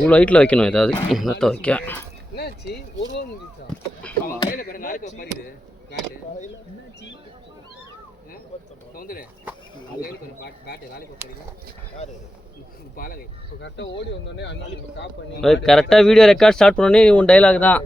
இவ்வளோ ஹைட்டில் வைக்கணும் ஏதாவது நத்த வைக்க. கரெக்டாக வீடியோ ரெக்கார்ட் ஸ்டார்ட் பண்ணோடனே உன் டைலாக் தான்.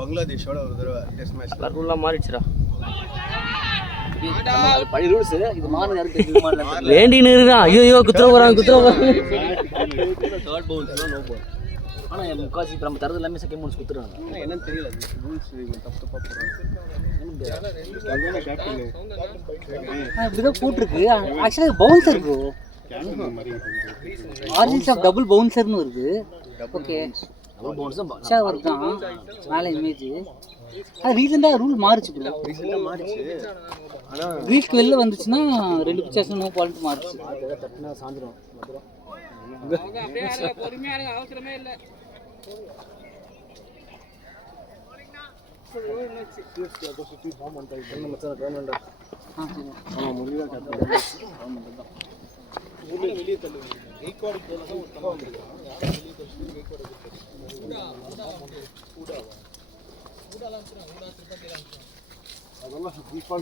பங்களாதேஷோட ஒரு தடவை டெஸ்ட் மேட்ச் மாறிடுச்சுடா. வேண்டி நிறுதான். ஐயோ குத்துற போறாங்க. ஆனா முக்காசி நம்ம தரது எல்லாமே செகண்ட் மூணு குத்துறாங்க. என்னன்னு தெரியல, ரூல்ஸ் தப்பு அப்படிதான் போட்டிருக்கு. ஆக்சுவலா bouncer bro, origins of double பவுன்சர்னு வருது. ஓகே வருதான் மேலே இமேஜ். ரீசெண்டாக ரூல் மாறிச்சு ப்ரோ. வீக் வெளில வந்துச்சுன்னா 2 பிக்சர்ஸ் நோ பாயிண்ட் மாறிச்சு. சாஞ்சிரும். அவசரமே இல்லை.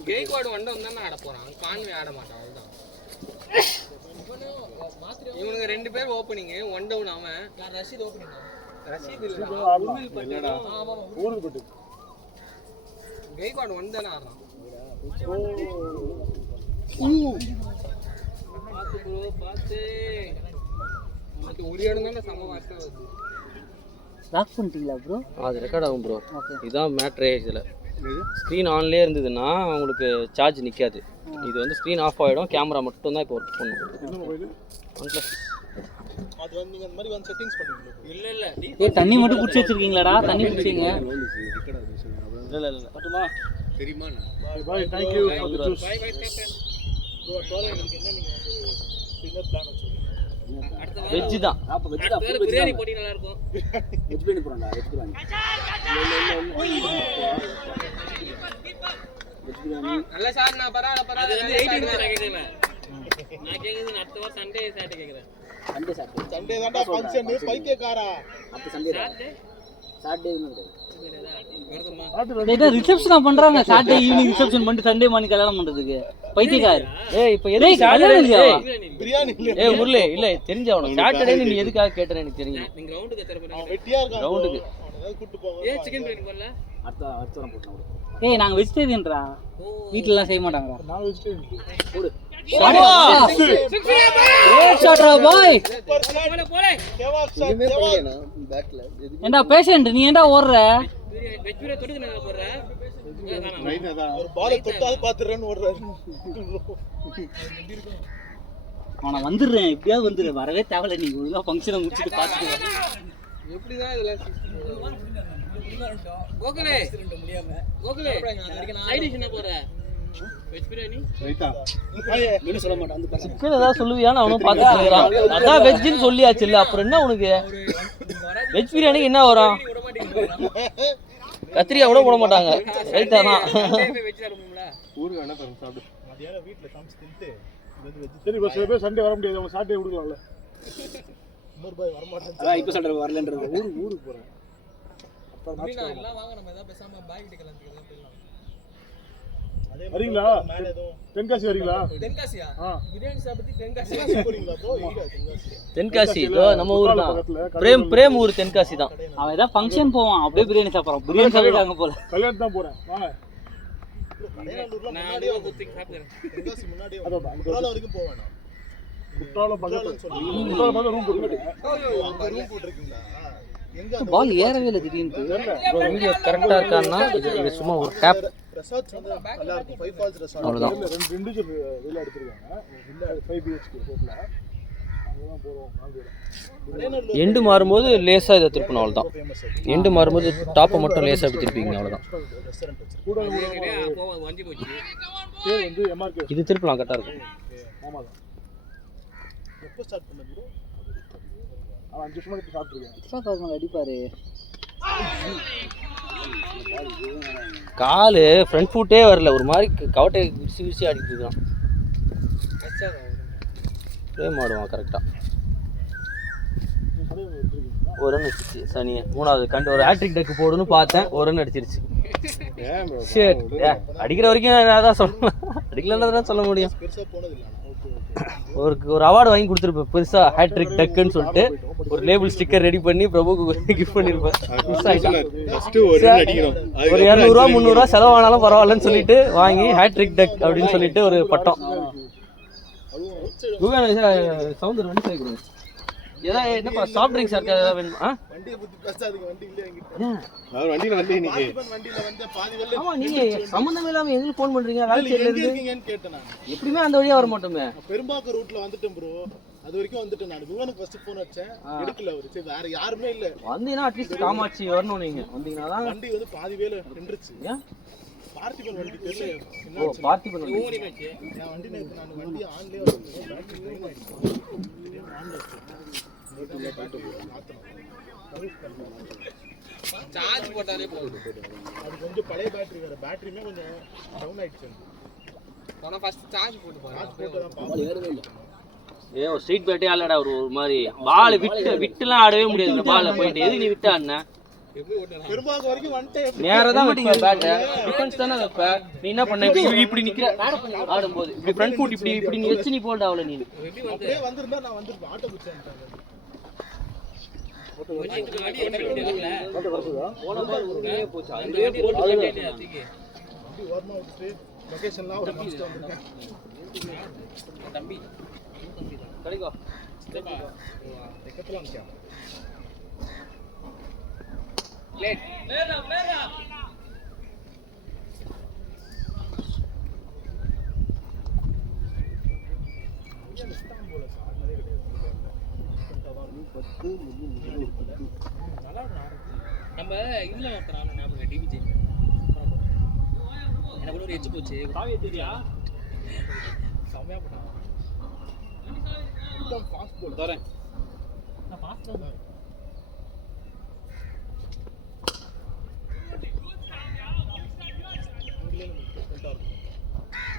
கேக்வாடு வண்டை வந்தானே ஆட போறான், கான்வே ஆட மாட்டான். அவ்வளவுதான். இவனுங்க 2 பேர் ஓப்பனிங், 1 டவுன். அவன் ரஷீத் ஓப்பனிங். ரஷீத் இல்லடா, உர்மில் பட்டேடா. ஆமா ஊருக்கு பட்டு கேக்வாடு வந்தானே ஆடுறான். பாத்து ப்ரோ பாத்து. மத்த ஒரு இடம்ல சம வார்த்தை வருது. லாக் பண்ணிட்டீங்களா ப்ரோ? அது ரெக்கார்ட் ஆகும் ப்ரோ. இதான் மேட்ரே. இதில் ஸ்க்ரீன் ஆன்லேயே இருந்ததுன்னா உங்களுக்கு சார்ஜ் நிற்காது. இது வந்து ஸ்க்ரீன் ஆஃப் ஆகிடும், கேமரா மட்டும் தான் இப்போ ஒர்க் பண்ணும். அது வந்து நீங்க அந்த மாதிரி வந்து செட்டிங்ஸ் பண்ணுவீங்க. இல்ல ஏய் தண்ணி மட்டும் குடிச்சு வச்சிருக்கீங்களாடா? தண்ணி குடிச்சீங்க? இல்ல பட்டுமா தெரியுமா? Bye thank you for the juice. Bye captain bro. டோர்னமென்ட்க்கு என்ன நீங்க வந்து சின்ன பிளான் வச்சிருக்கீங்க? அடுத்த வாரம் வெஜ் தான். அப்ப வெஜ் தான். பிரியாணி போடி நல்லா இருக்கும். வெஜ் பிரியாணி போறடா. வெஜ் பிரியாணி. நல்ல சார். நான் பரவாயில்லை. அது வந்து 18 நான் கேக்குறேன். நான் கேக்குறது அடுத்த வாரம் சண்டே சாட்டர்டே கேக்குறேன். சண்டே தான்டா ஃபங்க்ஷன். பைத்தியக்காரா. அப்ப சண்டே சாட்டர்டே சாட்டர்டே வருதுமா? ரிசப்ஷன் பண்றாங்க. சாட்டர்டே ஈவினிங் ரிசப்ஷன் பண்ணிட்டு சண்டே மார்னிங் கல்யாணம் பண்றதுக்கு. பைத்தியக்கார. ஏய் இப்போ எதுக்கு சாட்டர்டே இல்லையா? பிரியாணி இல்ல. ஏய் முரளி இல்ல தெரிஞ்சவன சாட்டர்டே நீ எதுக்காக கேட்டற எனக்கு தெரியும். நீங்க ரவுண்டுக்கு எத்தனை பேர்? அவன் வெட்டியா இருக்கான். ரவுண்டுக்கு அவனை கூட்டி போங்க. ஏய் சிக்கன் பிரியாணி போடல? அடுத்த வாரம் போடலாம். ஏய் நாங்க வெஜிடேரியன்டா. வீட்ல எல்லாம் செய்ய மாட்டாங்கடா. நான் வெஜிடேரியன். போடு. ஏண்டா பேஷண்ட் நீ ஏண்டா ஓடுற? ஒரு பால் தொட்டாது பாத்துறேன்னு ஓடுறாரு. நான் வந்துடுறேன், எப்படியாவது வந்துடுறேன். வரவே தேவையில்ல. நீங்க ஒழுங்கா ஃபங்க்ஷனை முடிச்சுட்டு பாத்துட்டு எப்படிதான் இதெல்லாம் கோகுலே கோகுலே சைடு டிஷ் என்ன போற? வெஜ் பிரியாணி ரைட்டா என்ன சொல்ல மாட்டான் அந்த பசங்க. சிக்கன் ஏதாவது சொல்லுவியான்னு அவனும் பார்த்துட்டு இருக்கிறான். அதான் வெஜ்ஜுன்னு சொல்லியாச்சு இல்லை, அப்புறம் என்ன உனக்கு? வெஜ் பிரியாணிக்கு என்ன வரும்? கத்திரியா கூட போட மாட்டாங்க. ரைட்டா தான். ஊருக்கு என்ன தரம் சாப்பிடு. மதியானம் வீட்டில் சமைச்சு தின்ட்டு சரி பஸ் சில பேர் சண்டே வர முடியாது, அவங்க சாட்டர்டே விடுக்கலாம்ல. இன்னொரு பாய் வரமாட்டேன். அதான் இப்போ சொல்கிறேன் வரலன்றது. ஊருக்கு போகிறேன். எல்லாம் வாங்க, நம்ம ஏதாவது பேசாமல் பாய் கிட்ட கிளம்பிக்கலாம். வரீங்களா? தென்காசி வரீங்களா? தென்காசியா? பிரியாணி சாப்பிட்டு தென்காசி போறீங்களா ப்ரோ? தென்காசி நம்ம ஊர் தான். பிரேம் ஊர் தென்காசி தான். அவன் ஏதாவது ஃபங்க்ஷன் போவான், அப்படியே பிரியாணி சாப்பிட்றான். பிரியாணி சாப்பிட்டு அங்கே போல கல்யாணம் தான் போகிறேன். வாங்க. முன்னாடியே குத்தி சாப்பிடுறேன். தென்காசி முன்னாடியே வரைக்கும் போவேன். குற்றாலம் பக்கத்துல ரூம் போட்டுருக்கீங்களா? பால் ஏறவே இல்லை திடீர்னு. இங்கே கரெக்டாக இருக்கான்னா இது சும்மா ஒரு டேப் ரெசார்ட்ஸ் வந்து நல்லா இருக்கும். 5 ஃபால்ஸ் ரெசார்ட் அவ்வளோதான். ரெண்டு வில்லா எடுத்துருக்காங்க. வில்லா 5 BHK டோட்டலா. அங்கதான் போறோம். நாங்க எண்டு மாறும்போது லேசாக இதை திருப்பணும், அவ்வளோதான். எண்டு மாறும்போது டாப்பை மட்டும் லேசாக அப்படி திருப்பிங்க, அவ்வளோதான். ரெஸ்டாரன்ட் வச்சிருக்கோம். கூட வண்டி போச்சு. பேர் வந்து MRK. இது திருப்பலாம், கரெக்டாக இருக்கும். ஆமாதான். எப்போ ஸ்டார்ட் பண்ணது ப்ரோ? 5 வருஷமா இப்ப சாப்பிட்டுருக்கேன். அடிப்பாரு. காலு ஃப்ரண்ட் ஃபுட்டே வரல, ஒரு மாதிரி கவட்டை விரிச்சு விரிச்சு ஆடிட்டு இருக்கான். ஃப்ரேம் ஆடுவான் கரெக்டாக. ஒரு ரன் அடிச்சிருச்சு சனியை. 3வது கண்டு ஒரு ஹேட்ரிக் டக்கு போடணும்னு பார்த்தேன், ஒரு ரன் அடிச்சிருச்சு. ஷேட் அடிக்கிற வரைக்கும் நான் தான் சொல்லலாம், அடிக்கலன்னு தான் சொல்ல முடியும். பெருசா போனது இல்ல. ஒரு அவார்டு வாங்கி கொடுத்துருப்பேன் பெருசா, ஹேட்ரிக் டக்குன்னு சொல்லிட்டு ஒரு லேபிள் ஸ்டிக்கர் ரெடி பண்ணி பிரபுக்கு கிஃப்ட் பண்ணிருப்பேன். ஒரு 200 ரூபா 300 ரூபா செலவானாலும் பரவாயில்லன்னு சொல்லிட்டு வாங்கி ஹேட்ரிக் டக் அப்படின்னு சொல்லிட்டு ஒரு பட்டம். சவுந்தர் வண்டி சாய் கொடுங்க. ஏதாவது என்னப்பா சாஃப்ட் ட்ரிங்க்ஸ் ஏதாவது வேணுமா? வண்டியை பத்தி பேசாதீங்க. வண்டி இல்ல என்கிட்ட. அவர் வண்டியில வந்து இன்னைக்கு வண்டியில வந்து பாதி வெல்ல. ஆமா, நீங்க சம்பந்தம் இல்லாம எங்களுக்கு ஃபோன் பண்றீங்க? வேலையில இருந்து இருக்கீங்கன்னு கேட்டேன் நான். எப்படியுமே அந்த வழியா வர மாட்டோமே. பெரும்பாக்கம் ரூட்ல வந்துட்டேன் ப்ரோ. அது வரைக்கும் வந்துட்டேன் நான். விவனுக்கு ஃபர்ஸ்ட் ஃபோன் அடிச்சேன், எடுக்கல அவரு. சரி வேற யாருமே இல்ல. வந்தீங்கன்னா அட்லீஸ்ட் காமாட்சி வரணும். நீங்க வந்தீங்கன்னா தான் வண்டி வந்து பாதி வேல நின்றுச்சு. ஏன் பார்த்திபன் வண்டி தெரியல. ஓ பார்த்திபன் வண்டி. நான் வண்டி நேத்து நான் வண்டி ஆன்லயே வச்சிருக்கேன். பேட்டரி ட்ரைன் ஆயிடுச்சு. ஆன்ல சார்ஜ் போட்டாலே போதும். அது கொஞ்சம் பழைய பேட்டரி, வேற பேட்டரியுமே கொஞ்சம் டவுன் ஆயிடுச்சு. ஆனா ஃபர்ஸ்ட் சார்ஜ் போட்டு பாருங்க. சார்ஜ் போட்டு தான் பாப்போம். ஏ ஒரு ஸ்ட்ரீட் பேட்டே ஆடடா, ஒரு மாதிரி பால் விட்டுலாம் ஆடவே முடியாது. இந்த பால்ல போயிட்டு எது நீ விட்டு ஆடுன? பெரும்பாக்கம் வரைக்கும் வந்துட்டேன். நேரா தான் விட்டீங்க பேட்டை. டிஃபென்ஸ் தானே வைப்ப. நீ என்ன பண்ண? இப்படி நிக்கிற ஆடும்போது இப்படி ஃப்ரண்ட் ஃபுட் இப்படி நீ வச்சு நீ போல்டா அவள. நீ அப்படியே வந்திருந்தா நான் வந்துருப்பேன். ஆட்டோ பிடிச்சேன்ட்டாங்க. போன பால் உருவே போச்சு. அதுவே போட்டு கேட்டே அதுக்கு வண்டி ஓரமா விட்டுட்டு லொகேஷன்லாம் ஒரு மாஸ்டர் வந்திருக்கேன். தம்பி கடிகோ பக்கத்துல வந்துட்டேன். லேட் மேரா நம்ம இதுல நடத்துறாங்க. ஞாபகம் டிவிஜே எனக்கு ஒரு எச்சு போச்சு. காவி தெரியா? செமையா போட்டான். ஃபாஸ்ட் போல் வரேன். நான் ஃபாஸ்ட் தான்.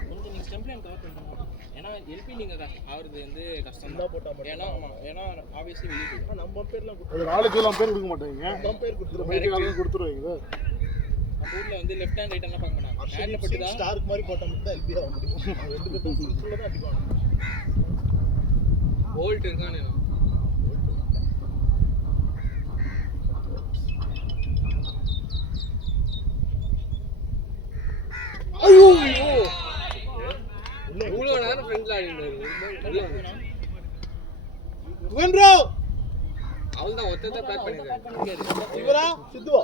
கொஞ்சம் நீங்கள் ஸ்டெம்ப்லைன் கவர் பண்ணிட்டோம். ஏன்னா எல்பி நீங்கள் ஆகுறது வந்து கஷ்டம் தான் போட்டால். ஏன்னா ஆப்வியஸ்லி வெளியே போயிடும். நம்ம பேர்லாம் ஒரு நாளைக்கு எல்லாம் பேர் கொடுக்க மாட்டாங்க. நம்ம பேர் கொடுத்துருவாங்க. நம்ம ஊரில் வந்து லெஃப்ட் ஹேண்ட் ரைட் எல்லாம் பார்க்க மாட்டாங்க. ஹேண்டில் பட்டு தான் ஸ்டார்க் மாதிரி போட்டால் மட்டும் தான் எல்பி ஆக முடியும். ரெண்டு பேரும் ஃபுல்ஃபுல்லாக தான் அடிப்பாங்க. போல்ட் இருக்கானே நான் இவ்வளோ நேரம் ஃப்ரெண்ட்ல ஆடினாரு. அவள் தான் ஒருத்தர் பேக் பண்ணிருக்காரு. இவரா சித்துவா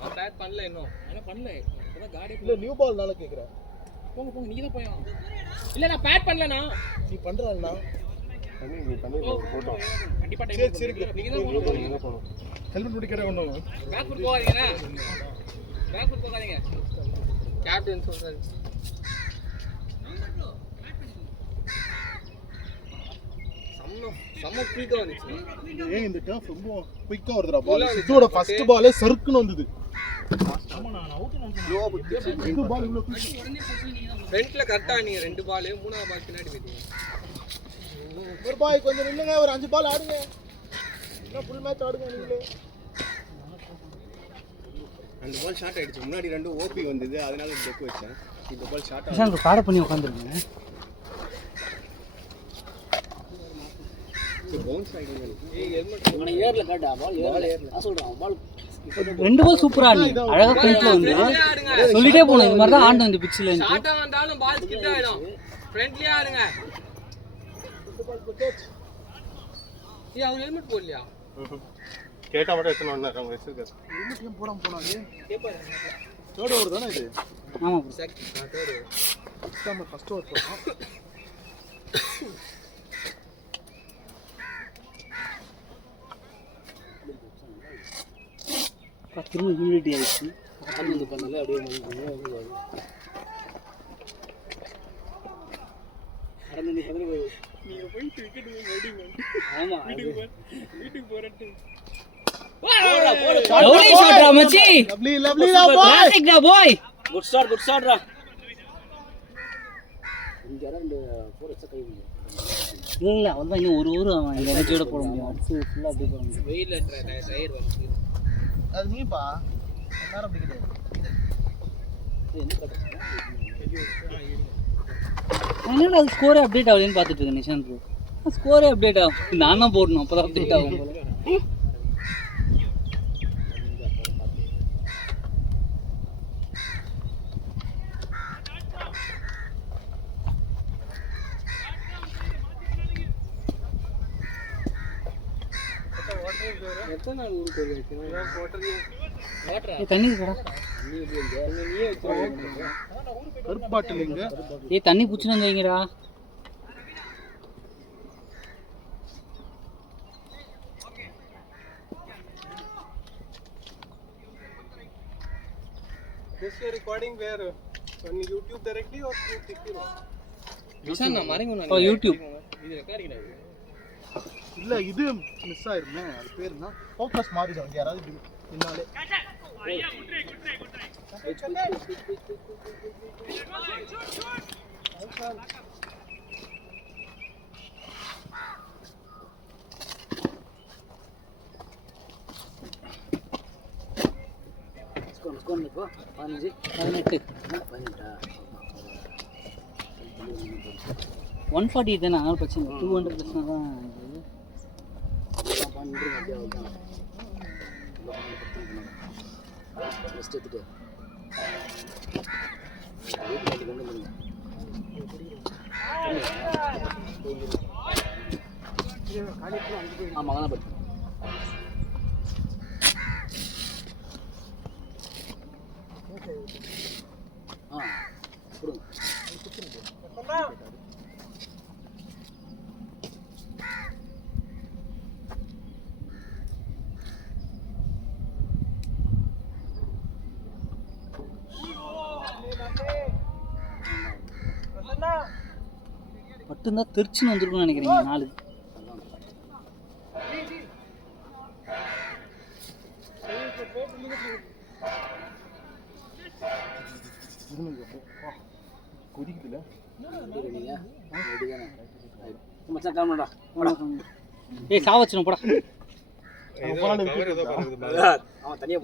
அவன் பேக் பண்ணல இன்னும். ஆனால் பண்ணல. இப்போதான் காடி இல்லை நியூ பால்னால கேட்குறேன். போங்க போங்க நீங்கள் தான் போயும். இல்லை நான் பேக் பண்ணலண்ணா. நீ பண்ணுறாண்ணா கண்டிப்பாக சரி சரி நீங்கள் தான் போகணும். ஹெல்மெட் முடிக்கிற ஒன்றும் பேக் ஃபுட் போகாதீங்கண்ணா. பேக் ஃபுட் போகாதீங்க. கேப்டன் சொல்கிறாரு. செம்ம குயிக்காக வந்துச்சு. ஏன் இந்த டர்ஃப் ரொம்ப குயிக்காக வருதுடா பால். சித்துவோட ஃபர்ஸ்ட் பாலே சறுக்குன்னு வந்தது. இது பால் இவ்வளோ ஃப்ரண்ட்ல கரெக்டாக நீங்கள் 2 பால் 3வது பால் பின்னாடி போயிட்டீங்க. ஒரு பாய் கொஞ்சம் நில்லுங்க, ஒரு 5 பால் ஆடுங்க. இன்னும் ஃபுல் மேட்ச் ஆடுங்க நீங்களே. 2 பால் ஷார்ட் ஆயிடுச்சு. முன்னாடி 2 ஓபி வந்தது, அதனால டெக் வச்சேன். இந்த பால் ஷார்ட் சார் அங்கே காடை பண்ணி உட்காந்துருங்க. பவுன்ஸ் ஆகிடுங்க. ரெண்டு பால் சூப்பரா ஆடுங்க. அழகா ஃப்ரண்ட்ல வந்து சொல்லிட்டே போகணும். இந்த மாதிரி தான் ஆடணும் இந்த பிச்சில். ஷார்ட்டாக வந்தாலும் பால் கிட்ட ஆகிடும். ஃப்ரெண்ட்லியாக ஆடுங்க. ஏய் அவர் ஹெல்மெட் போடலையா? கேட்டா மட்டும் எத்தனை ஒன்று அவங்க வச்சிருக்காரு. லிமிட்லையும் போடாம போனாங்க. கேப்பாரு. தேர்ட் ஓவர் தானே இது? ஆமாம் ப்ரோ. தேர்டு. ஃபர்ஸ்ட் ஓவர் போட்டோம். திரும்ப ஹியூமிடிட்டி ஆயிடுச்சு. வந்து பண்ணல அப்படியே நீங்க போயிட்டு விக்கெட் மறுபடியும் வந்து ஆமா வீட்டுக்கு போறேன்னு லவ்லி ஷாட்ரா மச்சி. லவ்லி டா பாய். கிளாசிக் டா பாய். குட் ஸ்டார்ட் ரா. இங்க ரெண்டு 4 எக்ஸ்ட்ரா கை பண்ணு. இல்ல அவ்வளவுதான், இன்னும் ஒரு ஓவர் அவன் இந்த எனர்ஜியோட போட முடியும். அடுத்து ஃபுல்லா அப்படியே போட முடியும். வெயில்ல டயர் வந்து அது நீப்பா நேரம் பிடிக்குது. என்னடா அது ஸ்கோரே அப்டேட் ஆகுதுன்னு பார்த்துட்டு இருக்கேன் நிஷாந்த் ப்ரோ. ஸ்கோரே அப்டேட் ஆகும். நான் தான் போடணும், அப்பதான் அப்டேட் ஆகும் போல. எத்தனை நாள் ஊருக்கு வைக்கணும் போட்டறியே ஏய் தண்ணி இருக்கடா. நீயே வச்சிருக்க கருப்பு பாட்டில் இங்க. ஏய் தண்ணி புடிச்சுன்னு வந்து வைங்கடா. This your recording where on YouTube directly or through TikTok? Nishan நான் மறங்க ஓ யூடியூப். இது ரெக்கார்டிங் ஆகுது. இல்ல இது மிஸ் ஆயிருமே. அது பேர் என்ன? ஃபோக்கஸ் மாறிடும். யாராவது பின்னாலே ஸ்கோர் இப்போ 15 18 18 140 தானே, அதனால பிரச்சனை இல்லை. 200 பிரச்சனை தான் நெக்ஸ்ட் எடுத்துட்டு ஆமாம் தான் பட்டு கொடுங்க. மட்டும்தான் திருச்சின்னு வந்துருக்குன்னு நினைக்கிறீங்க 4. கொதிக்குதுல. மச்சான் காமெடா ஏய் சாவச்சுன போடா. அவன் தனியாக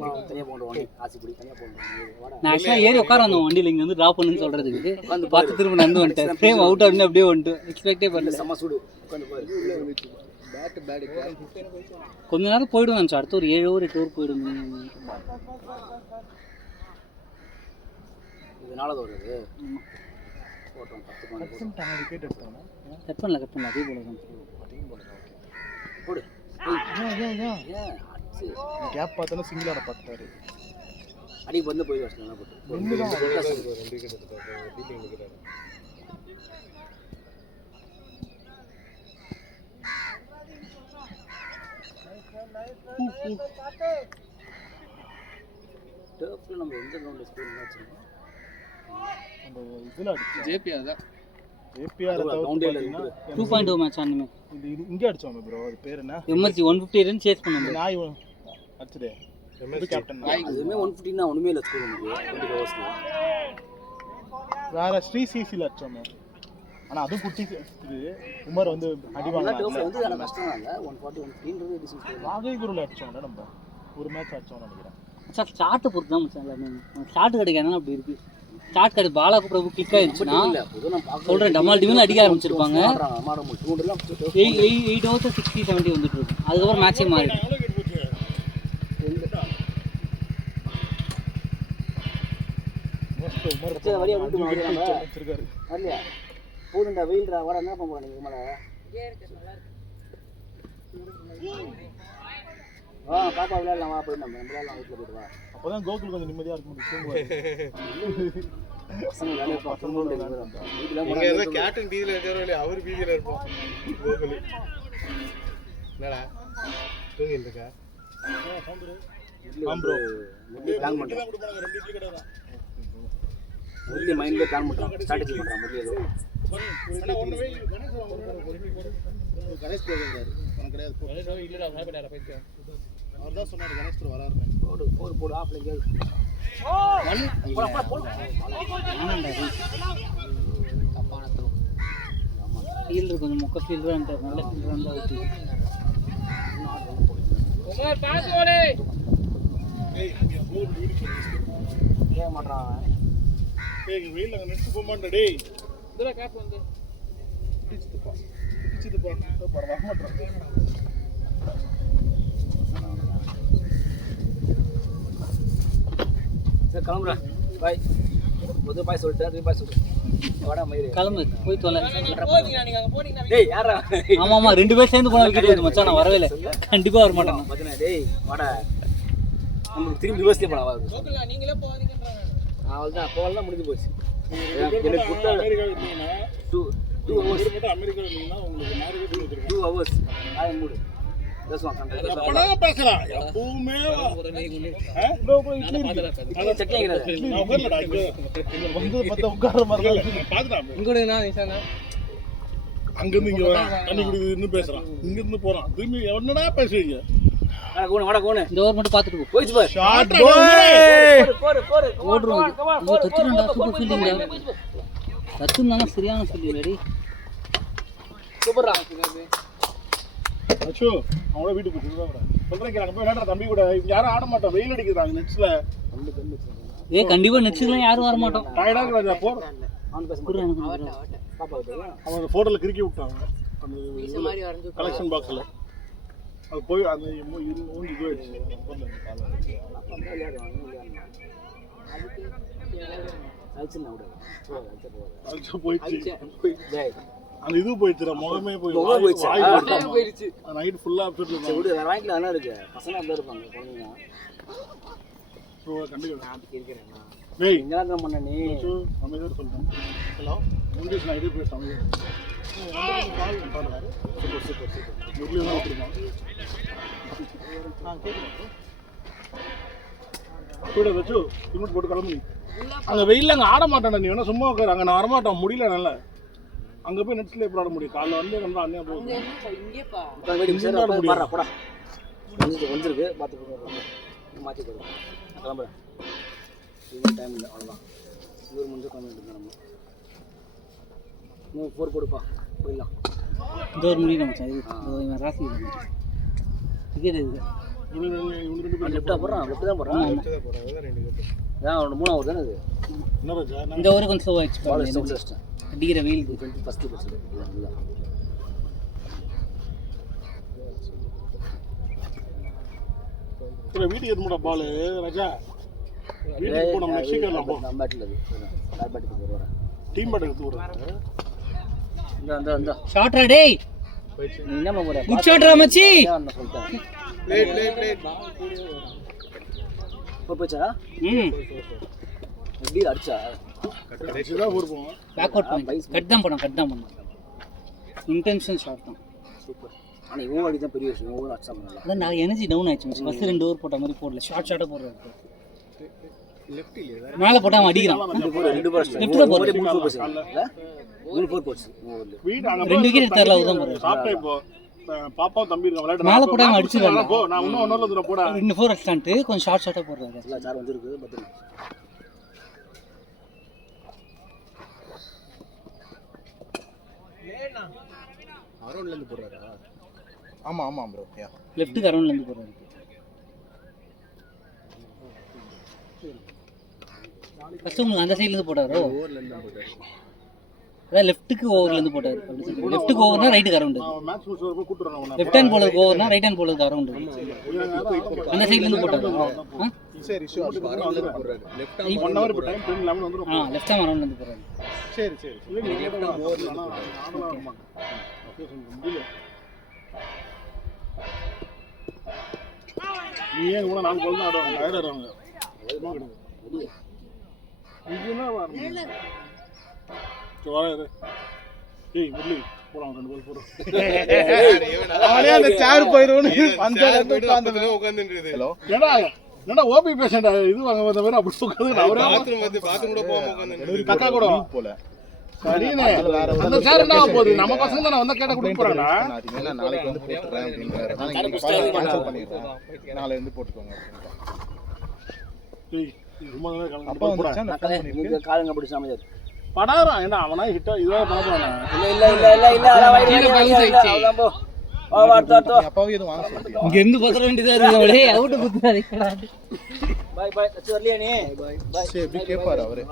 போடுவாங்க ஆசிப்படி தனியாக போடுவாங்க. நான் ஆக்சுவலாக ஏறி உட்கார வந்தோம் வண்டியில், இங்கே வந்து ட்ராப் பண்ணுன்னு சொல்கிறதுக்கு பார்த்து திரும்ப நடந்து வந்துட்டேன். ஃப்ரேம் அவுட் ஆகுன்னு அப்படியே வந்துட்டு எக்ஸ்பெக்டே பண்ணல. செம்ம சூடு உட்காந்து பாரு. கொஞ்ச நேரம் போய்டும் நினச்சோம். அடுத்து ஒரு 7 ஓவர் 8 ஓவர் போய்டும். இதனால தான் வருது போட்டோம் 10 விக்கெட் எடுத்தாங்க. கட் பண்ணல அதே போல தான் போடு. ஏன் கேப் பார்த்தாலும் சிங்கிள் ஆட பார்த்தாரு. அடிக்கு வந்து போய் வச்சுக்கலாம் போட்டு 2 விக்கெட் எடுத்தாங்க. டீட்டிங் நிற்கிறாரு. டர்ஃப்ல நம்ம எந்த கிரவுண்ட்ல ஸ்கோர் வச்சிருக்கோம்? அந்த இதுல அடிச்சோம். ஜேபிஆர் தான். ஏபிஆர் பவுண்டரியில 2.0 மேட்ச் ஆனமே. இது இங்க அடிச்சோம் ப்ரோ. அது பேர் என்ன? எம்எஸ்சி 150 ரன் சேஸ் பண்ணாங்க. நாய் அடிச்சதே. MSc captain. அதுமே 150 னா ஒண்ணுமே இல்ல ஸ்கோர் நமக்கு 20 ஓவர்ஸ்ல. வேற ஸ்ரீ சிசில அடிச்சோம். ஆனா அது குட்டி இது உமர் வந்து அடி வாங்கல. டர்ஃப்ல வந்து அது கஷ்டம் இல்ல. 140 150ன்றது டிஸ்டன்ஸ் போகுது. நாகை குருல அடிச்சோம்ல நம்ம. ஒரு மேட்ச் அடிச்சோம்னு நினைக்கிறேன். சார் ஸ்டார்ட் பொறுத்து தான் மச்சான் எல்லாமே. ஸ்டார்ட் கிடைக்காதனால அப்படி இருக்கு. ஸ்டார்ட் கடை பாலாக்கு பிரபு கிக் ஆயிடுச்சுன்னா சொல்கிறேன் டமால் டிமில் அடிக்க ஆரம்பிச்சிருப்பாங்க. 8 ஓவர்ஸ் 60-70 வந்துட்டு இருக்கு. அதுக்கப்புறம் மேட்சே மாறிடும். வழியா விட்டு வச்சிருக்காரு. வரலையா? போதுண்டா வெயில்டா வர என்ன பண்ண போறீங்க மேலே பாப்பா விளையாடலாம் வா போய் நம்ம விளையாடலாம் வீட்டில் போயிட்டு வா. அப்பதான் கோகுல் கொஞ்சம் நிம்மதியா இருக்க முடியும். பசங்க வேலையை பார்க்கணும் இங்க ஏதோ கேப்டன் பீதியில இருக்கிறோம் இல்லையா, அவர் பீதியில இருப்போம். கோகுல் என்னடா தூங்கிட்டு இருக்கா? பிளான் பண்ணுறோம். முரளி மைண்ட்லேயே பிளான் பண்ணுறோம், ஸ்ட்ராட்டஜி பண்ணுறோம். முரளி ஏதோ கணேஷ் போகிறாரு, உனக்கு கிடையாது. இல்லடா அவர் தான் சொன்னார் கணேஷ் வராரு. போடு ஆஃப்லைன் கேள். ஃபீல்டு கொஞ்சம் மொக்க ஃபீல்டு நல்ல ஃபீல்டு வந்தால் விட்டு மாட்டான். எங்கள் வெயில் அங்கே நெட்டு போக மாட்டேன். டேய் இதெல்லாம் கேப் வந்து பிடிச்சிட்டுப்பா வர மாட்டேன். சரி கிளம்புறேன். பாய். முதல் பாய் சொல்லிட்டேன், பாய் சொல்லிட்டேன். வாடா மயிறு கிளம்பு போய் தொலை. டேய் யாரா? ஆமாம் ஆமாம் 2 பேர் சேர்ந்து போனால் கிடையாது மச்சான். நான் வரவே இல்லை, கண்டிப்பாக வர மாட்டேன். பார்த்தேன். டேய் வாடா நமக்கு திரும்பி ரிவர்ஸ்லேயே போனா வா. நீங்களே போகாதீங்கன்றாங்க. அவள்தான் போகலாம் முடிஞ்சு போச்சு. எனக்கு கொடுத்தா அமெரிக்காவில் இருந்தீங்கன்னா 2 hours அமெரிக்காவில் இருந்தீங்கன்னா உங்களுக்கு மேரேஜ் 2 hours ஆய மூடு பேசுவான். எப்படா பேசலாம் எப்பவுமே செக்லிங்கிறது உட்கார மாதிரி பார்த்துட்டான். அங்கிருந்து இங்க வரான், தண்ணி குடிக்குதுன்னு பேசுறான், இங்கிருந்து போறான், திரும்பி என்னடா பேசுவீங்க? வாடா கோனு இந்த ஓவர் மட்டும் பார்த்துட்டு போயிச்சு பாரு. ஷாட் பாய் ஓடுறோம். ஐயோ தச்சுறடா, சூப்பர் ஃபீல்டிங். தச்சுனால சரியான ஃபீல்டிங் ரெடி. சூப்பர்ரா. அச்சோ அவங்கள வீட்டுக்கு போய் சொல்றேன். அங்க போய் விளையாடுற தம்பி கூட யாரும் ஆட மாட்டோம், வெயில் அடிக்கிறாங்க நெட்ஸ்ல. ஏ கண்டிப்பா நெட்ஸ்லாம் யாரும் வர மாட்டோம். டயர்டா இருக்கா போ. அவன் பேச போறான். பாப்பா அவன் போட்டோல கிறுக்கி விட்டாங்க அந்த கலெக்ஷன் பாக்ஸ்ல. அது போய் அந்த ஊஞ்சி போயிடுச்சு. போயிடுச்சு அந்த இது போயிடுச்சு, முகமே போயிடுச்சு. நைட் ஃபுல்லா அப்செட் வாங்கிக்கலாம். நல்லா இருக்கு பசங்க அப்படியே இருப்பாங்க குழந்தைங்க. டேய் இங்கெல்லாம் பண்ண நீ அமைதியாக சொல்லிட்டேன். ஹலோ இங்கிலீஷ் நான் இது பேச அமைதியாக கால் பண்ணுறாரு. சூப்பர் சூப்பர் சூப்பர் முரளி தான் விட்டுருக்கான். கூட வச்சு லிமிட் போட்டு கிளம்பி அங்கே வெயிலில் அங்கே ஆட மாட்டேன். நீ வேணா சும்மா உட்காரு, அங்கே நான் வரமாட்டேன், முடியல நல்லா. அங்கே போய் நெட்ஸ்ல எப்படி ஆட முடியும்? காலைல வந்து நல்லா அண்ணா போகும் வந்துருக்கு பார்த்து மாற்றி போடுவோம். கிளம்புறேன். டைம் இல்லை அவ்வளோதான். இவர் முடிஞ்சு கிளம்பிட்டு இருக்கோம். நம்ம 4 போடுப்பா போயிடலாம். இந்த ஒரு முடியும் நம்ம ராசி டிக்கெட் இருக்குது. லெஃப்டாக போடுறான், லெஃப்ட் தான் போடுறான். அவனோட 3வது தானே இது. இந்த ஒரு கொஞ்சம் ஸ்லோ ஆயிடுச்சு அடிக்கிற வெயிலுக்கு. ஃபஸ்ட்டு வீட்டுக்கு எதுமுடா பால் ராஜா? வீட்டுக்கு போனோம் மெக்சிகோலாம் போ. நம்ம பேட்டில் அது யார் பேட்டுக்கு போடுறேன். டீம் பேட் எடுத்து போடுறேன். இந்த ஷாட்ரா டேய் நீ என்ன போற? குட் ஷாட்ரா மச்சி. நான் சொல்லிட்டேன். லேட் போச்சா? எப்படி அடிச்சா? கடைசியா போறோம். பேக் அவுட் பாயிண்ட் கட் தான் பண்ணோம். இன்டென்ஷன் ஷாட் தான். சூப்பர். ஆனா இவன் அடி தான் பெரிய விஷயம். ஓவர் அடிச்சா பண்ணல. அதான் நான் எனர்ஜி டவுன் ஆயிடுச்சு. ஃபர்ஸ்ட் 2 ஓவர் போட்ட மாதிரி போடல. ஷார்ட்டா போடுறாரு. லெஃப்ட் இல்ல மேல போட்டா அவன் அடிக்கிறான். 2 போற லெஃப்ட்ல போற 3 போச்சு. 3 போச்சு. வீட் அங்க 2 விக்கெட் எடுத்தார்ல அவதான் போறாரு. சாப்பிட்டே இப்போ பாப்பா தம்பி இருக்க விளையாட மேல போட்டா அவன் அடிச்சிரல. போ நான் இன்னும் ஒன்னல வந்து போடா. 2 4 அடிச்சான்ட்டு கொஞ்சம் ஷார்ட்டா போடுறாரு. எல்லாம் சார் வந்திருக்கு பத்திரம். லேனா அரௌண்ட்ல இருந்து போறாரா? ஆமா ஆமா ப்ரோ. லெஃப்ட் அரௌண்ட்ல இருந்து போறாரு. ஃபர்ஸ்ட் உங்களுக்கு அந்த சைடுல இருந்து போட்டாரோ? ஓவர்ல இருந்து போறாரு. அதான் லெஃப்ட்டுக்கு ஓவர்ல இருந்து போட்டாரு. லெஃப்ட்டுக்கு ஓவர்னா ரைட்டுக்கு அரௌண்ட். மேட்ச் முடிச்ச வரைக்கும் கூட்டிறேன் அவனை. லெஃப்ட் ஹேண்ட் போலருக்கு ஓவர்னா ரைட் ஹேண்ட் போலருக்கு அரௌண்ட். அந்த சைடுல இருந்து போட்டாரு. சரி இஷ்யூ அரௌண்ட்ல இருந்து போறாரு. லெஃப்ட் ஹேண்ட் 1 hour டைம் 10 11 வந்துரும். லெஃப்ட் ஹேண்ட் அரௌண்ட்ல இருந்து போறாரு. சரி சரி. லெஃப்ட் ஓவர்ல இருந்து போறாரு. நீ ஏன் கூட 4 பால் தான் ஆடுவாங்க டயர்ட் ஆடுவாங்க எதுவுமே கிடையாது இதுனா வரணும் ஏய் முரளி போலாம் 2 பால் போறோம் அவனே அந்த சேர் போயிடுவோன்னு அந்த இடத்துல உட்கார்ந்துன்றது ஏடா என்னடா ஓபி பேஷண்ட் இது வாங்க வந்த மாதிரி அப்படி உட்கார்ந்து அவரே பாத்ரூம் கூட போகாம உட்கார்ந்து கக்கா கூட போல சரினே அந்த சேர் என்ன போகுது நம்ம பசங்க தான் வந்தா கேட்ட கொடுக்க போறாங்க நான் நாளைக்கு வந்து போட்டுறேன் அப்படிங்கறாரு நான் இன்னைக்கு கேன்சல் பண்ணிடுறேன் நாளை வந்து போட்டுக்கோங்க ஏய் சும்மா அப்பா வந்துச்சா காலங்க பிடிச்ச அமைச்சர் படாறான் என்ன அவனா ஹிட் இதுவா பாப்பானே இல்ல அத வைடா போ வா வாடா அப்பாவே இது வாங்க சொல்லியா இங்க இருந்து பத்தற வேண்டியதா இருக்கு அவளே அவுட் குத்துறாதீங்கடா பை அச்சு வரலையா நீ பை சரி எப்படி கேட்பாரு அவரே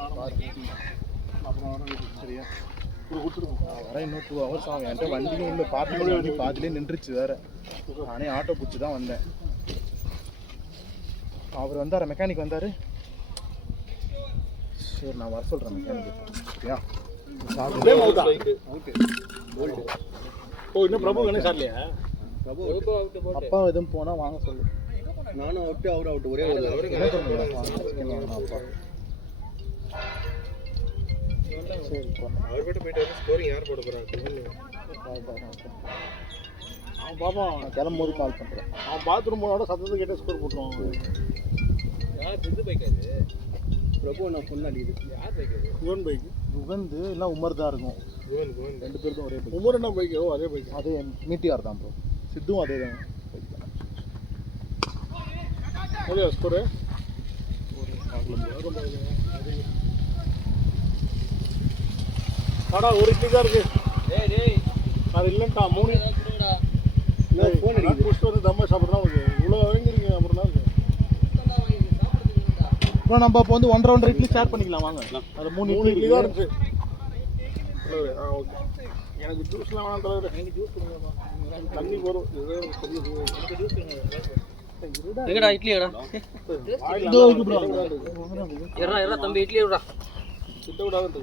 அப்புறம் சரியா வர இன்னும் 2 hours ஆகும் என்கிட்ட வண்டியும் இல்லை வண்டி பாதிலே நின்றுச்சு வேற நானே ஆட்டோ பிடிச்சி தான் வந்தேன் அவர் வந்தார் மெக்கானிக் வந்தார் சரி நான் வர சொல்கிறேன் மெக்கானிக் சரியா ஓ இன்னும் பிரபு கணேஷ் சார்லையா அப்பா எதுவும் போனால் வாங்க சொல்லு நானும் அவுட்டு அவர் அவுட்டு ஒரே அப்பா அவர்கிட்ட போயிட்டு ஸ்கோரிங் யார் போட போறாங்க அவன் பாப்பா நான் கிளம்பும்போது கால் பண்ணுறேன் அவன் பாத்ரூம் போனோட சத்தத்தை கேட்டு ஸ்கோர் போட்டுருவான் யார் இது பைக் அது பிரபு நான் ஃபோன் அடிக்குது யார் பைக் அது குகன் பைக் குகந்து இல்லை உமர் தான் இருக்கும் குகன் 2 பேருக்கும் ஒரே பைக் உமர் என்ன பைக்கோ அதே பைக் அதே மீட்டியார் தான் ப்ரோ சித்துவும் அதே தான் பைக் தான் ஓகே ஸ்கோரு கடா ஒரு இட்லி தான் இருக்கு டேய் அது இல்லைன்ட்டா 3 கொடுங்கடா நான் ஃபோன் அடிக்குது புஷ்டு வந்து தம்மா சாப்பிட்றா உங்களுக்கு இவ்வளோ வாங்கிருக்கீங்க அப்புறம் தான் இருக்கு இப்போ நம்ம இப்போ வந்து 1.5 இட்லி ஷேர் பண்ணிக்கலாம் வாங்க அது 3 இட்லி தான் இருந்துச்சு ஓகே எனக்கு ஜூஸ்லாம் வேணாம் தலைவர் எனக்கு ஜூஸ் கொடுங்கப்பா தண்ணி போதும் எனக்கு ஜூஸ் எங்கடா இட்லி எடா இதோ இருக்கு ப்ரோ எறா தம்பி இட்லி விடுடா சுத்த விடாது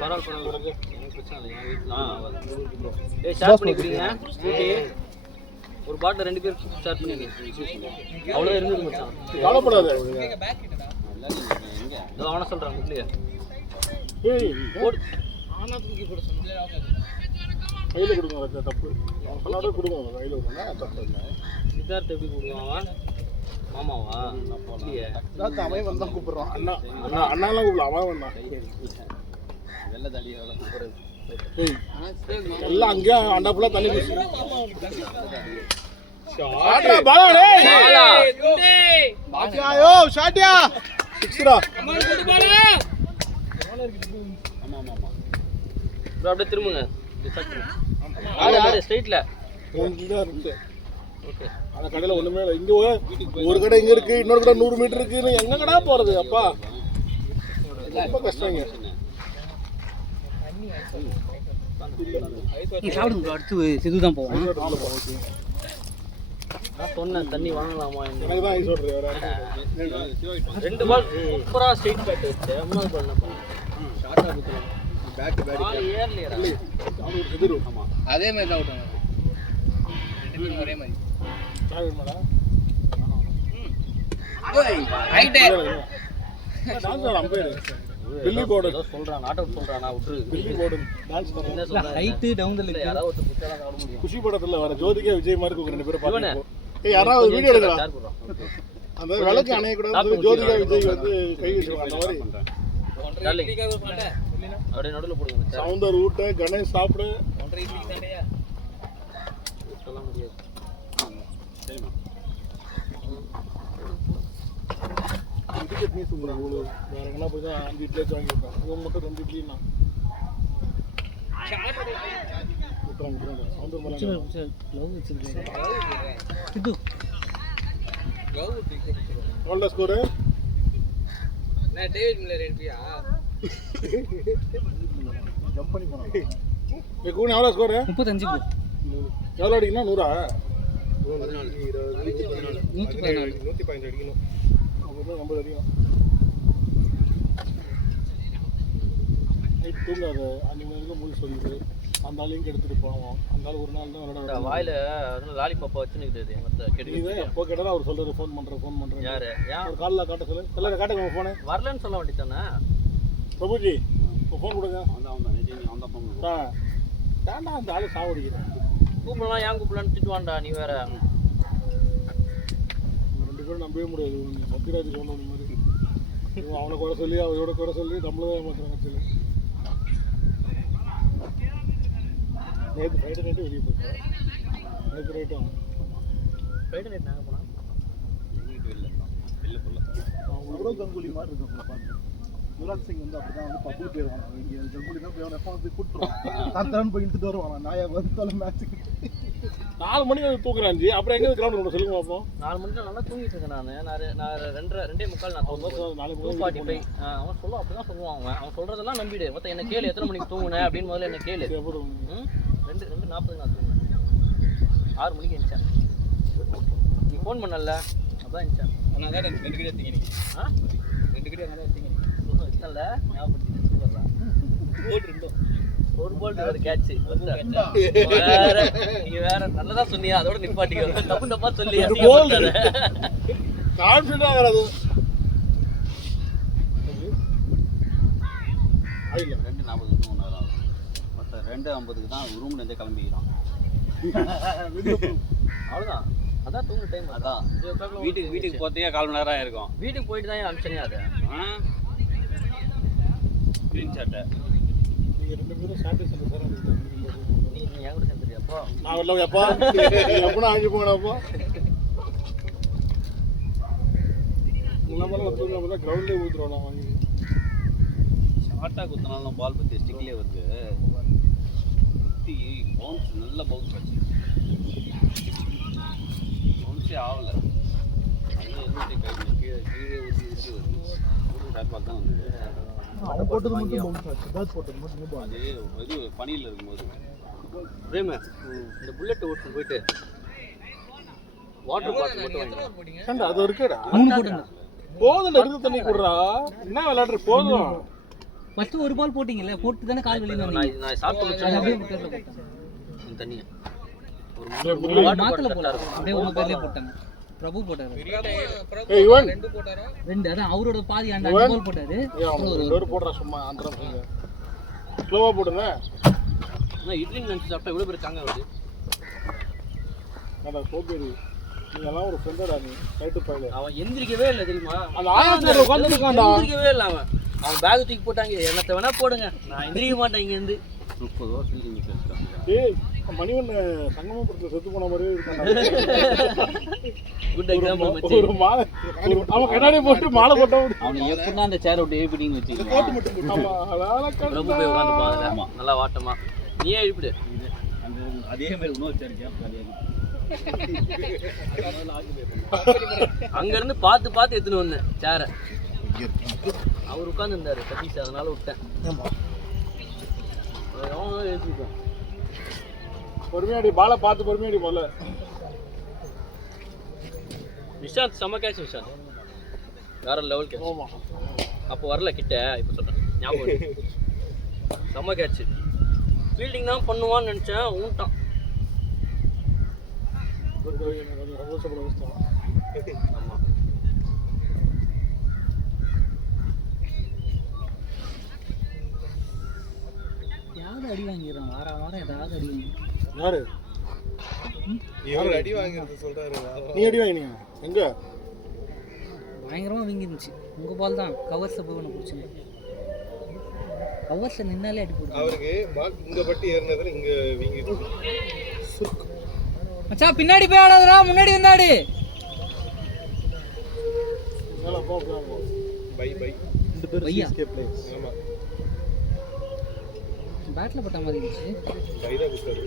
பரவாயில்ல எனக்கு பிரச்சனை இல்லை என் வீட்டில் ஏய் ஷேர் பண்ணிக்கிறீங்க ஸ்கூட்டி ஒரு பாட்டில் 2 பேர் ஷேர் பண்ணிங்க அவ்வளோ இருந்தது மச்சான் கவலைப்படாத இதோ அவனை சொல்கிறான் இட்லியா ஏய் போடு ஆனா தூக்கி போட சொன்னேன் கையில் கொடுங்க தப்பு சொல்லாட கொடுங்க கையில் கொடுங்க தப்பு இல்லை சித்தார்த்த எப்படி கொடுக்குவான் அவன் மாமாவா இல்லையே அதான் அவன் வந்தான் கூப்பிடுறான் அண்ணா அண்ணா அண்ணாலாம் கூப்பிடலாம் அவன் வந்தான் வெள்ளை தடி எவ்வளோ கூப்பிடுறது எல்லாம் அங்கேயே அண்டா ஃபுல்லாக தண்ணி குடிச்சு அப்படியே திரும்புங்க ஸ்ட்ரைட்ல ஓகே அந்த கடையில் ஒன்றுமே இல்லை இங்கே ஒரு கடை இங்கே இருக்குது இன்னொரு கடை 100 மீட்டர் இருக்குன்னு எங்கே கடை போகிறது அப்பா ரொம்ப கஷ்டங்க சாப்பிடுங்க அடுத்து சிது தான் போவோம் நான் சொன்னேன் தண்ணி வாங்கலாமா எனக்கு தான் ஐஸ் ஓடுறது வேறு 2 பால் சூப்பராக ஸ்ட்ரைட் பேட் வச்சு 3வது பால் என்ன பண்ணேன் ஷார்ட்டாக கொடுத்துருவேன் பேக் ஏர்லியரா அவனுக்கு செதுரு ஆமாம் அதே மாதிரி தான் விட்டாங்க ஒரே மாதிரி பில்லி போர்டு சொல்றான் நாட் அவுட் சொல்றானா விட்டுரு பில்லி போர்டு டான்ஸ் என்ன சொல்றான் ஹைட் டவுன் தி லெக் யாராவது ஒருத்தர் புடிச்சா தான் ஆட முடியும் குஷி படத்துல வர ஜோதிகா விஜய் மாதிரி இருக்கு 2 பேரும் பாத்து ஏய் யாராவது வீடியோ எடுங்கடா அந்த விளக்கு அணைய கூட ஜோதிகா விஜய் வந்து கை வீசுவாங்க அந்த மாதிரி அப்படியே நடுவுல போடுங்க சவுந்தர் ஊட்ட கணேஷ் சாப்பிடு 1.5 இட்லி தான்டா சொல்ல முடியாது சரிமா டிக்கெட் மீஸ் உங்களுக்கு வேற எங்கனா போய் தான் 5 இட்லி வாங்கிருக்கோம் இவங்க மட்டும் 2 இட்லினா சவுந்தர் மலை லவ் வச்சிருக்கேன் இது எவ்வளோ ஸ்கோரு நான் டேவிட் மில்லர் என்ட்ரியா ஜம்ப் பண்ணி போனாங்க கூணு எவ்வளோ ஸ்கோரு 35 போ எவ்வளோ அடிக்கணும் 100 115 அடிக்கணும் அப்போ 50 அடிக்கணும் நைட் தூங்காது 5 மணிக்கு மூடி சொல்லிடுது அந்த ஆளையும் எடுத்துட்டு போவோம். அந்த ஆள் ஒரு நாள் தான் விளையாட வாயில லாலிபாப்பா வச்சுன்னு எப்போ கேட்டாலும் அவர் சொல்றாரு ஃபோன் பண்றேன். யாரு ஒரு காலில் காட்ட சொல்லு. எல்லாரும் காட்டுங்க ஃபோனு. வரலன்னு சொல்ல வேண்டியதானே. பிரபுஜி ஃபோன் கொடுங்க. தாண்டா அந்த ஆளு சாவடிக்கிறேன். கூப்பிடலாம் ஏன் கூப்பிடலான்னு திட்டுவான்டா நீ வேற. ரெண்டு பேரும் நம்பவே முடியாது. சத்யராஜ் சொன்ன மாதிரி அவனை குறை சொல்லி அவரோட குறை சொல்லி நம்மளதான் ஏமாத்துறாங்க. சொல்லி நேற்று ஃப்ரைடே நைட்டு வெளியே போயிட்டோம். நேற்று நைட்டும் ஃப்ரைடே நைட் நாங்கள் போனோம். கூட கங்குலி மாதிரி இருக்கும். யுவராஜ் சிங் வந்து அப்படிதான் வந்து பப்பு போயிடுவாங்க. இங்கே கங்குலி தான் போய் அவனை வந்து கூப்பிட்டுருவான். தான் போய் இழுத்துட்டு வருவான். நான் வந்து மேட்ச்சுக்கு 4 மணிக்கு வந்து தூக்குறாஞ்சி. அப்புறம் எங்கே கிரவுண்ட் கொண்டு சொல்லுங்க பார்ப்போம். 4 மணிக்கு நல்லா தூங்கிட்டு இருக்கேன் நான் 2:45 நான் 2:45. அவன் சொல்லுவான் அப்படிதான் சொல்லுவான். அவன் சொல்றதெல்லாம் நம்பிடு. மொத்தம் என்ன கேளு எத்தனை மணிக்கு தூங்குனேன் அப்படின்னு முதல்ல என்ன கேளு. 2:40 நான் தூங்கினேன். 6 மணிக்கு எழுந்தேன். நீ ஃபோன் பண்ணல அதான் எழுந்தேன். நான் தான் 2 கிட்ட தீங்க. 2 கிட்ட நான் தான் தீங்க. இல்ல ஞாபகப்படுத்தி சொல்றேன். போல்ட் இருந்தோம். ஒரு போல்ட் ஒரு கேட்ச். வேற நீ வேற நல்லதா சொன்னியா அதோட நிப்பாட்டிக்க. தப்பா சொல்லி கான்ஃபிடன்ட் ஆகிறது. ஐல 2:40 தூங்குனாராம். மத்த 2:50க்கு தான் ரூம்ல இருந்தே கிளம்பிக்கிறான். அவ்வளவுதான். அதான் தூங்குற டைம். அதான் வீட்டுக்கு போறதுக்கே 1/4 மணி நேரம் ஆயிருக்கும். வீட்டுக்கு போயிட்டு தான் அனுப்பிச்சனே அது. ஸ்கிரீன் ஷாட் நீங்க ரெண்டு பேரும் சாப்பிட்டு சார். நீ என் கூட சேர்ந்துறியாப்போ? நான் வரல எப்பா. எப்பனா ஆகி போங்கடாப்பா. நம்மளால தூங்க கிரவுண்ட்லேயே ஊத்துறோம். நான் வாங்கி ஷார்ட்டாக குத்தினாலும் பால் பற்றி ஸ்டிக்லேயே வருது. குத்தி பவுன்ஸ் நல்ல பவுன்ஸ் ஆச்சு. பவுன்ஸே ஆகலை. அது எதுவும் கை கீழே ஊற்றி வருது. ஷார்ட் பால் தான் வந்தது. அவன் போட்டது மட்டும் பவுன்ஸ் ஆச்சு. பேட் போட்டது மட்டும் அது இது பனியில் இருக்கும்போது பிரேம இந்த புல்லட் ஓட்டு போயிட்டு வாட்டர் பாட்டில் மட்டும் வாங்கிட்டு அது இருக்கடா. போதும் எடுத்து தண்ணி குடுறா. என்ன விளையாடுற போதும். ஃபர்ஸ்ட் ஒரு பால் போட்டீங்கல்ல, போட்டு தானே கால் வெளிய வந்தீங்க. நான் சாப்பிட்டு முடிச்சேன். அப்படியே போட்டேன் இந்த தண்ணியை ஒரு மாத்தல போல அப்படியே உங்க பேர்லயே போட்டாங்க. பிரபு போட்டாரு. ஏய் இவன் 2 போட்டாரா? 2 அதான் அவரோட பாதி அந்த 5 பால் போட்டாரு. ஒரு போடுறா சும்மா அந்தரம் செய்ய. ஸ்லோவா போடுங்க. நான் இட்லி நினைச்சு சாப்பிட்டா இவ்வளவு பேர் தாங்க வருது. அட சோபேரி. நீ எல்லாம் ஒரு ஃப்ரெண்டடா நீ. ரைட் பைல. அவன் எந்திரிக்கவே இல்ல தெரியுமா? அந்த ஆயாத்துல உட்கார்ந்து இருக்கான்டா. எந்திரிக்கவே இல்ல அவன் பேக் தூக்கி போட்டாங்க. என்னத்த வேணா போடுங்க. நான் எந்திரிக்க மாட்டேன் இங்க இருந்து. 30 ரூபா ஃபீல்டிங் பேசிட்டாங்க. ஏய் மணிவன் சங்கமபுரத்துல செத்து போன மாதிரியே இருக்கான்டா. குட் எக்ஸாம்பிள் மச்சி. ஒரு மாலை அவன் கண்ணாடி போட்டு மாலை போட்டவன். அவன் எப்படின்னா அந்த சேர் விட்டு ஏபிடின்னு வச்சுக்கோ. கோட் மட்டும் போட்டு. ஆமா அலால பிரபு போய் உட்கார்ந்து பாருங்க. நல்லா வாட்டமா. நீயே எழுப்பிடு. அதே மாதிரி இன்னொரு சேர் கேப் கிடையாது. அங்க இருந்து பார்த்து எடுத்துன்னு வந்தேன் சேரை. அவர் உட்கார்ந்து இருந்தாரு சதீஷ், அதனால விட்டேன். எழுதிருக்கேன். பொறுமையாடி பாலை பார்த்து பொறுமையாடி முதல்ல. நிஷாந்த் செம்ம கேட்ச். நிஷாந்த் வேற லெவல் கேட்ச். ஆமா அப்போ வரல கிட்ட, இப்போ சொல்றேன் ஞாபகம். செம்ம கேட்ச். ஃபீல்டிங் தான் பண்ணுவான்னு நினைச்சேன், ஊன்ட்டான். சந்தோஷப்பட வச்சுட்டான். ஆமா யாரும் அடி வாங்கிடுறான். வாரம் ஏதாவது அடி வாங்கி. யாரு இவர் அடி வாங்குறது சொல்றாரு. நீ அடி வாங்கினீங்க எங்க? பயங்கரமாக வீங்கிருந்துச்சு. உங்கள் பால் தான் கவர்ஸில் போய் ஒன்று பிடிச்சிங்க. கவர்ஸில் நின்னாலே அடி போடுங்க. அவருக்கு இங்க பட்டி ஏறினதுல இங்க வீங்கிருக்கு. மச்சான் பின்னாடி போய் ஆடாதடா, முன்னாடி வந்தாடி. By bye. ரெண்டு பேரும் பையா. CSK players. ஆமா பேட்டில் போட்ட மாதிரி இருந்துச்சு. பை தான் குத்தாரு.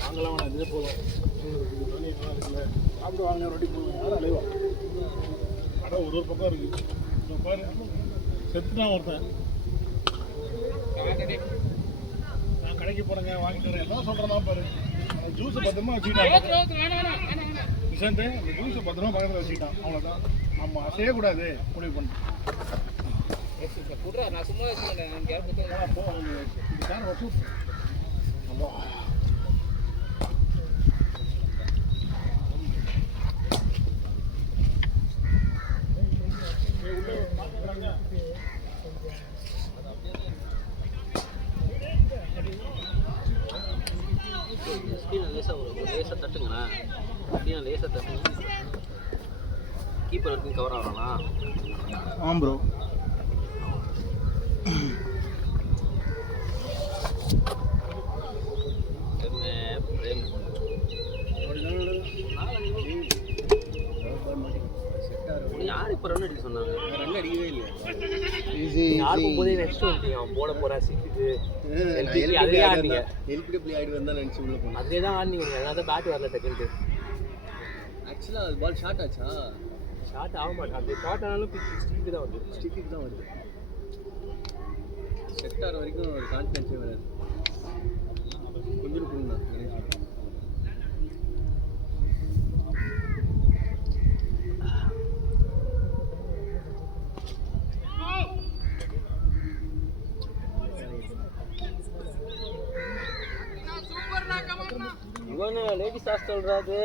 வாங்கலாம் வேணாம், இதே போதும். சாப்பிட்டு வாங்க ரொட்டி போடுவோம். யாரும் அலைவா அதான் ஒரு பக்கம் இருக்கு. செத்துட்டான் ஒருத்தன். நான் கடைக்கு போறேங்க வாங்கிட்டு வரேன். எல்லாம் சொல்றேன் பாரு. ஜூஸ் பத்திரமா வச்சுக்கிட்டாங்க. நிஷாந்த் அந்த ஜூஸை பத்திரமா பக்கத்தில் வச்சுக்கிட்டான் அவ்வளோதான். நம்ம அசையக்கூடாது முடிவு பண்ணிட்டோம். நான் சும்மா போ இந்த காரை வச்சு ஆமாம். ஸ்க்ரீனை லேசாக தட்டுங்களேன். ஸ்க்ரீனை லேசாக தட்டுங்க. கீப்பர் வரைக்கும் கவர் ஆகலாம்ண்ணா. ஆமாம் ப்ரோ. யார் இப்போ ரன் அடிக்க சொன்னாங்க? ரன் அடிக்கவே இல்லையா? யாருக்கும் போதே நெக்ஸ்ட் வந்துட்டீங்க. அவன் போட போகிறா சிக்ஸுக்கு எல்பிடபிள்யூ ஆயிடு வந்தா நினச்சி உள்ள போனேன். அதே தான் ஆடினீங்க. அதனால தான் பேட் வரல டக்குன்ட்டு. ஆக்சுவலாக அது பால் ஷார்ட் ஆச்சா? ஷார்ட் ஆக மாட்டேன். அப்படி ஷார்ட் ஆனாலும் ஸ்டிக்கு தான் வந்து. ஸ்டிக்கு தான் வருது. செட் ஆகிற வரைக்கும் ஒரு கான்ஃபிடன்ஸே வராது. கொஞ்சம் கொடுங்க. இவனு லேடிஸ் ஹாஸ்டல்றாது.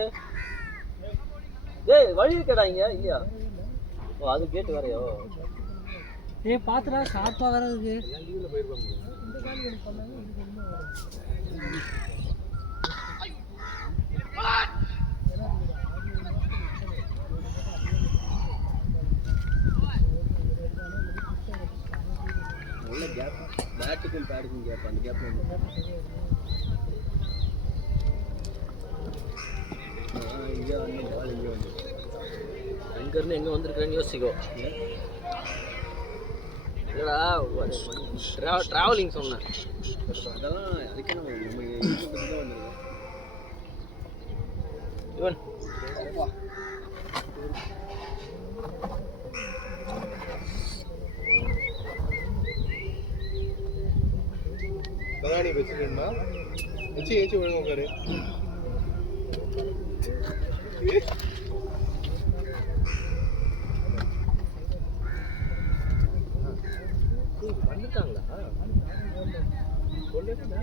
டேய் வழி இருக்கடா இங்க இல்லையா? ஓ அது கேட் வேறையோ? ஏய் பாத்துடா ஷார்ப்பா வேற இருக்கு. லீவ்ல போயிருப்பாங்க. நல்ல கேப். பேட்டுக்கும் பேடுக்கும் கேப். அந்த கேப் இங்கே வந்து பால் இங்கே வந்து அங்கேருந்து எங்கே வந்திருக்கிறேன்னு யோசிக்கோ. இல்லைடா ட்ராவலிங் சொன்னேன். அதெல்லாம் அதுக்கே நம்ம தான் வந்துருக்கோம். இவன் கதாணி வச்சுக்கணும்னா ஏச்சி ஒழுங்கு உட்காரு. வந்துட்டாங்களா? சொல்லுங்க.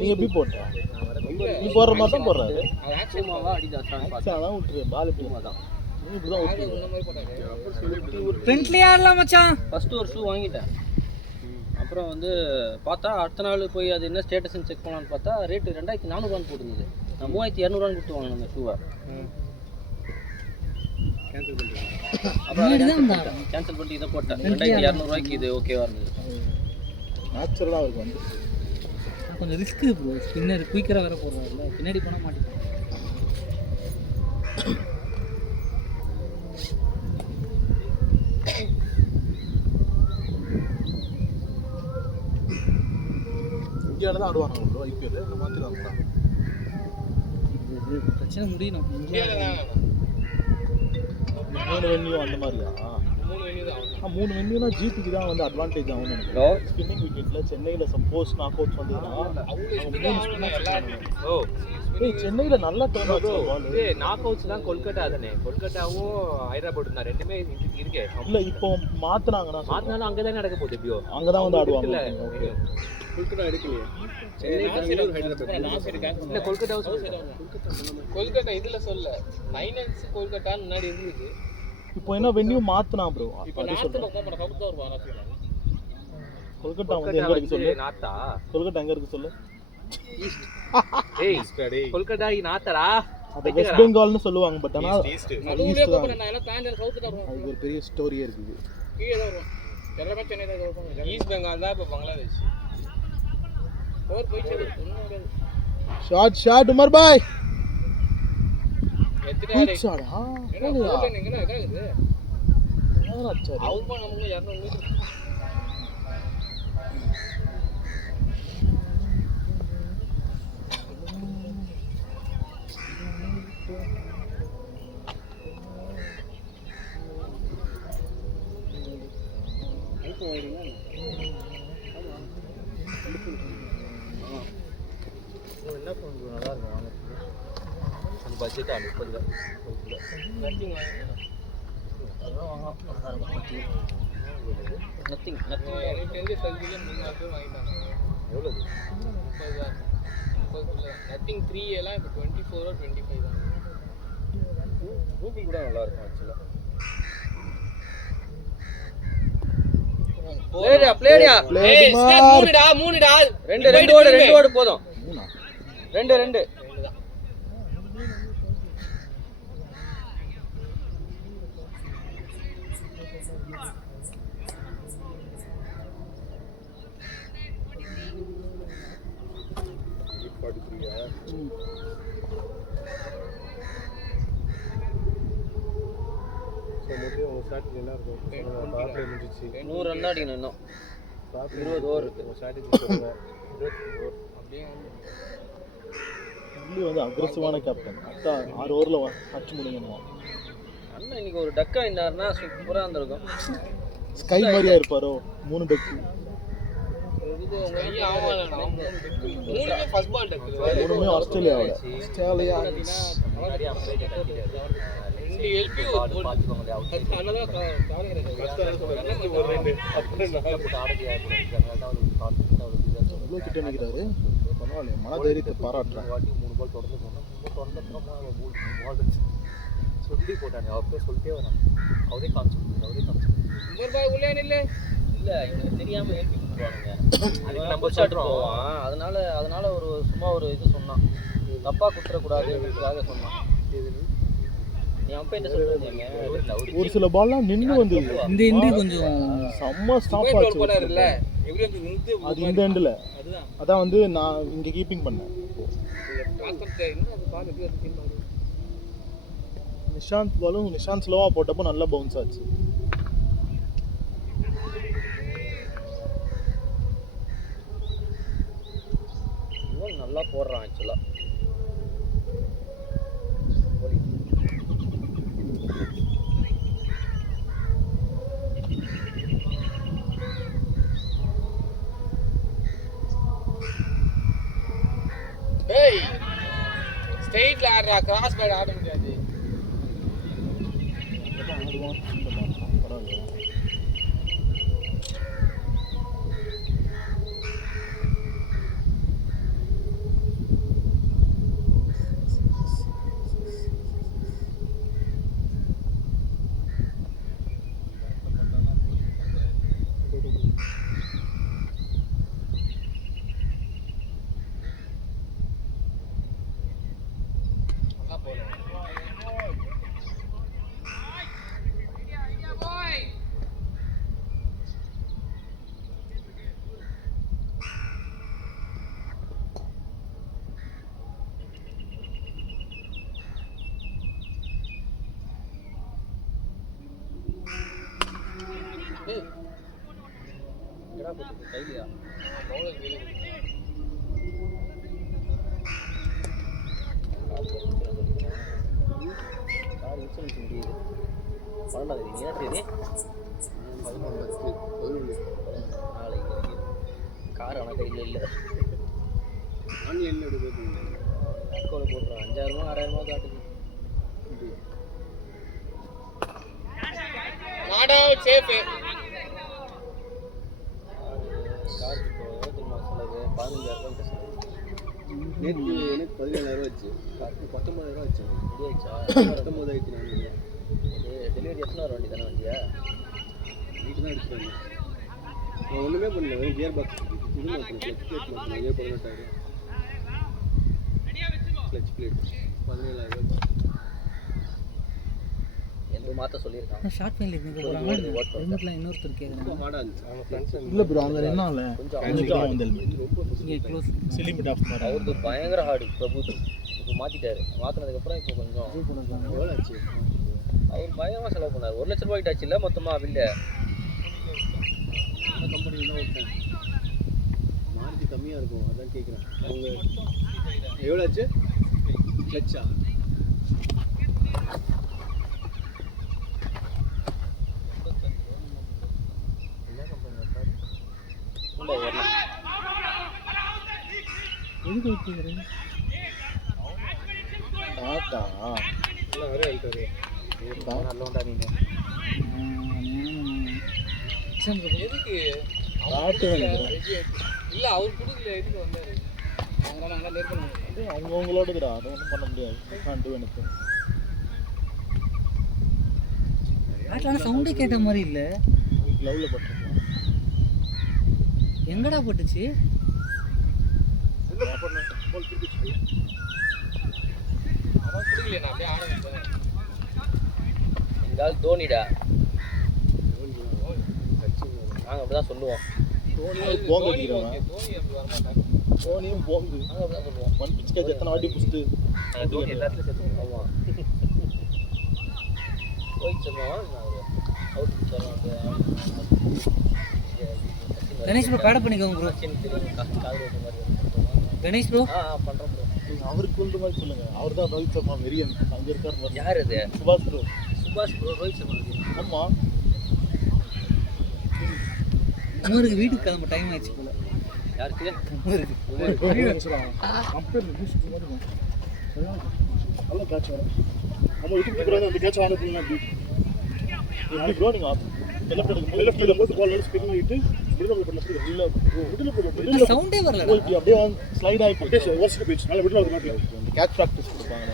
நீ எப்படி போட்ட? நீ போடுற மாதிரி தான் போடுறாரு. அதான் விட்டுரு பால் எப்படி தான் இப்படிதான் ஃப்ரண்ட்லயே ஆடலாம் மச்சான். ஃபர்ஸ்ட் ஒரு ஷூ வாங்கிட்டேன். அப்புறம் வந்து பார்த்தா அடுத்த நாள் போய் அது என்ன ஸ்டேட்டஸ்ன்னு செக் பண்ணலான்னு பார்த்தா ரேட்டு 2400 போட்டுருந்தது. நான் 3200 கொடுத்து வாங்கினேன் அந்த ஷூவை. அப்புறம் கேன்சல் பண்ணிட்டு இதை போட்டேன். 2200 இது ஓகேவா இருந்தது. நேச்சுரலாக இருக்கும் வந்து கொஞ்சம் ரிஸ்க்கு ப்ரோ. ஸ்பின்னர் குயிக்கராக வேற போடுறாருல, பின்னாடி பண்ண மாட்டேங்குது. இந்தியாவில் தான் ஆடுவாங்க ப்ரோ ஐபிஎல். இந்த மாதிரி தான் இது பிரச்சனை முடியணும். 3 வென்யூ அந்த மாதிரியா? 3 வென்யூனா ஜிடிக்கு தான் வந்து அட்வான்டேஜ் ஆகும்னு நினைக்கிறேன். ஸ்பின்னிங் விக்கெட்டில் சென்னையில் சப்போஸ் நாக் அவுட்ஸ் வந்ததுன்னா சென்னையில் நல்லா டர்ன் ஆச்சு. நாக் அவுட்ஸ் தான் கொல்கட்டா தானே. கொல்கட்டாவும் ஹைதராபாத் தான் ரெண்டுமே இருக்கே. இல்லை இப்போ மாற்றினாலும் அங்கே தான் நடக்க போகுது. எப்படியோ அங்கே தான் வந்து ஆடுவாங்க. கொல்கட்டா எடுக்கலையே. இல்லை கொல்கட்டா இதுல சொல்ல 9 கொல்கட்டான்னு முன்னாடி இருந்துச்சு. இப்போ என்ன வென்யூ மாத்தினா ப்ரோ? இப்போ நார்த் பக்கம் போற கவுட் தான் வருவாங்க. கொல்கட்டா வந்து எங்க இருக்கு சொல்லு? நார்த்தா? கொல்கட்டா எங்க இருக்கு சொல்லு? ஈஸ்ட். ஏய் கொல்கட்டா நார்த்தடா. அது வெஸ்ட் பெங்கால்னு சொல்லுவாங்க. பட் ஆனா ஈஸ்ட் தான். நான் எல்லாம் தாண்டி சவுத் தான் போறேன். அது ஒரு பெரிய ஸ்டோரியே இருக்குது. கீழ தான் வரும். எல்லாமே சென்னை தான் வருவாங்க. ஈஸ்ட் பெங்கால் தான் இப்ப பங்களாதேஷ். ஓவர் போயிச்சு ஒண்ணும் கிடையாது. ஷாட் உமர் பாய். எத்தனை ஷாட் எங்கனா இருக்குது. அவுட் பண்ண நமக்கு 200 மீட்டர். என்ன ஃபோன் நல்லா இருக்கும் வாங்க அந்த பட்ஜெட் 30 நத்திங் நத்திங் எனக்கு தெரிஞ்ச சர்வீஸ்ல 3-4 பேர் வாங்கிட்டாங்க. எவ்வளோ 30,000 30 நத்திங் 3 எல்லாம் இப்போ 24 or 25 தான். கூகுள் கூட நல்லா இருக்கும் ஆக்சுவலாக. பிளேடியா மூணுடா ரெண்டு ஓடு போதும். ரெண்டு உங்கள் ஸ்ட்ராட்டஜி என்ன இருக்கும்? 100 ரன் தான் அடிக்கணும் இன்னும். 20 ஓவர் இருக்கு. உங்கள் ஸ்ட்ராட்டஜி சொல்லுங்கள். 20 ஓவர் அப்படியே முரளி வந்து அக்ரெசிவான கேப்டன். அதான் 6 ஓவரில் அடிச்சு முடியணும். அண்ணா இன்னைக்கு ஒரு டக்கா இருந்தாருன்னா சூப்பராக இருந்திருக்கும். ஸ்கை மாதிரியா இருப்பாரோ 3 டக்கு. ஐயா ஆமாலண்ணா 3 ஃபர்ஸ்ட் பால் டக்கு 3மே ஆஸ்திரேலியாவோட. ஆஸ்திரேலியா ரெண்டு எல்பி ஒரு கோல் பாத்துக்கோங்க. அதனால கவலைக்கிறேன். ஒரு ரெண்டு எவ்வளோ கிட்ட நிற்கிறாரு. பரவாயில்ல, மன தைரியத்தை பாராட்டுறேன். 3 பால் தொடர்ந்து போனால் சொல்லி போட்டாங்க. அவர் சொல்லிட்டே வரான். அவரே காமிச்சு இன்னொரு பால் உள்ளே இல்லை இவனுக்கு தெரியாமல் ஏற்பி பண்ணுவானுங்க. அதுக்கு நம்ம போவான். அதனால ஒரு சும்மா ஒரு இது சொன்னான். தப்பாக குத்துறக்கூடாதுன்றதுக்காக சொன்னான். நீ அப்பா சொல்லுங்க. ஒரு சில பால்லாம் நின்று வந்தது. இந்த இண்டி கொஞ்சம் செம்ம ஸ்டாப் ஆச்சு. போனாருல்ல எப்படி வந்து அது இந்த எண்டில். அதான் வந்து நான் இங்கே கீப்பிங் பண்ணேன். நிஷாந்த் பாலும் நிஷாந்த் ஸ்லோவாக போட்டப்போ நல்லா பவுன்ஸ் ஆச்சு. நல்லா போடுறான் ஆக்சுவலாக. ஏய் ஸ்ட்ரைட்ல ஆடுறா, கிராஸ் பேட் ஆட முடியாது. கைலியா பவுலர் கையில கார் இன்சூரன்ஸ் முடியுது. 12ஆம் தேதி. 11 நாளைக்கு கார் ஆனால் கையில் இல்லை. ஆன்லைனில் எடுக்கிறது அக்கௌண்ட் போட்டுருவோம். 5000 6000 காட்டுது. Not out safe. காருக்கு இப்போ 20 செலவு 15000 செலவு. நேற்று எனக்கு 17000 வச்சு 19000 வச்சு முடியாச்சா? 19 ஆயிடுச்சு. நான் டெலிவரி எத்தனை வர வண்டி தானே வண்டியா? வீட்டு தான் எடுத்துட்டு வந்தேன். நான் ஒன்றுமே பண்ணல, வெறும் கியர் பாக்ஸ் இது மாற்றணும், கிளச் பிளேட் மாற்றணும். இதே 18000. கிளச் பிளேட் 17000 எந்த மாற்ற சொல்லியிருக்கான். ஷார்ட் ஃபைனல் இருக்கு போறாங்க. ஹெல்மெட்ல இன்னொருத்தர் கேக்குறாங்க. ரொம்ப ஹார்டாக இருந்துச்சு. இல்லை ப்ரோ, அங்கே என்ன இல்லை கொஞ்சம் இங்க க்ளோஸ் செலிமிட் ஆஃப் மாதிரி. அவருக்கு பயங்கர ஹார்டு பிரபுது. இப்போ மாற்றிட்டாரு. மாற்றினதுக்கப்புறம் இப்போ கொஞ்சம் எவ்வளோ ஆச்சு? அவர் பயங்கரமாக செலவு பண்ணார். 1 லட்ச ரூபாய்க்கு ஆச்சு இல்லை மொத்தமாக பில்ல. அந்த கம்பெனியில் தான் ஒருத்தன் மார்ஜி கம்மியாக இருக்கும், அதான் கேட்குறேன். அவங்க எவ்வளோ ஆச்சு? கிளச்சா என்ன கம்பெனி டாட்டா நல்லவன்டா நீங்க. எதுக்கு டாட்டு இல்ல அவர் கொடுக்கல எதுக்கு வந்தாரு அதனால அங்க இருக்கணும் அவங்கவுங்களோடதுடா, அதை ஒன்றும் பண்ண முடியாது. கண்டு எனக்கு ஆனால் சவுண்டே கேட்ட மாதிரி இல்லை. லவ்வில் பட்டிருக்கோம். எங்கடா போட்டுச்சு? அவன் கொடுக்கல நான் அப்படியே ஆட வந்தேன். இந்த ஆள் தோனிடா. நாங்கள் அப்படி தான் சொல்லுவோம். தோனியும் போங்க அடிக்கிறவன். தோனி அப்படி வரமாட்டாங்க. தோனியும் போங்கு. நாங்கள் அப்படி தான் சொல்லுவோம். ஒன் பிச் கேட்ச் எத்தனை வாட்டி புடிச்சிட்டு தோனி எல்லாத்துலையும் சேர்த்து. ஆமாம். ரோஹித் சர்மாவா அவுட் கணேஷ் ப்ரோ பேட பண்ணிக்கோங்க ப்ரோ. காது ஓட்ட மாதிரி கணேஷ் ப்ரோ பண்ணுறோம் ப்ரோ. அவருக்கு கொண்டு மாதிரி சொல்லுங்க. அவர் தான் ரோஹித் சர்மா வெறியன். அங்கே இருக்காரு. யார் அது? சுபாஷ் ப்ரோ. சுபாஷ் ப்ரோ ரோஹித் சர்மா. ஆமாம். உமருக்கு வீட்டுக்கு கிளம்ப டைம் ஆயிடுச்சு போல. யாருக்கு? நல்ல கேட்ச் வரும். நம்ம வீட்டுக்கு போகிறது அந்த கேட்ச் ஆனதுன்னா அப்படி ப்ரோ நீங்கள் லெஃப்ட்டில் போது பால் ஸ்பின் ஆகிட்டு சவுண்டே வரல. அப்படியே ஸ்லைட் ஆகி ஓர்ஸ்ட் போயிடுச்சு. நல்ல middle of the match catch practice கொடுப்பாங்க.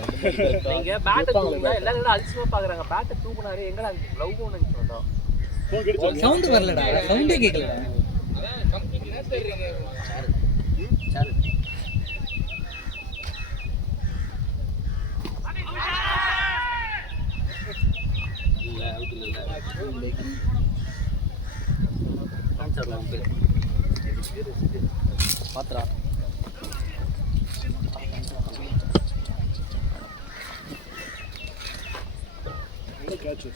நீங்க பேட் தூக்குனா எல்லாரும் அதிசயமா பாக்குறாங்க. பேட் தூக்குனாரு எங்கடா லவ் ஒன்னு சொன்னோம். ஃபோன் கிடைச்சு சவுண்ட் வரலடா. சவுண்டே கேட்கல. அதான் கம்ப்ளீட் மேட்ச் இருக்கீங்க. சாரு இல்ல அவுட் இல்ல. கான்சர்லாம் பேர் பாத்ரா. நல்ல கேட்ச்.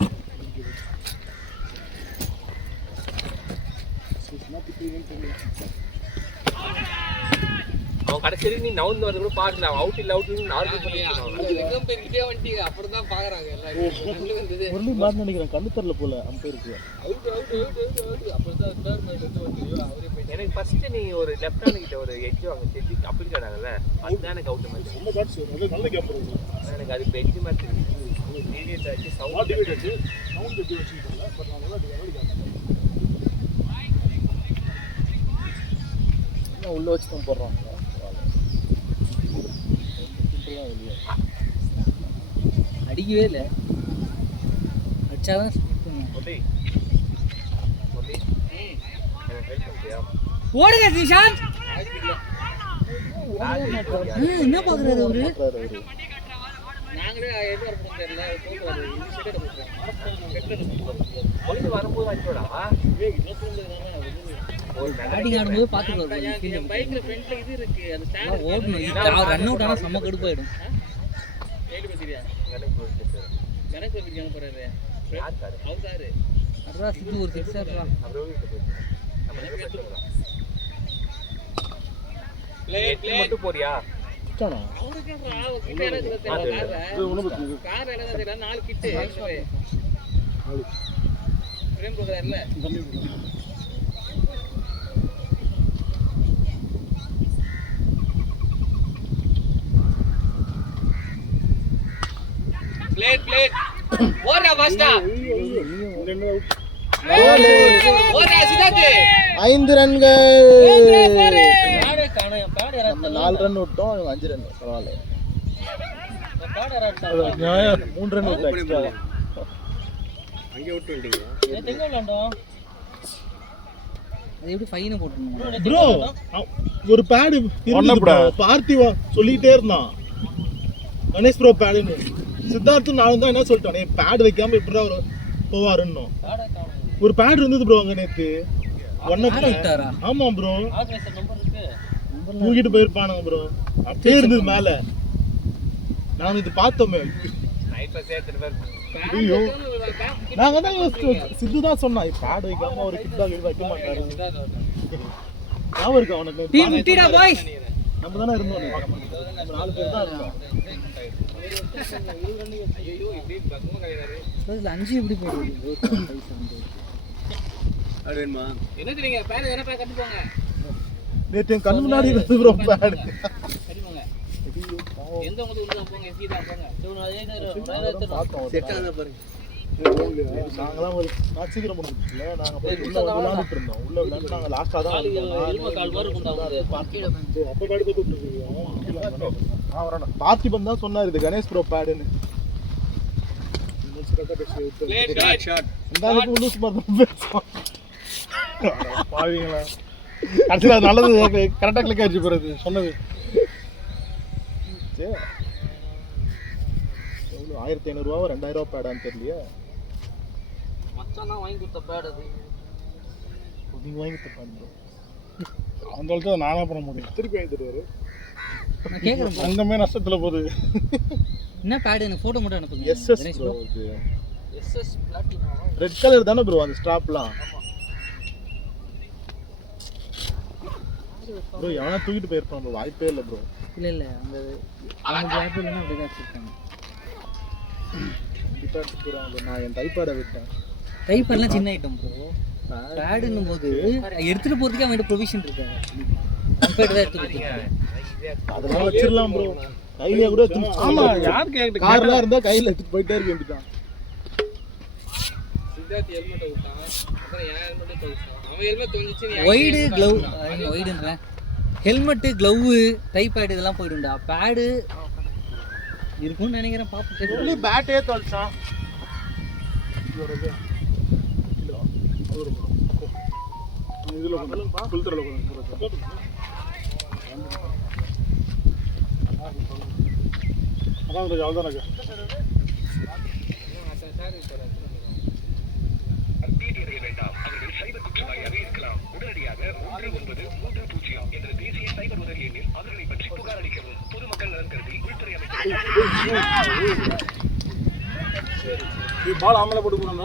அவன் கடைசியில நீ நவுந்து வரது கூட பாக்கல. அவன் அவுட் இல்ல அவுட் இல்ல ஆர்கியூ பண்ணிட்டு ரெக்கம் பேர்கிட்டே வந்துட்டீங்க. அப்புறம் தான் பாக்குறாங்க எல்லாரும். ஒருலி மார்க் நினைக்கிறேன். கண்ணு தெரியல போல அம்பைருக்கு. Out out out out out அப்புறம் தான் தேர்ட் மேட்ச் வந்து அவரே போய் எனக்கு ஃபர்ஸ்ட் நீ ஒரு லெஃப்ட் ஹேண்ட் கிட்ட ஒரு எட்ஜ் வாங்க செஞ்சு அப்படி கேடாங்கல. அதுதான் எனக்கு அவுட் மேட்ச். ரொம்ப கேட்ச் அது நல்ல கேப் இருக்கு. எனக்கு அது பெஞ்ச் மேட்ச் டிவியேட் ஆச்சு சவுண்ட் டிவைட் ஆச்சு. சவுண்ட் எப்படி வச்சிருக்காங்க. பட் நான் நல்லா டிவைட் கேப். நான் உள்ள வச்சு தான் போடுறோம். அடிக்கவே இல்லை. அடிச்சாதான் ஒலி ஒலி ஹெல்ப் பண்ணியா ஓடுங்க நிஷாந்த். என்ன பாக்குறாரு அவரு? நாங்களே எதுவரை போக தெரியல போட்டு வர இந்த சைடு போறோம். ஒலி வரும்போது அடிச்சோடா பேட்டிங் ஆடும்போது பாத்துக்கோ. பைக்ல ஃப்ரண்ட்ல இது இருக்கு அந்த ஸ்டாண்ட் ஓடணும். ரன் அவுட் ஆனா செம்ம கடுப்பாயிடும். ஏழு பத்திரியா கணக்கு பிரிக்காம போறாரு. யார் காரு? அவர் காரு. அதான் சித்து ஒரு 6 ஆடுறா. அப்புறம் வீட்டுக்கு போயிடு. நம்ம என்ன பேசலாம்? பிளே மட்டும் போறியா? தானா? அவருக்கு கிட்ட எனக்கு தெரியல. இது ஒண்ணு பத்தி. கார் எல்லாம் தெரியல. 4 கிட்ட எக்ஸ்ட்ரா. பிரேம் போறாருல. பிளேட் ஓடுறா ஃபாஸ்டா. ஓடுறா சிதார்த். 5 ரன்கள். பேடே காணோம். பேடே நம்ம 4 ரன் விட்டோம். 5 ரன். பரவாயில்லை. பேடே ராட்டா. நியாயம். 3 ரன் விட்டோம் எக்ஸ்ட்ரா. அங்கே விட்டு விட்டீங்க. எங்க விளையாண்டோம்? அது எப்படி ஃபைன் போட்டுறணும்? ப்ரோ ஒரு பேட் இருந்துடா. பார்த்திவா சொல்லிட்டே இருந்தான். கணேஷ் ப்ரோ பேடுன்னு. சித்தார்த்தும் நானும் தான் என்ன சொல்லிட்டானே பேட் வைக்காம எப்படிதான் அவர் போவாருன்னு. பேடே காணோம். ஒரு பேட் இருந்தது ப்ரோ அங்க நேத்து. விட்டாரா? ஆமா ப்ரோ. ஆர்கனைசர் நம்பர் இருக்கு. தூக்கிட்டு போயிருப்பானுங்க ப்ரோ. அப்படியே இருந்தது மேல. நான் இது பார்த்தோமே. நைட் பஸ் ஏத்துறவர். ஐயோ நாங்க தான் யோசிச்சோம். சித்து தான் சொன்னா பேட் வைக்காம ஒரு கிட் பேக் வைக்க மாட்டாரு. ஞாபகம் இருக்கு அவனுக்கு. டீம் விட்டிடா பாய்ஸ். நம்ம தானே இருந்தோம். நம்ம 4 பேர் தான் இருந்தோம். ஐயோ இப்படி பக்கமா கரையாரு. இதுல 5 எப்படி போயிடுது? அது வேணுமா? என்ன தெரியுங்க பேர் என்ன பேர் கட்டு போங்க. நேற்று என் கண்ணு முன்னாடி இருந்து ப்ரோ பேட். எந்த வந்து உள்ள போங்க எஃபி தான் போங்க செட் ஆனதா பாருங்க. நாங்களாம் ஒரு நான் சீக்கிரம் முடிஞ்சிச்சுல, நாங்கள் போய் உள்ள விளையாண்டுட்டு இருந்தோம். உள்ள விளையாண்டு நாங்கள் லாஸ்ட்டாக தான் அப்போ பேடு கொடுத்துருக்கோம். வரணும் பார்த்திபன் தான் சொன்னார் இது கணேஷ் ப்ரோ பேடுன்னு. பாவீங்களா கடைசியில் அது நல்லது கரெக்டாக கிளிக் ஆகிடுச்சு போகிறது சொன்னது. சரி எவ்வளோ 1500 2000 பேடான்னு தெரியலையா? மச்சான் தான் வாங்கி கொடுத்த பேட் அது. நீங்கள் வாங்கி தப்பாங்க அந்த தான் நானாக பண்ண முடியும். திருப்பி வாங்கி தருவார். நான் கேட்குறேன் அங்கமே நஷ்டத்தில் போகுது. என்ன பேடு எனக்கு ஃபோட்டோ மட்டும் அனுப்புங்க. எஸ்எஸ் ப்ரோ இது எஸ்எஸ் பிளாட்டினாவா? ரெட் கலர் தானே ப்ரோ அந்த ஸ்டாப்லாம்? ப்ரோ எவனா தூக்கிட்டு போயிருப்பான் ப்ரோ, வாய்ப்பே இல்லை ப்ரோ. இல்லை அந்த அவங்க வாய்ப்பு இல்லைன்னா அப்படி தான் வச்சுருக்காங்க. நான் என் டைப்பாடை விட்டேன். டைப்பர்லாம் சின்ன ஐட்டம் ப்ரோ. பேடுன்னும் போது எடுத்துகிட்டு போகிறதுக்கே அவன்கிட்ட ப்ரொவிஷன் இருக்காங்க. கம்பேர்ட் தான் எடுத்து கொடுத்துருக்காங்க. அதெல்லாம் வச்சிடலாம் ப்ரோ, கையிலே கூட எடுத்து. ஆமாம் யார் கேட்டு கார்லாம் இருந்தால் கையில் எடுத்துட்டு போயிட்டே இருக்க வேண்டியதான். ஒய்டு க்ளவ் ஒய்டுன்றேன் ஹெல்மெட்டு க்ளவ்வு டைப்பேடு இதெல்லாம் போயிடும்டா. பேடு இருக்கும்னு நினைக்கிறேன். பார்ப்போம். பேட்டே தொலைச்சான். இதில் குளித்தரில் அதான் அவ்வளோதானங்க. பால் ஆமலை போட்டு போனாங்க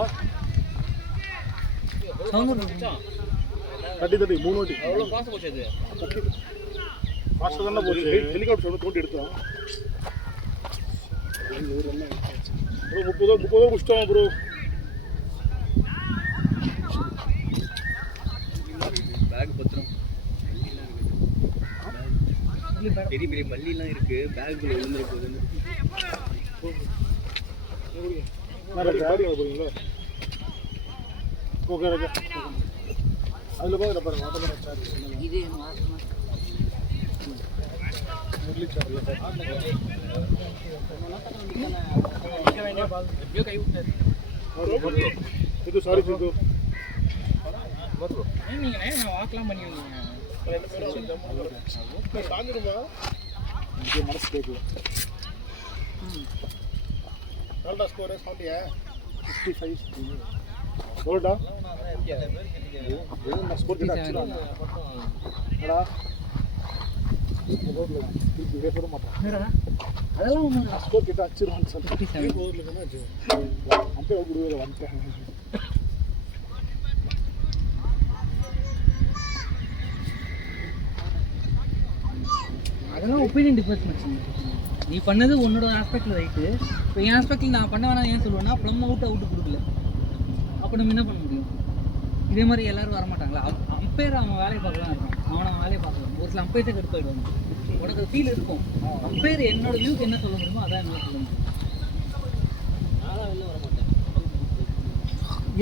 தட்டி 3 வாட்டி. அவ்வளோ பாசம் போச்சு அது. ஃபாஸ்ட்டாக தானே போச்சு. ஹெலிகாப்டர் தோண்டி எடுத்தோம் ப்ரோ. 30 குடிச்சிட்டோம் ப்ரோ. பேக் பத்திரம் பெரிய பெரிய மல்லிலாம் இருக்கு. பேக்குள்ள விழுந்துற போகுதுன்னு போறீங்களா? ஓகே ஓகே அதில் போய் பாருங்க. இது இது சாரி சிந்து நான் வாக்கெலாம் பண்ணி வந்தீங்க. தாங்கிடுமா இங்கே மனசு கேட்கல. எவ்வளோடா ஸ்கோரு? 65 எவ்வளோடா ஸ்கோர் கிட்ட அடிச்சிடா திருப்பி பேச மாட்டேன். அதெல்லாம் ஒன்றும் ஸ்கோர் கிட்ட அடிச்சிருவான்னு சொல்லி அப்போ கொடுக்குற வந்துட்டேன். அதெல்லாம் ஒப்பீனியன் டிஃபரன்ஸ். நீ பண்ணது உன்னோட ஆஸ்பெக்டில் ரைட்டு. இப்போ என் ஆஸ்பெக்டில் நான் பண்ண வேணாம் ஏன் சொல்லுவேன்னா ப்ளம் அவுட்டு கொடுக்கல. அப்போ நம்ம என்ன பண்ண முடியும்? இதே மாதிரி எல்லோரும் வரமாட்டாங்களா? அம்பையர் அவன் வேலையை பார்க்கலாம் இருக்கான், அவன் வேலையை பார்க்கலாம். ஒரு சில அம்பையர்ஸை கடுப்பாயிடுவாங்க. உனக்கு ஃபீல் இருக்கும். அம்பையர் என்னோட வியூக்கு என்ன சொல்ல முடியுமோ அதான் என்ன சொல்ல முடியும். நானும் வெளில வர மாட்டேன்.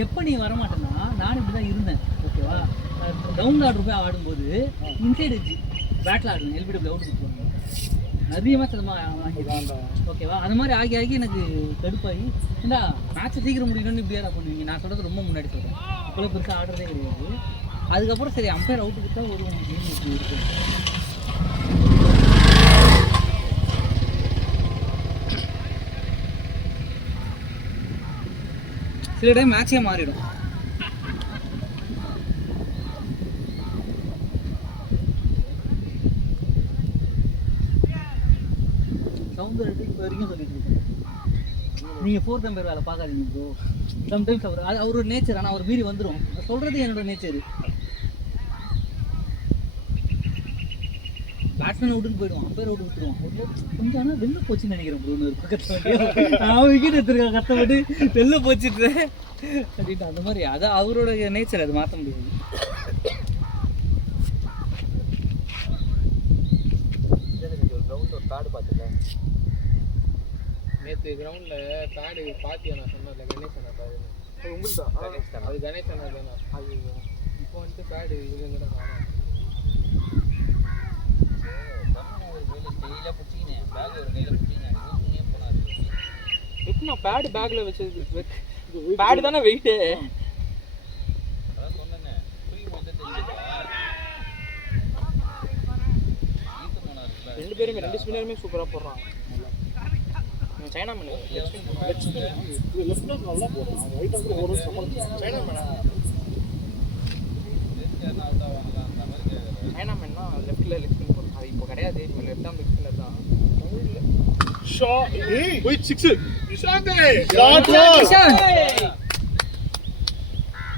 எப்போ நீ வரமாட்டேன்னா நானும் இப்படி தான் இருந்தேன். ஓகேவா? டவுன் ஆர்டர் போய் ஆடும்போது இன்சைடு வச்சு பேட்டில் ஆடுவேன். எல்பிடபிள்யூ அவுட் கொடுத்துருவாங்க. நிறைய மேட்ச் அது மாதிரி வாங்கிடுவாங்க. ஓகேவா? அது மாதிரி ஆகி ஆகி எனக்கு கடுப்பாகி ஏண்டா மேட்ச்சை சீக்கிரம் முடியணும்னு இப்படியா பண்ணுவீங்க. நான் சொல்கிறது ரொம்ப முன்னாடி சொல்கிறேன். இப்போலாம் பெருசாக ஆடுறதே கிடையாது. அதுக்கப்புறம் சரி அம்பையர் அவுட்டு கொடுத்தா ஒரு கேம் இப்படி இருக்கும். சில டைம் மேட்சே மாறிடும். சவுந்தரட்டு இப்போ வரைக்கும் சொல்லிட்டு இருக்கேன், நீங்கள் 4th அம்பையர் வேலை பார்க்காதீங்க ப்ரோ. சம்டைம்ஸ் அவரோட நேச்சர். ஆனால் அவர் மீறி வந்துடும். சொல்கிறது என்னோட நேச்சர். பேட்ஸ்மேன் அவுட்டுன்னு போயிடுவான், அம்பையர் அவுட் கொடுத்துருவான். கொஞ்சம் ஆனால் வெளில போச்சுன்னு நினைக்கிறேன் ப்ரோ. ஒரு பக்கத்தில் நான் விக்கெட் எடுத்துருக்கேன், கஷ்டப்பட்டு வெளில போச்சுட்டுறேன் அப்படின்ட்டு. அந்த மாதிரி அது அவரோட நேச்சர், அது மாற்ற முடியாது. நேற்று கிரவுண்டில் பேடு பாத்தியா நான் சொன்னேன்ல கணேஷ் அண்ணா பாரு அது கணேஷ் அண்ணா தானே அது இப்போ வந்துட்டு பேடு இதுங்க தான் காணும் எப்படின்னா பேடு பேக்கில் வச்சது பேடு தானே வெயிட்டு ரெண்டு பேருமே ரெண்டு ஸ்பின்னருமே சூப்பராக போடுறான் சைனா மேன் நல்லா போடுறான் ரைட் ஹேண்ட் ஒரு சைனா சைனா மேன்னா லெஃப்ட்டில் லெஃப்ட் ஸ்பின் போடுறான் அது இப்போ கிடையாது இப்போ லெஃப்ட் ஆம் லெஃப்ட் ஸ்பின்னர் தான் ஷாட் ஏய் போய் 6 நிஷாந்த் ஷாட்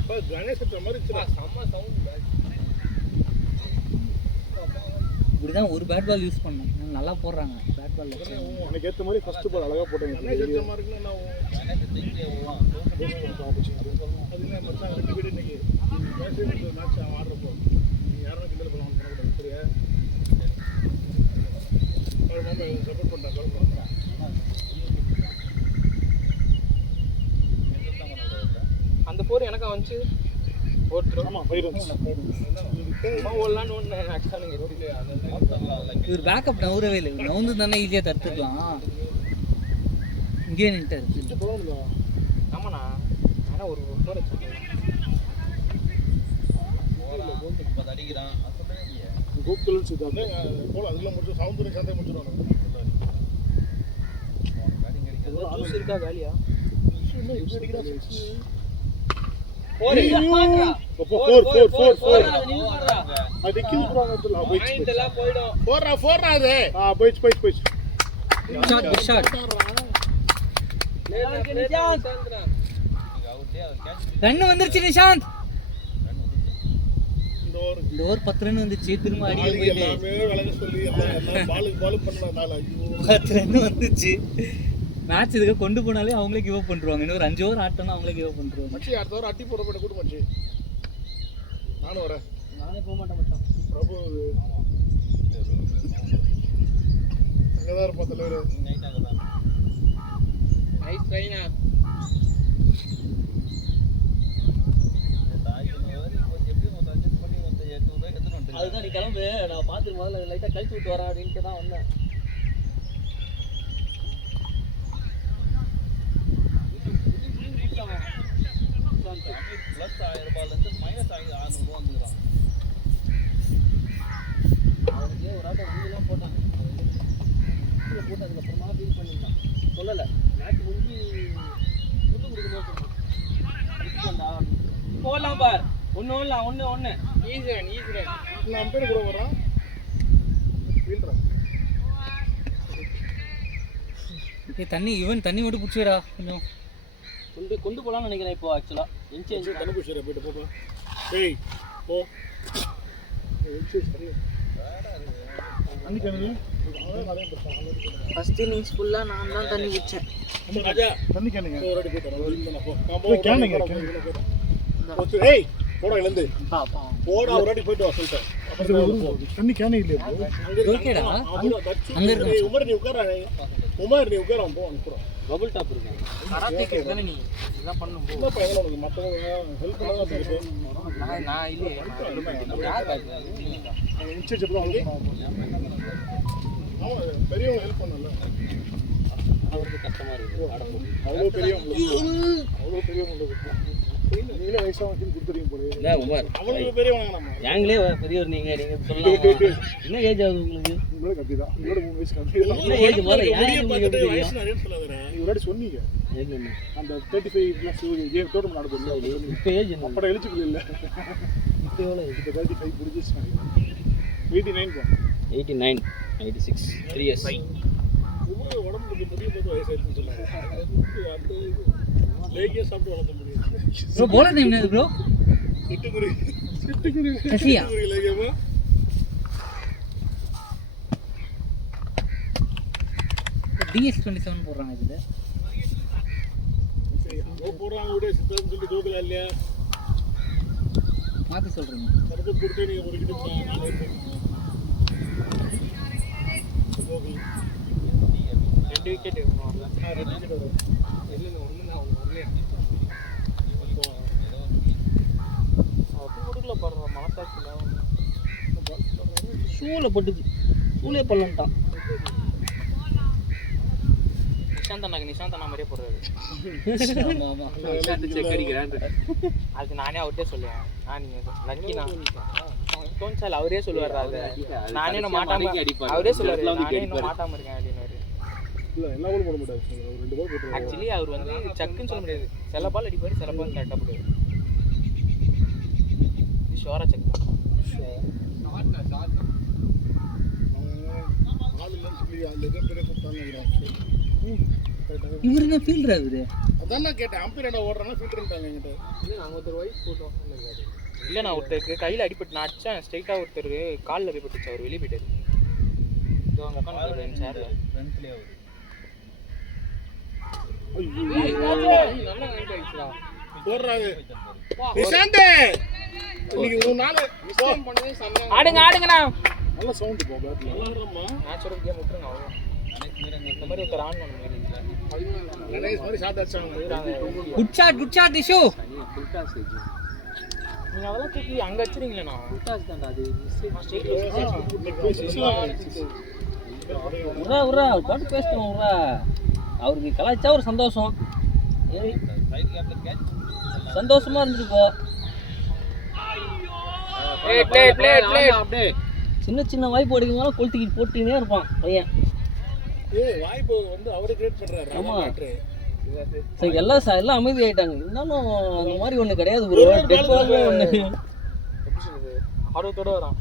பஸ் கணேஷ் மாதிரி செம்ம சவுண்ட் இப்படிதான் ஒரு பேட் பால் யூஸ் பண்ணேன் நல்லா போடுறாங்க பேட் பால் எனக்கு ஏற்ற மாதிரி ஃபர்ஸ்ட் பால் அழகாக போட்டேன் ஏற்ற மாதிரி இருக்குன்னா நான் ரெண்டு பேர் இன்னைக்கு மேட்ச் ஆடுறப்போ யாரும் கிண்டல் பண்ண பண்ணக்கூடாது சரியா சப்போர்ட் பண்ணிட்டாங்க அந்த போர் எனக்கு வந்துச்சு ஓட்டுறோம் ஆமாம் பயிரும் ஓடலான்னு ஒன்று ஆக்சுவலாக இவர் பேக்கப் நவுறவே இல்லை நவுந்து தானே ஈஸியாக தடுத்துக்கலாம் இங்கே நின்ட்டாரு ஆமாண்ணா ஆனால் ஒரு போர் அடிக்கிறான் கோகுல் சுத்தாந்து போல அதெல்லாம் முடிச்சு சவுந்தரிய சந்தை முடிச்சிடுவாங்க ஜூஸ் இருக்கா காலியா ரன் வந்துருச்சு நிஷாந்த் இந்த ஓவர் 10 ரன் வந்துச்சு திரும்ப அடிக்க போயிட்டு 10 ரன் வந்துச்சு மேட்ச் இதுக்கு கொண்டு போனாலே அவங்களே கிவ் அப் பண்ணுவாங்க இன்னொரு 5 ஓவர் ஆட்டோம்னா அவங்களே கிவ் அப் பண்ணுவாங்க மச்சி அடுத்த வாரம் அட்டி போட போட கூட மச்சி நானும் வரேன் நானே போக மாட்டேன் மச்சான் பிரபு அங்கதான் இருப்பா தலைவர் நைஸ் ட்ரைனா அதுதான் நீ கிளம்பு நான் பார்த்துட்டு முதல்ல லைட்டாக கழிச்சு விட்டு வரேன் அப்படின்ட்டு தான் வந்தேன் ப்ளஸ் 1000 ரூபாயிலேருந்து மைனஸ் 600 ரூபா வந்துடுறான் அவனுக்கே ஒரு ஆட்டம் வண்டிலாம் போட்டாங்க போட்டு அதுக்கப்புறமா ஃபீல் பண்ணியிருந்தான் சொல்லலை மேட்ச் முடிஞ்சு விட்டு கொடுக்கும்போது சொன்னான் போடலாம் பார் ஒன்று ஈஸ்வரன் நான் அம்பேர் கூட வரான் ஃபீல்டரா தண்ணி தண்ணி மட்டும் பிடிச்சிடா கொஞ்சம் கொண்டு போகலான்னு நினைக்கிறேன் இப்போ ஆக்சுவலாக என்ச்சு தண்ணி பிடிச்சிட போயிட்டு போப்பா ஏய் போ சரி தண்ணி கிணறு ஃபர்ஸ்ட் இன்னிங்ஸ் ஃபுல்லாக நான் தான் தண்ணி குடித்தேன் தண்ணி கேனுங்க ஒரு அடி போயிட்டு கேனுங்க ஏய் போடா இழந்து போடா ஒரு அடி போயிட்டு வா சொல்லிட்டேன் தண்ணி கேனே இல்லையா ஓகேடா உமர் நீ உட்கார போ அனுப்புறோம் பபுள் டாப் இருக்கு கராத்தே கிட் தானே நீ இதெல்லாம் பண்ணும் போ என்ன பையன் உனக்கு மற்றவங்க ஹெல்ப் பண்ணாதான் இருக்கு நான் இல்லையே யார் பாக்கு இன்ஸ்டியூட் ஆமாம் பெரியவங்க ஹெல்ப் பண்ணல அவருக்கு கஷ்டமா இருக்கு அவ்வளோ பெரியவங்க நீங்களே வயசாக வச்சு கொடுத்துருங்க போல இல்லை உமர் அவங்களுக்கு பெரியவங்க நம்ம ஏங்களே பெரியவர் நீங்கள் சொல்லலாம் என்ன ஏஜ் ஆகுது உங்களுக்கு உங்களோட கம்மி தான் உங்களோட 3 வயசு கம்மி என்ன ஏஜ் போல ஏன் வயசு நிறைய சொல்லாதீங்க நீங்க முன்னாடி சொன்னீங்க அந்த 35 ப்ளஸ் கேம் டோர்னமெண்ட் நடக்குது இப்போ ஏஜ் என்ன அப்பட எலிஜிபிள் இல்லை இப்போ எவ்வளோ இப்போ 35 முடிஞ்சிச்சு 89 89 96 3 இயர்ஸ் ஒவ்வொரு உடம்பு கொஞ்சம் முடியும் போது வயசாயிருக்குன்னு சொன்னாங்க அடுத்து லேகியாக சாப்பிட்டு வளர்த்த முடியும் ப்ரோ போலர் நேம் என்ன ப்ரோ சிட்டுக்குருவி கசியா லேகியமா DS27 போடுறாங்க இதில் போடுறாங்க விட சித்தம்னு சொல்லி தூக்கல இல்லையா மாற்றி சொல்கிறீங்க கருத்து கொடுத்து நீங்கள் ஒரு கிட்ட 2 விக்கெட் கொடுக்கல பாடுற மனசாட்சியில் ஷூவில் பட்டுச்சு, ஷூலே பண்ணலான்ட்டான். நிஷாந்த் அண்ணா மாதிரியே போடுறாரு. ஆமாம் ஆமாம். அது நானே அவர்கிட்டே சொல்லுவேன். நீங்கள் லக்கினா தோன்சால் அவரே சொல்லுவார். அது நானே இன்னும் மாட்டாம அவரே சொல்லுவார், நானே இன்னும் மாட்டாமல் இருக்கேன் அப்படின்னு. இல்லை எல்லா பாலும் போட முடியாது, 2 பால் போட்டு. ஆக்சுவலி அவர் வந்து சக்குன்னு சொல்ல முடியாது. சில பால் அடிப்பார், சில பால் கரெக்டாக போடுவார். இது ஷோரா செக் தான். இவர் என்ன ஃபீல்டரா இவரு? அதான் நான் கேட்டேன், அம்பீர் என்ன ஓடுறாங்க ஃபீல்டர்ட்டாங்க என்கிட்ட. இல்லை நாங்கள் ஒருத்தர் வயசு போட்டோம். இல்லை நான் ஒருத்தருக்கு கையில் அடிப்பட்டு நான் அடித்தேன். ஸ்ட்ரைட்டாக ஒருத்தர் காலில் போய் பட்டுச்சு. அவர் வெளியே போயிட்டார். இதோ அங்கே உட்காந்து சேரில் நல்லா கனெக்ட் ஆகிடுச்சுடா. போடுறாங்க நிஷாந்த், இன்னைக்கு 3 நாள் மிஸ்டேக் பண்ணவே செமையா. ஆடுங்கண்ணா. நல்ல சவுண்ட் போ பேட்ல. நேச்சுரல் கேம் விட்டுருங்க. அவ்வளோ இந்த மாதிரி ஒருத்தர் ஆன் பண்ண மாதிரி கணேஷ் மாதிரி ஷாட் அடிச்சாங்க. Good shot Ishu. நீங்கள் அதெல்லாம் தூக்கி அங்கே வச்சுருங்களேண்ணா. உரா அவர் பாட்டு பேசணும். உரா அவருக்கு கலாய்ச்சா ஒரு சந்தோஷம். சந்தோஷமா இருந்துருக்கோ. சின்ன சின்ன வாய்ப்பு அடிக்கிறதுனால கொளுத்திக்கிட்டு போட்டுக்கிட்டே இருப்பான் பையன். வாய்ப்பு வந்து அவரே கிரியேட் பண்றாரு. ஆமா சரி, எல்லாம் அமைதி ஆயிட்டாங்க. இருந்தாலும் அந்த மாதிரி ஒண்ணு கிடையாது. ஒரு ஒண்ணு ஆர்வத்தோட வரான்.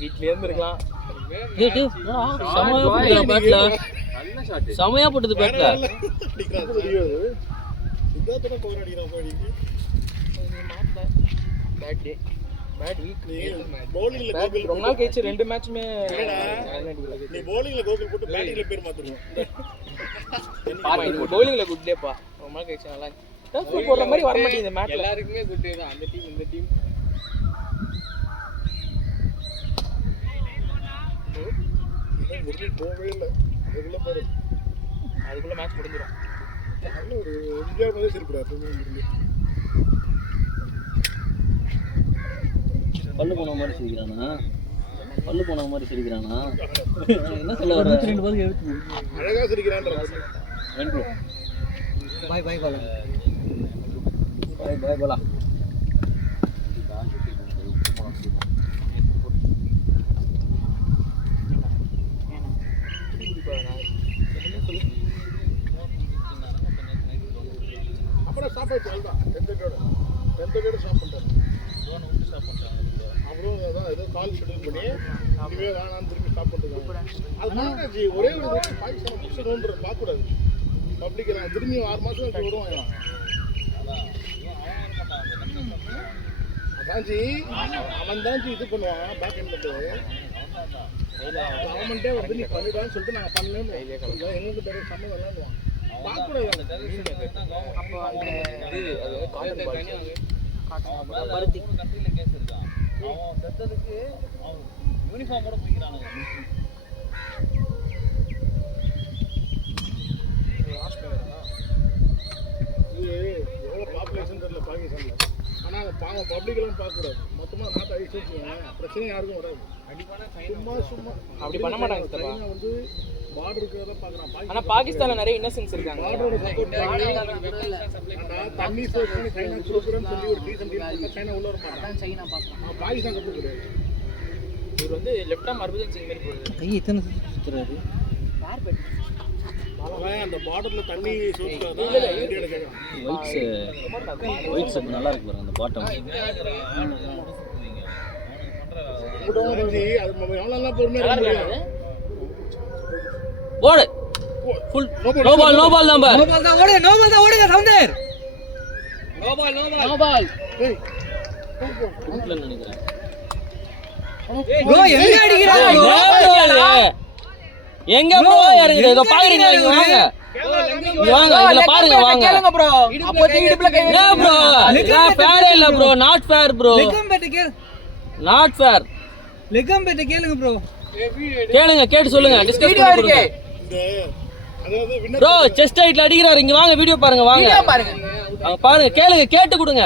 வீட்லயே இருந்திருக்கலாம். செமையா போட்டது பேட்ல. Bad day bad week. பவுலிங்ல ரொம்ப நாள் கழிச்சு 2 மேட்சுமே நீ பவுலிங்ல கோகுல் போட்டு பேட்டிங்ல பேர் மாத்துறோம். பவுலிங்ல குட் டேப்பா. ரொம்ப நாள் கழிச்சு நல்லா டஃப் போடுற மாதிரி வர மாட்டேங்குது இந்த மேட்ச்ல. எல்லாருக்குமே குட் டே தான். அந்த டீம் இந்த டீம் போகவே இல்லை. அதுக்குள்ள பாரு, அதுக்குள்ள மேட்ச் முடிஞ்சிடும். நல்ல ஒரு இந்தியா மாதிரி சிரிப்பா. பல்லு போன மாதிரி சிரிக்கிறானா? என்ன சொல்ல வர? 22 பால் எடுத்து அழகா சிரிக்கிறான்ற. பாய் பாலா. பாய் பாலா. அப்புறம் ஸ்டாப் ஆயிடுச்சு. அவ்வளோதான் 10 விக்கெட் ஸ்டாப் பண்ணிட்டாரு. அப்புறம் அதான் ஏதோ கால் ஷெட்யூல் பண்ணி இனிமே வேணான்னு திரும்பி ஸ்டாப் பண்ணிருக்காங்க. அது மாட்டாச்சு. ஒரே ஒரு பாகிஸ்தான் பிடிச்சணுன்ற பார்க்கக்கூடாது. பப்ளிக் திரும்பி 6 மாதம் வருவாங்க. அதான்ஜி அவன் தான்ஜி இது பண்ணுவான் பேக் எண்ட் கவர்மெண்ட்டே வந்து நீ பண்ணிடான்னு சொல்லிட்டு நாங்கள் பண்ணலன்னு எங்களுக்கு பெரிய சம்மந்தம் விளையாடுவான். அப்போ அந்த இது அது காட்டன் பால் பருத்தி யூனிஃபார்மோட போய்க்கிறானுங்க. இது எவ்வளோ பாப்புலேஷன் தெரியல பாகிஸ்தானில். ஆனால் பாவம் பப்ளிக்கெல்லாம் பார்க்கக்கூடாது. மொத்தமாக நாட்டை அழிச்சு வச்சுக்கோங்க, பிரச்சனை யாருக்கும் வராது. சும்மா அப்படி பண்ண மாட்டாங்க. சைனா வந்து பார்டர் இருக்கிறத பார்க்குறான். ஆனால் பாகிஸ்தானில் நிறைய இன்னசென்ஸ் இருக்காங்க. பார்டரோட சப்போர்ட் தண்ணி சோர்ஸ் பண்ணி சைனா கொடுக்குறேன்னு சொல்லி ஒரு டீசன் டீல் சைனா உள்ள வர மாட்டான். சைனா பார்க்கலாம். பாகிஸ்தான் சப்போர்ட் கிடையாது. இவர் வந்து லெஃப்ட் ஆம் அர்பஜன் சிங் மாதிரி போடுது. கை எத்தனை சுற்றுறாரு? அவன் அந்த பார்டரில் தண்ணி சோர்ஸ் ஒயிட் ஷர்ட் நல்லா இருக்கு பாருங்க. அந்த பாட்டம் எவ்வளோ பொறுமையாக போடு. Full no ball number. No ball தான் ஓடுங்க சவுண்டர். No ball. வீட்ல நினைக்கிறேன். ப்ரோ எங்க அடிக்குறாங்க? எங்க ப்ரோ இறங்குது? இதோ பாக்குறீங்களா? இங்க வாங்க. வாங்க இதுல பாருங்க வாங்க. கேளுங்க ப்ரோ. அப்போ இடுப்புல கை. என்ன ப்ரோ? நான் ஃபேர் இல்ல ப்ரோ. Not fair bro. லெகம் பெட் கேள். Not fair. லெகம் பெட் கேளுங்க ப்ரோ. கேளுங்க, கேட்டு சொல்லுங்க. டிஸ்கஸ் பண்ணி கொடுங்க. அதாவது winner ப்ரோ செஸ்ட் ஹைட்ல அடிக்கிறாரு. இங்க வாங்க, வீடியோ பாருங்க வாங்க. பாருங்க, கேளுங்க, கேட்டு கொடுங்க.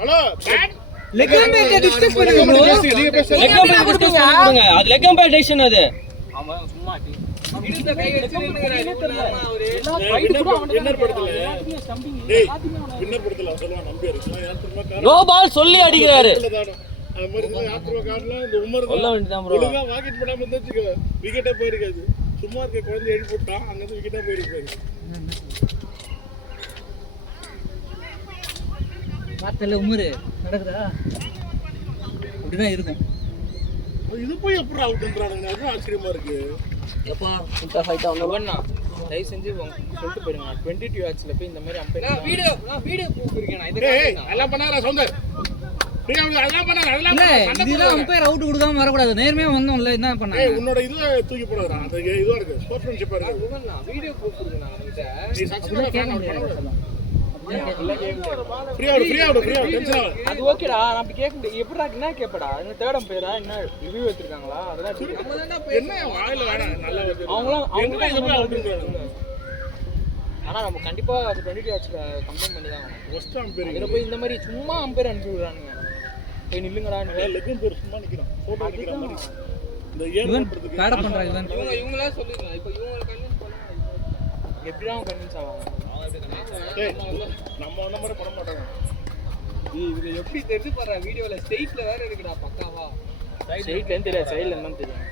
ஹலோ லெக் அம்பையர் டிஸ்கஸ் பண்ணுங்க ப்ரோ. நீங்க பேசுங்க. லெக் அம்பையர் டிஸ்கஸ் பண்ணி கொடுங்க. அது லெக் அம்பையர் டெசிஷன் அது. ஆமா சும்மா இடுந்த கை வச்சு நின்னுறாரு அவரு. வின்னர் படத்துல டேய் வின்னர் படத்துல சொல்லுவான் நம்பியார் யார் திரும்ப கார் நோ பால் சொல்லி அடிக்கிறாரு. அது மாதிரி யார் திரும்ப கார்ல இந்த உமர் சொல்ல வேண்டியதான் ப்ரோ. ஒழுங்கா வாக்கெட் போடாம இருந்துச்சுக்க விக்கெட்டே போயிருக்காது. சும்மா இருக்க குழந்தை எழுதி போட்டான் அங்க இருந்து விக்கெட்டே போயிருக்காது. பார்த்தல உமரு நடக்குதா இப்படிதான் இருக்கும். இது போய் எப்படி அவுட்ன்றானுங்க அது ஆச்சரியமா இருக்கு. எப்பா இந்த ஃபைட் ஒவ்வொன்னா தயவு செஞ்சு சொல்லிட்டு போயிடுங்க. 22 ஆச்சுல போய் இந்த மாதிரி அம்பையர் வீடியோ போட்டுருக்கேன் நான். டேய் எல்லாம் பண்ணாரா சௌந்தர் டேய் அதெல்லாம் பண்ணாரா அதெல்லாம் இதெல்லாம் அம்பையர் அவுட் கொடுக்காம வரக்கூடாது. நேர்மையா வந்தோம்ல என்ன பண்ணாங்க. டேய் உன்னோட இது தூக்கி போடுறா அந்த இதுவா இருக்கு ஸ்போர்ட்ஸ்மேன்ஷிப்பா இருக்கு. ஒவ்வொன்னா வீடியோ போட்டுருக்கேன் நான் கிட்ட. நீ சக்சஸ்ஃபுல்லா ஃபேன் அவுட் பண்ணு. இல்ல கேம் ஃப்ரீ அவுட் டென்ஷன் ஆகாத. அது ஓகேடா. நான் அப்படி கேட்க முடியாது. எப்படிடா என்ன கேப்படா? இந்த தேர்ட் அம்பையரா என்ன ரிவ்யூ எடுத்துருக்காங்களா? அதெல்லாம் என்ன வாயில வேணாம் நல்லா வருது. அவங்களாம் எங்க இது போய் அவுட்ன்றாங்க. ஆனா நம்ம கண்டிப்பா அது 22 ஆச்சு கம்ப்ளைண்ட் பண்ணி தான் ஆகணும். ஃபர்ஸ்ட் அம்பையர் அதுல போய் இந்த மாதிரி சும்மா அம்பையர் அனுப்பி விடுறானுங்க. போய் நில்லுங்கடா. லெக்கும் பேர் சும்மா நிக்கிறான் போட்டோ நிக்கிற மாதிரி. இந்த ஏர் பண்றதுக்கு காட பண்றாங்க இவன். இவங்களா சொல்லிருக்காங்க. இப்போ இவங்க கன்வின்ஸ் பண்ணா எப்படிடா அவங்க கன்வின்ஸ் ஆவாங்க? டேய் நம்ம அந்த மாதிரி பண்ண மாட்டாங்க. இதுல எப்படி தெரிஞ்சு பாரு வீடியோல ஸ்ட்ரைட்ல வேற இருக்குடா பக்காவா. ஸ்ட்ரைட்ல தெரியாது, சைடுல என்னன்னு தெரியும்.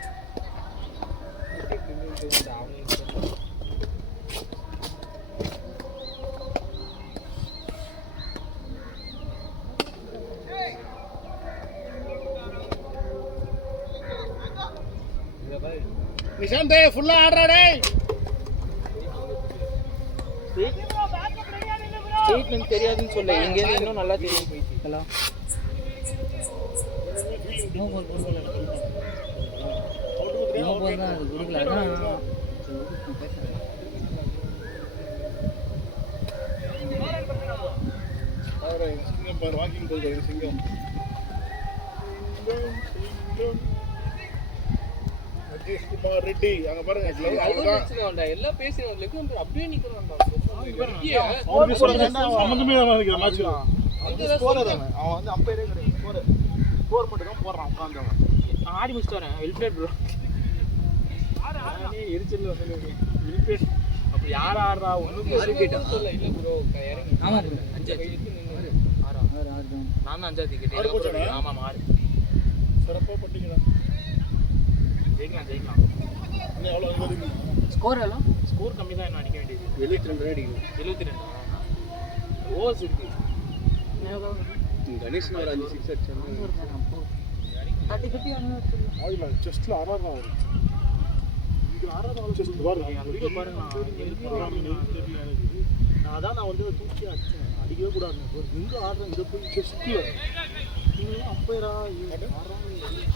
நிஷாந்த் ஃபுல்லா ஆடுறா டேய். ஸ்ட்ரைட்ல தெரியாதுன்னு சொல்ல இங்க இருந்து இன்னும் நல்லா தெரியும் போயிடுச்சு. ஹலோ நோ பால் தான் அது கொடுக்கல. அதான் அவரே சிங்கம் பார் வாக்கிங் போகுது சிங்கம். அஜித் குமார் ரெட்டி அங்க பாருங்க அவ்வளவுதான் எல்லாம் பேசினோம். லெக் அப்படியே நிக்கிறான்டா. அவன் சொல்றேன்னா சம்பந்தமே இல்லாம இருக்கிற மேட்ச்ல அந்த ஸ்கோரர் அவன் வந்து அம்பையரே கிடையாது. ஸ்கோர் மட்டும் தான் போடுறான் உட்கார்ந்தவன். நான் ஆடி முடிச்சிட்டு வரேன். வெல்பிளேட் ப்ரோ. நானே எரிச்சல்ல வந்து வில்பேட் அப்ப யார் ஆடுறா ஒண்ணும் சொல்ல இல்ல ப்ரோ இறங்கி. ஆமா ப்ரோ. 5 வயசுக்கு நின்னு 6 தான். நான் தான் 5வது டிக்கெட். ஆறு போச்சா? ஆமா 6. சிறப்பா பண்ணிங்களா ஜெயிக்கலாம். இன்னும் எவ்வளவு வருது? ஸ்கோர் எல்லாம் ஸ்கோர் கம்மி தான் என்ன அடிக்க வேண்டியது. 72 ரன் அடிக்கணும். 72 ஓவர்ஸ் இருக்கு. கணேஷ் ஒரு 5 6 அடிச்சாங்க. ஆயில செஸ்ட்ல ஆறாரா வரும். இது ஆறாரா செஸ்ட் பாருங்க. அந்த வீடியோ பாருங்க. நான் வந்து தூக்கி அடிச்சேன். அடிக்கவே கூடாது. எங்க ஆடுறேன் இத போய் செஸ்ட்ல அம்பையரா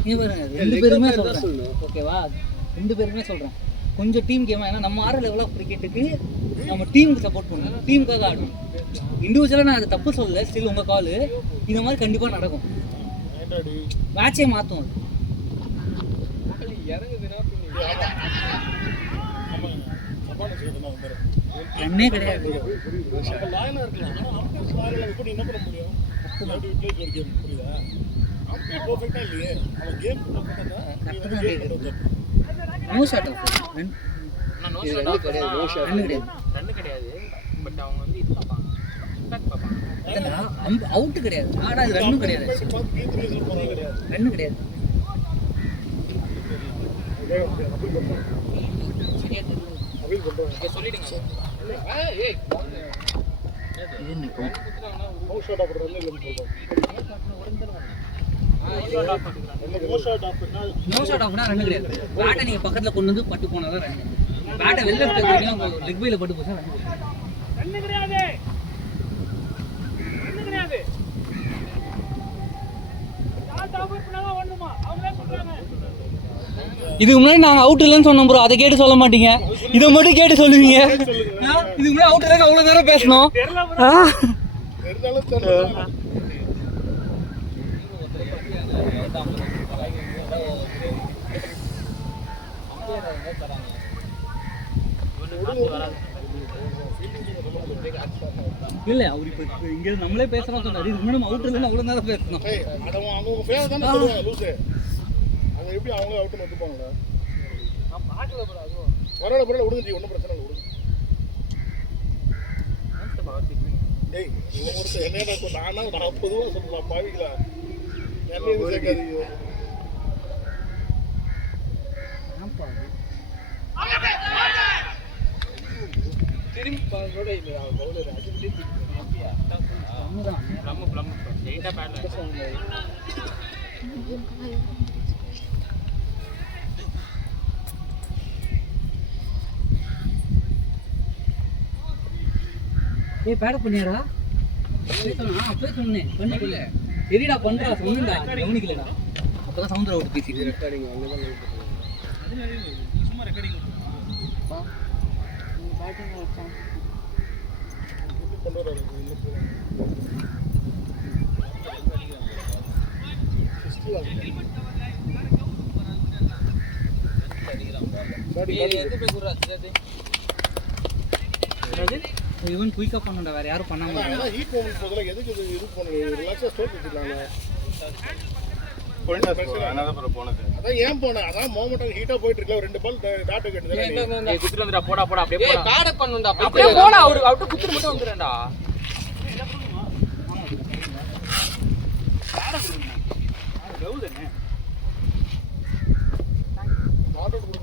நீ பாருங்க ரெண்டு பேருமே சொல்றேன். ஓகேவா? ரெண்டு பேருமே சொல்றேன். கொஞ்சம் டீம் கேம். ஏன்னா நம்ம ஆடுற லெவல் ஆஃப் கிரிக்கெட்டுக்கு நம்ம டீமுக்கு சப்போர்ட் பண்ணணும். டீமுக்காக ஆடணும். இண்டிவிஜுவலாக நான் அதை தப்பு சொல்லலை. ஸ்டில் உங்கள் கால் இந்த மாதிரி கண்டிப்பாக நடக்கும். மேட்சே மாற்றும். ரன்னே கிடையாது. நோ ஷாட் ஆஃப் ரன் கிடையாது. பட் அவங்க வந்து இது பார்ப்பாங்க. இம்பாக்ட் பார்ப்பாங்க. அவுட் கிடையாது. ஆனா அது ரன்னும் கிடையாது. ரன்னு கிடையாது. சொல்லிடுங்க. நோ ஷாட் ஆஃப்னா ரன் கிடையாது. பேட்டை நீங்க பக்கத்துல கொண்டு வந்து பட்டு போனாதான் ரன். பேட்டை வெளில எடுத்து லெக் பைல பட்டு போச்சா ரன் கிடையாது. இதுக்கு முன்னாடி நாங்க அவுட் இல்லைன்னு சொன்னோம் ப்ரோ. அதை கேட்டு சொல்ல மாட்டீங்க. இதை மட்டும் கேட்டு சொல்லுவீங்க. இதுக்கு முன்னாடி அவுட் இல்லைன்னு அவ்வளவு நேரம் பேசணும். இல்லை அவர் இப்போ இங்கே நம்மளே பேசுகிறோம் சொன்னார். இதுக்கு முன்னாடி அவுட் இல்லைன்னு அவ்வளோ நேரம் பேசணும். அவங்க பேர் தானே சொல்லுவாங்க லூசு. அவங்க எப்படி அவங்க அவுட்டு வந்துப்பாங்களா? பரவாயில்ல பரவாயில்ல விடுங்க, ஒன்றும் பிரச்சனை இல்லை, விடுங்க. டேய் இவன் ஒருத்தர் என்ன நான் பொதுவாக சொல்லுவான் பாவிங்களா என்ன சேர்க்காதீங்க. ஏய் பேட பண்ணியாரா? அப்பவே சொன்னேன் பண்ணல. சரிடா பண்றா சொன்னேன்டா கவனிக்கலடா. அப்பதான் சவுந்தர விட்டு பேசிட்டு ரெக்கார்டிங் அங்கே தான் சும்மா ரெக்கார்டிங் கொண்டு வராது இவன் குயிக்கா பண்ணடா, வேற யாரும் பண்ண மாட்டாங்க. ஹீட் போகணும் போதில் எதுக்கு இது போகணும், ரிலாக்ஸாக ஸ்டோர் வச்சுக்கலாங்க. அதான் ஏன் போனேன், அதான் மோமெண்ட் ஹீட்டாக போயிட்டு இருக்கல, 2 பால் டாட்டு கேட்டு குத்துட்டு வந்துடா, போடா போடா அப்படியே போடா. பேட பண்ணுடா அப்படியே போடா. அவரு அவுட் குத்துட்டு மட்டும் வந்துறேன்டா. பேட குடுங்க. அது கவுதனே. டாட்டு கொடுங்க.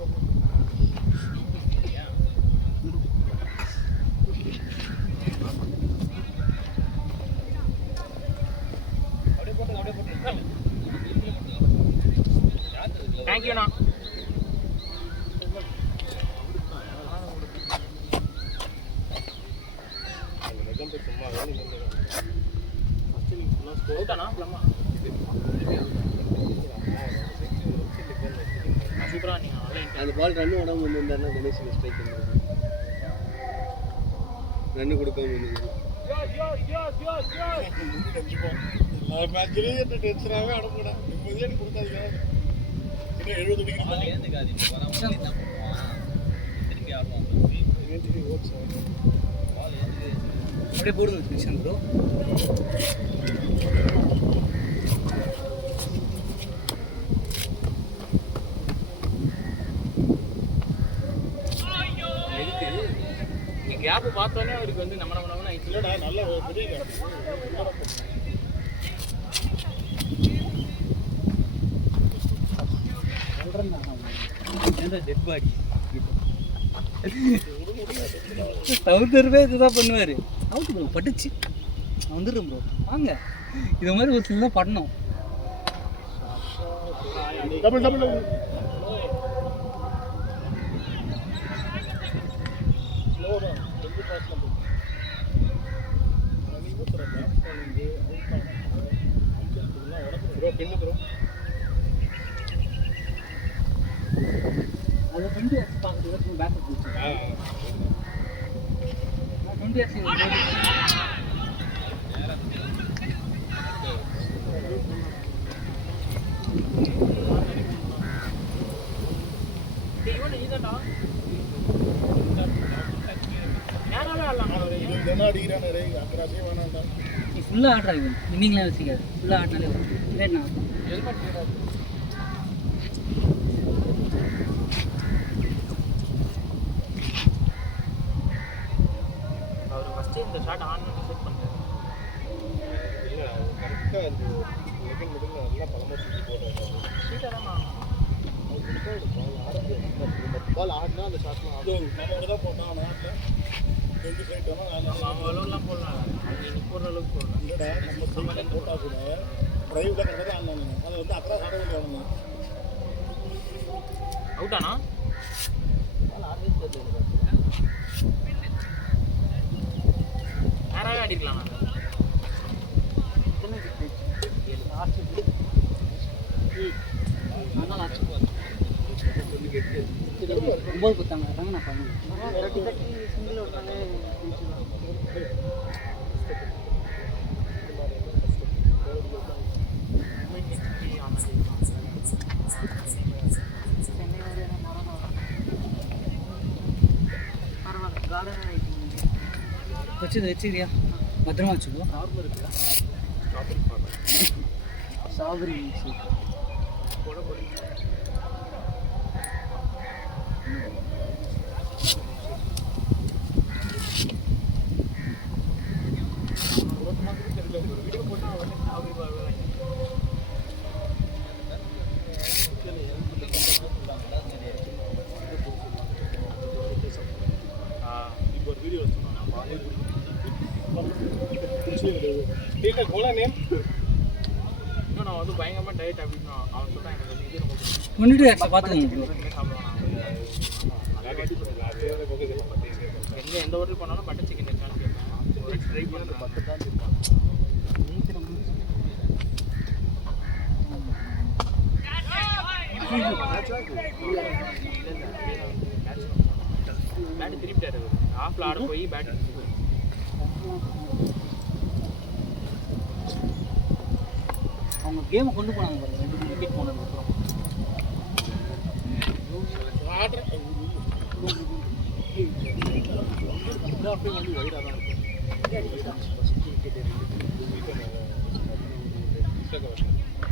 Thank you, na. அந்த பால் ரன் உடம்பு வந்திருந்தாருன்னா கணேஷ் ஸ்ட்ரைக் பண்ணிருக்காங்க. ரன் கொடுக்காம டென்ஷனாகவே அனுப்புனேன். நிம்மதியாக எனக்கு கொடுக்காதீங்க. 70 டிகிரி அப்படியே போடுங்க கிருஷ்ணன் ப்ரோ. கேப் பார்த்தோன்னே அவருக்கு வந்து நம்ம இல்லைடா நல்லா பெரிய டெட் பாடி சவுந்தரவே இதுதான் பண்ணுவார். அவுட்டு ப்ரோ பட்டுச்சு வந்துடுறோம் ப்ரோ வாங்க. இது மாதிரி ஒரு சில பண்ணோம். டபுள் டபுள் அதை 20 இயர்ஸ் பார்க்குறது பேக்கப் போச்சு. 20 இயர்ஸ் நீ ஃபுல்லாக ஆடுறா. இவன் இன்னிங்லாம் வச்சுக்காது, ஃபுல்லாக ஆடினாலே இல்லைண்ணா அவர் ஃபர்ஸ்ட் இந்த ஷாட் ஆன் பண்ணி செட் பண்றாரு. இல்ல கரெக்ட்டா அந்த செகண்ட் மிடில்ல நல்லா பலமா தூக்கி போறாரு. சீட்டாமா பால் ஆடினா அந்த ஷாட்லாம் ஆடும். நம்ம தான் போட்டோம் நாட்டில் 20 ஃபைட் அவங்க அளவுலாம் போடலாம். அவங்க போடுற அளவுக்கு போடலாம். இல்லைடா நம்ம சைடில் போட்டால் கூட ட்ரைவில் கரெக்டாக ஆடணும். அதை வந்து அக்கறை ஆடவே ஆடணும். அவுட்டானா நேராகவே அடிக்கலாம். ஒம்பது கொடுத்தாங்க அதாங்க நான் பண்ணுவேன். வச்சிருக்கியா பத்திரமா வச்சுக்கோ. ஸ்ட்ராபெரி இப்போ ஒரு வீடியோ ठीक है बोला नेम இன்னும் நான் வந்து பயங்கரமாக டயட் அப்படின்னா அவன் சொல்லிட்டான் எனக்கு வந்து இது ரொம்ப பிடிக்கும். முன்னிட்டு பார்த்துக்கோங்க. எந்த ஹோட்டல் போனாலும் பட்டர் சிக்கன் இருக்கான்னு கேட்பேன். ஒரு ட்ரை பண்ணுறேன். பட்டர் தான் பேட் திருப்பிட்டாரு. ஆஃப்ல ஆட போய் பேட் அவங்க கேமை கொண்டு போனாங்க பாருங்க 2 விக்கெட் போனதுக்கப்புறம்.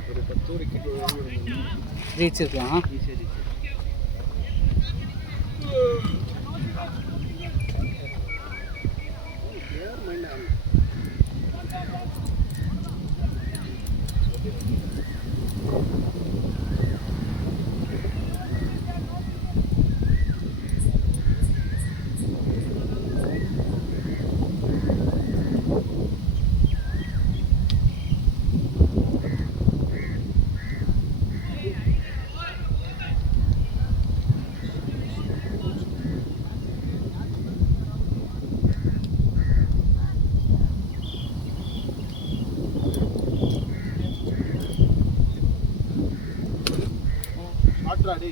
ஒரு 10 விக்கெட் ரீச் இருக்கலாம்.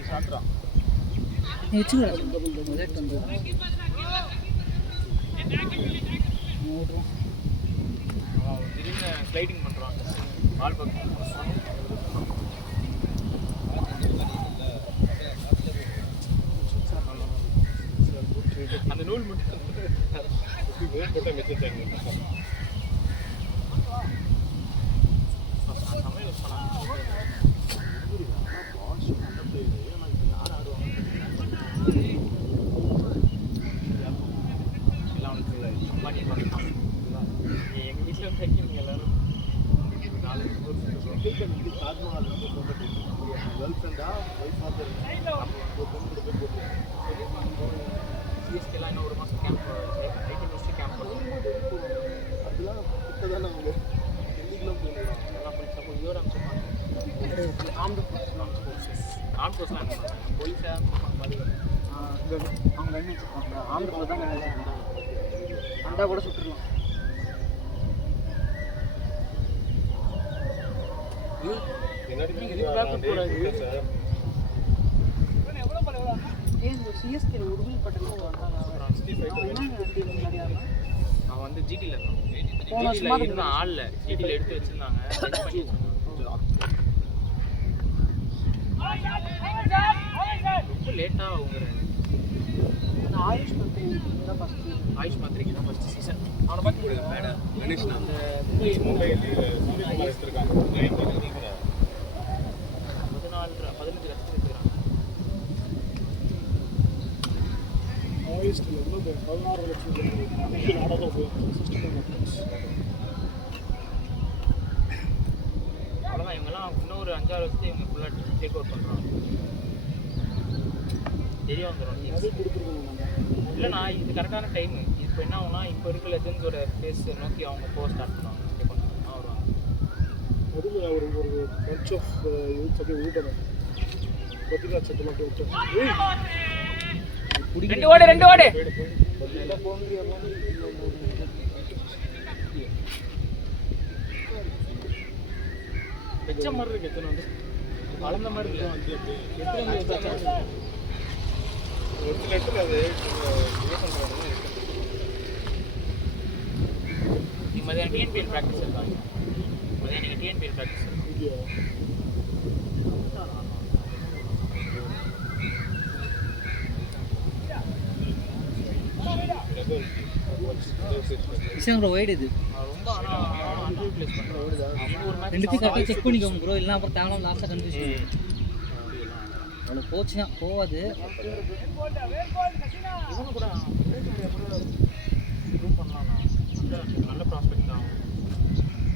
சாத்ரா நீ வச்சுக்கிறா லேட் வந்து திடீர்னு ஸ்லைடிங் பண்ணுறான் பால் பக்கம். அந்த நூல் மட்டும் போட்ட மெசேஜ் சமையல் பண்ணலாம். எங்கள் வீட்டில் தைக்கிறீங்க எல்லாரும் 4 தாஜ்மஹால் கேர்ள் ஃப்ரெண்டா ஒய்ஃப் சிஎஸ்கேலாம் இன்னும் 1 மாதம் கேம்ப் ஐடி முடிச்சு கேம்ப் அதெல்லாம் கிட்ட தானே அவங்க டெல்லிக்குலாம் போயிடலாம். அதெல்லாம் பண்ணி சப்போஸ் இதோட அமைச்சிருப்பாங்க. ஆர்ம்டு ஃபோர்ஸ்லாம் போலீஸாக அவங்க என்ன வச்சுருக்காங்க ஆம்பளை தான் அண்டா கூட சுட்டுருலாம். சிஎஸ்கே அவன் வந்து ஜிடியில் இருந்தான். இன்னும் ஆள்ல ஜிடியில் எடுத்து வச்சிருந்தாங்க. ரொம்ப லேட்டாக அவங்க ஆயுஷ் மாத்திரைக்கு தான் ஃபஸ்ட்டு சீசன். அவனை பார்த்து கணேஷ் அந்த மும்பையில் சூரியகுமார் எடுத்திருக்காங்க 15 லட்சம் இருக்கிறாங்க. ஆகஸ்ட்டில் வந்து 16 லட்சம் நாடகம் அவ்வளோதான். இவங்கெல்லாம் இன்னும் ஒரு 5-6 வருஷத்துக்கு இவங்க ஃபுல்லாக டேக் ஓவர் பண்ணுறாங்க. தெரிய வந்துடும் இல்லைண்ணா. இது கரெக்டான டைமு. இப்போ என்ன ஆகுனா இப்போ இருக்கிற லெஜண்ட்ஸோட ஃபேஸ் நோக்கி அவங்க போக ஸ்டார்ட் பண்ணுவாங்க. டேக் பண்ணுவாங்க வருவாங்க. அதுல ஒரு பஞ்ச் ஆஃப் யூத்ஸ் அப்படியே ஊட்டணும். பத்திரிகா சட்டம் அப்படியே ஊட்டணும். 2 ஓடு வெச்ச மாதிரி இருக்கு. எத்தனை வந்து வளர்ந்த மாதிரி இருக்கு. எத்தனை ஒரு சில இடத்துல அது என்ன பண்ணுறாங்க நீ மதியானம் டிஎன்பிஎல் ப்ராக்டிஸ் இருக்காங்க. மதியானம் நீங்கள் டிஎன்பிஎல் ப்ராக்டிஸ் இருக்கு. கிஷன் ப்ரோ வைடு இது ரொம்ப ஆனால் அன்ரிப்ளேஸ் பண்ணுறேன் ஒரு மேட்ச் ரெண்டுத்தையும் கரெக்டாக செக் பண்ணிக்கோங்க ப்ரோ இல்லைனா அப்புறம் தேவையான லாஸ்ட்டாக கன்ஃபியூஷன் அவ்வளோ போச்சுன்னா போகாது இவனு கூட இம்ப்ரூவ் பண்ணலாம்ண்ணா நல்ல ப்ராஸ்பெக்ட் தான்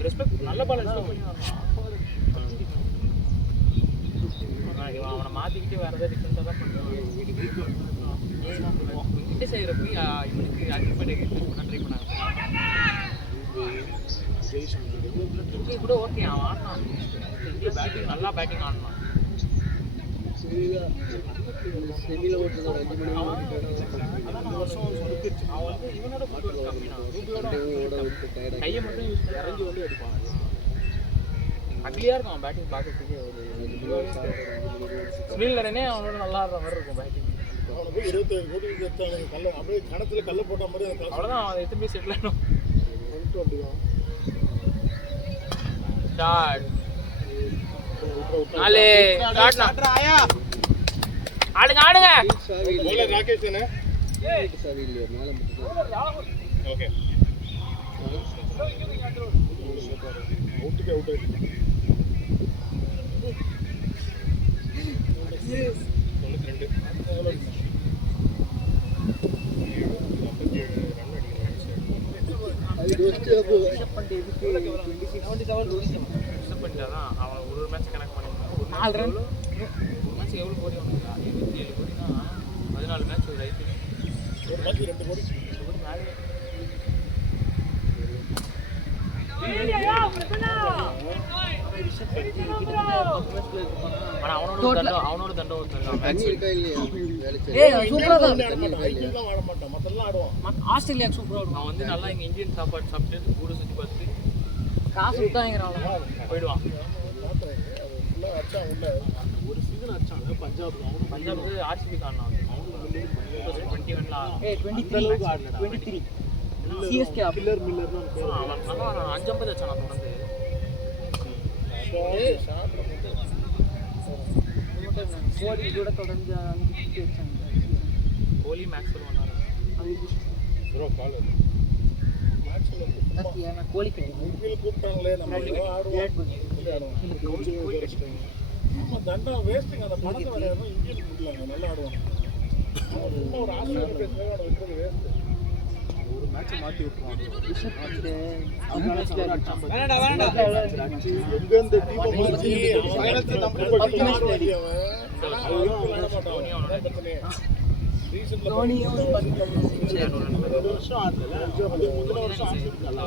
ரெஸ்பெக்ட் நல்ல பால் ரெஸ்பெக்ட் பண்ணி வரலாம் அவனை மாற்றிக்கிட்டு வேறு ஏதாவது டிஃப்ரெண்ட்டாக தான் பண்ணுவான் கிட்ட செய்கிற போய் இவனுக்கு அட்மிட் பண்ண ட்ரை பண்ணாங்க இங்கே கூட ஓகே அவன் ஆடினான் இந்தியா பேட்டிங் நல்லா பேட்டிங் ஆடினான் செமியில் ஓட்டுதான் 2 மணி அவன் வந்து இவனோட ஃபுட்பால் கம்மினா கையை மட்டும் யூஸ் பண்ணி இறங்கி வந்து அடிப்பான் அக்லியாக இருக்கும் அவன் பேட்டிங் பார்க்கறதுக்கு ஒரு சுனில் நரேனே அவனோட நல்லா ஆடுற மாதிரி இருக்கும் பேட்டிங் அவனுக்கு 27 கோடி எடுத்தாங்க கல்ல அப்படியே கணத்துல கல்ல போட்ட மாதிரி அவ்வளோதான் அவன் எத்தனை போய் செட்டில் ஆகணும் அப்படிதான் ஷாட் நாலு ஷாட் ஆடுங்க ஆடுங்க பவுலர் ராகேஷ் தானே சாவி இல்லையா மேலே மட்டும் ஓகே அவுட்டுக்கு அவுட் பண்ணிட்டாதான் அவன் ஒரு மேட்ச் கணக்கு பண்ணிருக்கான் ஒரு மேட்ச் எவ்வளோ கோடி அவனுக்கு 27 கோடினா 14 மேட்ச் ஒரு ரைட்டு ஒரு மேட்ச் 2 கோடி மேலே ஆனால் அவனோட தண்டம் ஒருத்தன் தண்ணி இருக்கா இல்லையா வேலை சூப்பராக தான் ஐபிஎல்லாம் ஆட மாட்டான் மற்றெல்லாம் ஆடுவான் ஆஸ்திரேலியா சூப்பராக இருக்கும் அவன் வந்து நல்லா இங்கே இந்தியன் சாப்பாடு சாப்பிட்டு கூட சுற்றி பார்த்துட்டு காசு விட்டாங்கிறான் போயிடுவான் ஃபுல்லாக அடிச்சான் உள்ள ஒரு சீசன் அடிச்சாங்க பஞ்சாப்ல அவனும் பஞ்சாபுக்கு ஆர்சிபி காரணம் 23 சிஎஸ்கே மில்லர் தான் பேர் அவன் நல்லா 5-50 வச்சான் தொடர்ந்து கோடி கூட தொடர்ந்து கோலி மேக்ஸ்வெல் பண்ணாரு ப்ரோ கால் மேட்ச்ல கோழி கிடையாது ஐபிஎல் கூப்பிட்டாங்களே நம்ம ஏதோ ஆடுவோம் நம்ம தண்டம் வேஸ்ட்டுங்க அந்த பணத்தை வரையாம இந்தியன் கூப்பிடலாங்க நல்லா ஆடுவாங்க ஒரு ஆஸ்திரேலியா பேசுவாங்க அதை விட்டுறது வேஸ்ட் ஒரு மேட்ச் மாற்றி விட்டுருவாங்க எங்க இந்த டீம் முடிச்சு ஃபைனல்ஸ் நம்ம 10 மேட்ச் ஆடி அவன் வருஷம் ஆடல முதல் வருஷம் ஆடினால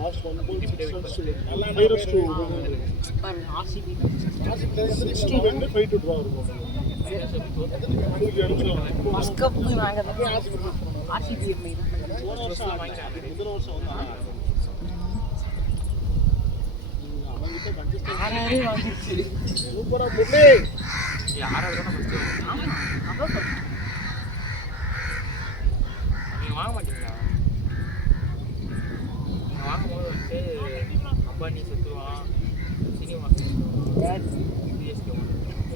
லாஸ்ட் 1 ஃபைட் ட்ரா இருக்கும் ஃபர்ஸ்ட் கப் வாங்குறது ஆர்சிபி முதல் வருஷம் வந்து அவங்கிட்ட கன்சிஸ்டன்சி சூப்பரா முன்னே யாரை விட ஃபஸ்ட்டு நீங்கள் வாங்க மாட்டீங்களா நீங்கள் வாங்கும்போது வந்துட்டு அம்பானி செத்துவான் சீனிவாசன் சிஎஸ்கே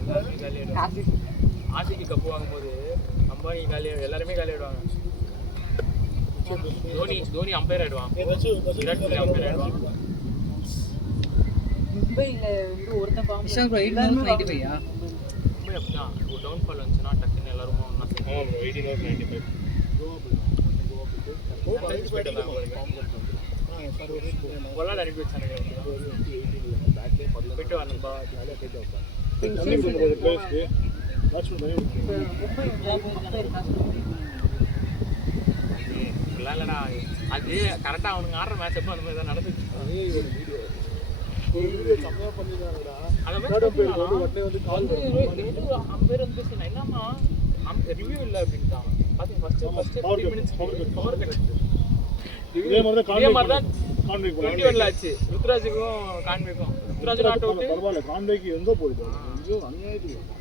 எல்லாருமே காலியாகிடுவாங்க ஆர்சிபி கப்பு வாங்கும்போது அம்பானி காலியாக எல்லாருமே காலியாகிடுவாங்க தோனி அம்பையர் ஆகிடுவான் விராட் கோலி அம்பையர் ஆகிடுவான் மும்பையில் வந்து ஒருத்தன் ப்ரோ 895 மும்பை அப்படிதான் ஒரு டவுன்ஃபால் வந்துச்சுன்னா டக்குன்னு எல்லாரும் ஒன்றா கொள்ளாட அனுப்பி வச்சாங்க போயிட்டு வரணும்பா இல்லைடா அது கரெக்டாக அவனுங்க ஆடுற மேட்ச் எப்போ அந்த மாதிரி தான் நடந்துச்சு அம்பேர் வந்து பேசினா என்னம்மா ரிவ்யூ இல்லை அப்படின்ட்டான் பார்த்தீங்க ஃபர்ஸ்ட் 3 மினிட்ஸ் கவர் கிடையாது இதே மாதிரி தான் 21 ஆச்சு ருத்ராஜுக்கும் கான்வேக்கும் ருத்ராஜ் நாட் அவுட் பரவாயில்ல கான்வேக்கு எங்க போயிட்டு ஐயோ அநியாயத்துக்கு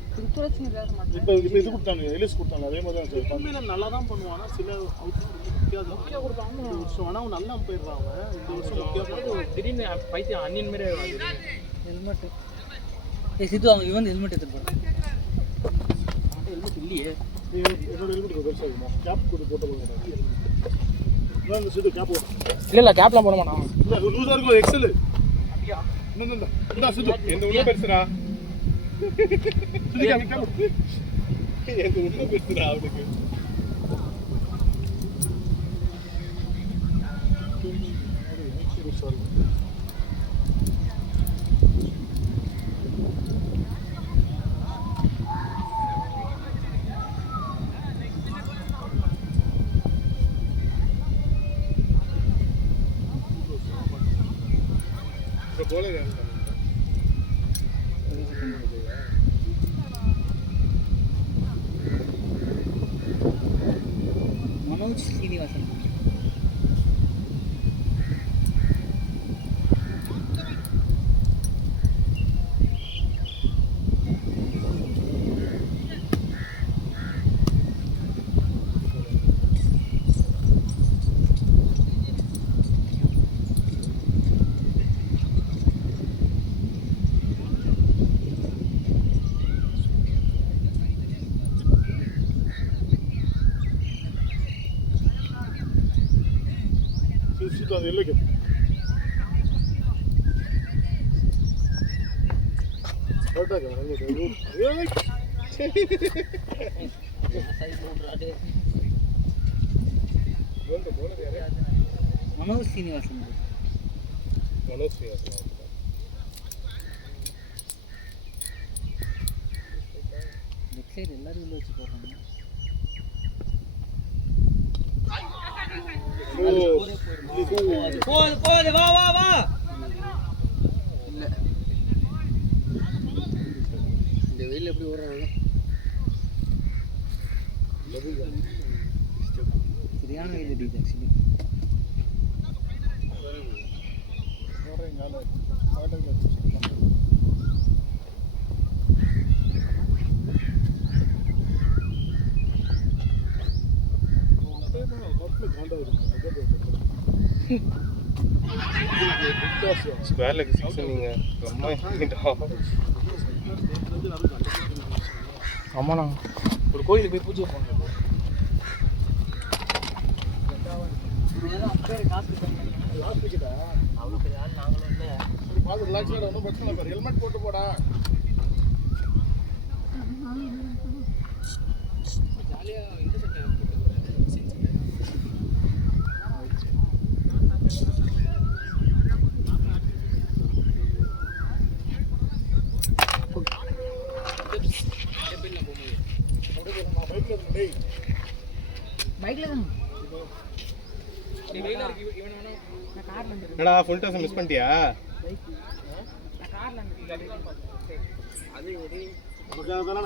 இப்போ இது கொடுத்தாங்க எலிஸ் கொடுத்தாங்க அதே மாதிரி தான் கம்பெனியில் நல்லா தான் பண்ணுவானா சில அவுட் வித்தியாசம் கொடுத்தாங்க ஒரு வருஷம் ஆனால் அவன் நல்லா போயிடுறான் அவன் இந்த வருஷம் வித்தியாசம் திடீர்னு பைத்தியம் அன்னியன் மாரி ஹெல்மெட் சித்து அவங்க இவன் ஹெல்மெட் எடுத்துட்டு ஹெல்மெட் இல்லையே என்னோட ஹெல்மெட் பெருசாக இருக்குமா கேப் கூட போட்டு போகிறேன் இந்த சித்து கேப் இல்ல கேப்லாம் போட மாட்டான். இல்ல லூசா இருக்கும் எக்ஸல் இந்த சித்து எந்த உள்ள பெருசுடா சித்து கேப் எந்த உள்ள பெருசுடா அவனுக்கு சாரி போல மனோஜ் சீனிவாசன். சித்து அது இல்லைக்கு மனோஜ் சீனிவாசன். மனோஜ் ஸ்ரீவாசன் லெஃப்ட் சைடு எல்லாரும் உள்ள வச்சு போடுறாங்க. போது வா வா வா. இந்த வெயில் எப்படி ஓடுறாங்க சரியான வெயில் அடிக்குது ஆக்சுவலி. ஸ்கொயர் லெக் 6 நீங்க ரொம்ப ஆமாண்ணா ஒரு கோயிலுக்கு போய் பூஜை போகணும். ஹெல்மெட் போட்டு போடா என்னடா ஃபுல் டாஸ் மிஸ் பண்ணிட்டியா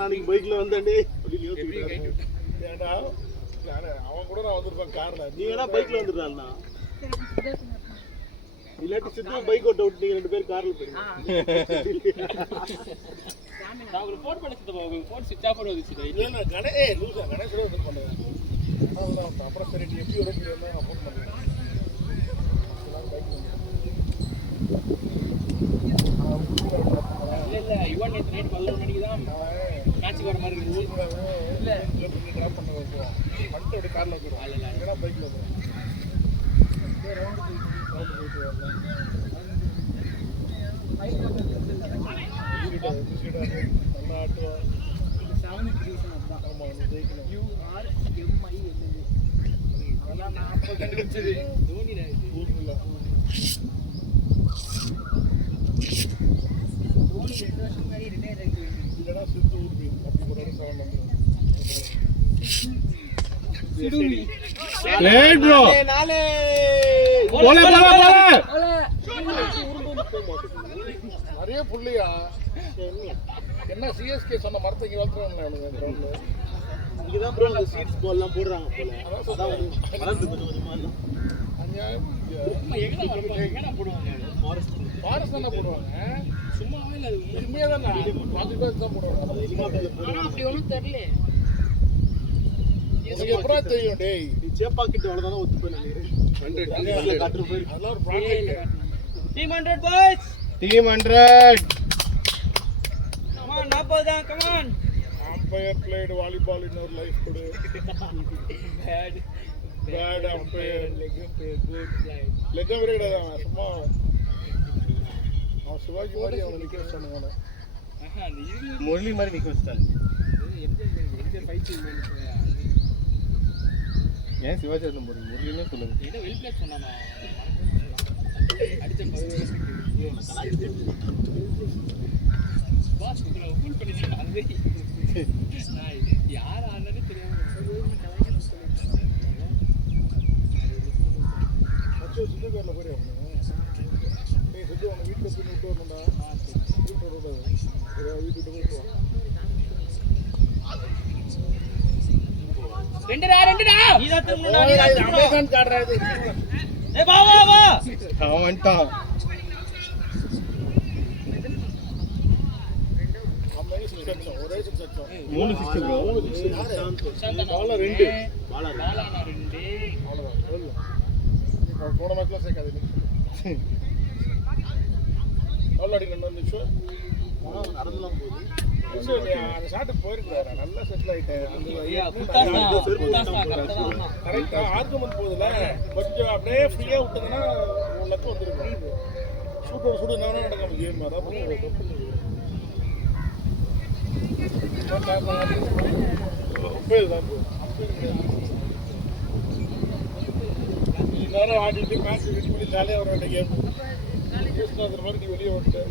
நாளைக்கு பைக்ல வந்தேன்டே ஏடா அவன் கூட நான் வந்திருப்பேன் கார்ல நீ ஏன்னா பைக்ல வந்துட்டான்னா இல்லாட்டி சித்து பைக் ஓட்ட விட்டு நீங்க 2 பேரும் கார்ல போயிடுங்க. நான் ஒரு ஃபோன் பண்ணி சித்தப்பா உங்களுக்கு ஃபோன் ஸ்விட்ச் ஆஃப் பண்ணுது. இல்ல லூசா கணேஷ் கூட பண்ணுவேன். அப்புறம் சரி எப்படி வரும் நான் ஃபோன் பண்ணுவேன். இல்ல இவன் நேற்று நைட் 11 மணிக்கு தான் மேட்ச்சுக்கு வர மாதிரி இருந்துச்சு. இல்ல ட்ராப் பண்ண வருவோம் பண்ணிட்டு அப்படியே கார்ல போயிடுவோம். இல்லைன்னா பைக்ல போவோம். நல்லா ஆட்டுவோம். ஆமா ஜெயிக்கணும். அதெல்லாம் நான் அப்போ கண்டுபிடிச்சது தோனி ஊர்ல இல்லைன்னா சித்து ஊர் போய் அப்படி ஒரு 7 நம்பர் லேட் ப்ரோ போல நிறைய புள்ளியா என்ன சிஎஸ்கே சொன்ன மரத்தை இங்கே வளர்த்துறாங்க. இங்கதான் ப்ரோ அந்த சீட்ஸ் பால்லாம் போடுறாங்க போல அதான் வளர்ந்து கொஞ்சம் கொஞ்சமா அநியாயம். ஃபாரஸ்ட் தானே போடுவாங்க சும்மாவே இல்லை அது உண்மையாக தான் பார்த்துட்டு தான் போடுவாங்க. அப்படி ஒன்றும் தெரியல. உனக்கு எப்படா தெரியும் டேய் நீ சேப்பா கிட்ட அவ்வளோதானே ஒத்து போய் நான் காட்டுற போய் அதெல்லாம் ஒரு project. Team 100 boys. Team 100 Come on, Napoda, come on. Umpire blade volleyball இன்னொரு லைஃப் கொடு. Bad. பேட் அம்பையர் லெக்கம் கிடையாது அவன் சும்மா அவன் சிவாஜி மாதிரி அவனை நிற்க வச்சானுங்க முரளி மாதிரி நிற்க வச்சுட்டாங்க. ஏன் சிவாஜி வந்து போறீங்க? முரளின்னு சொல்லுங்க. சின்ன பேர்ல போய் நீ சொல்லி அவனை வீட்டில் போய் விட்டு வரணும்டா. வீட்டில் விடாது வீட்டு போய் அமேசான் காட்டுறாது. அவன் வந்துட்டான். ஒரே சிக்ஸ் அடிச்சோம். 3 6 ப்ரோ. 2 போன மேட்ச்லாம் சேர்க்காது. எவ்வளோ அடிக்கணும் இருந்துச்சு? நடந்துலாம் போகுது. அந்த ஷாட்டுக்கு போயிருக்காரு. நல்லா செட்டில் ஆகிட்டேன். கரெக்டாக ஆர்குமெண்ட் போகுதுல கொஞ்சம் அப்படியே ஃப்ரீயாக விட்டதுன்னா ஒரு லக்கு வந்துருக்கும். ஷூட்டோட ஷூட் என்ன வேணால் நடக்காம கேம் அதான் நேரம் ஆடிட்டு மேட்ச் வின் பண்ணி ஜாலியாக வர வேண்டிய கேம். கிருஷ்ணாதர் மாதிரி நீ வெளியே விட்டு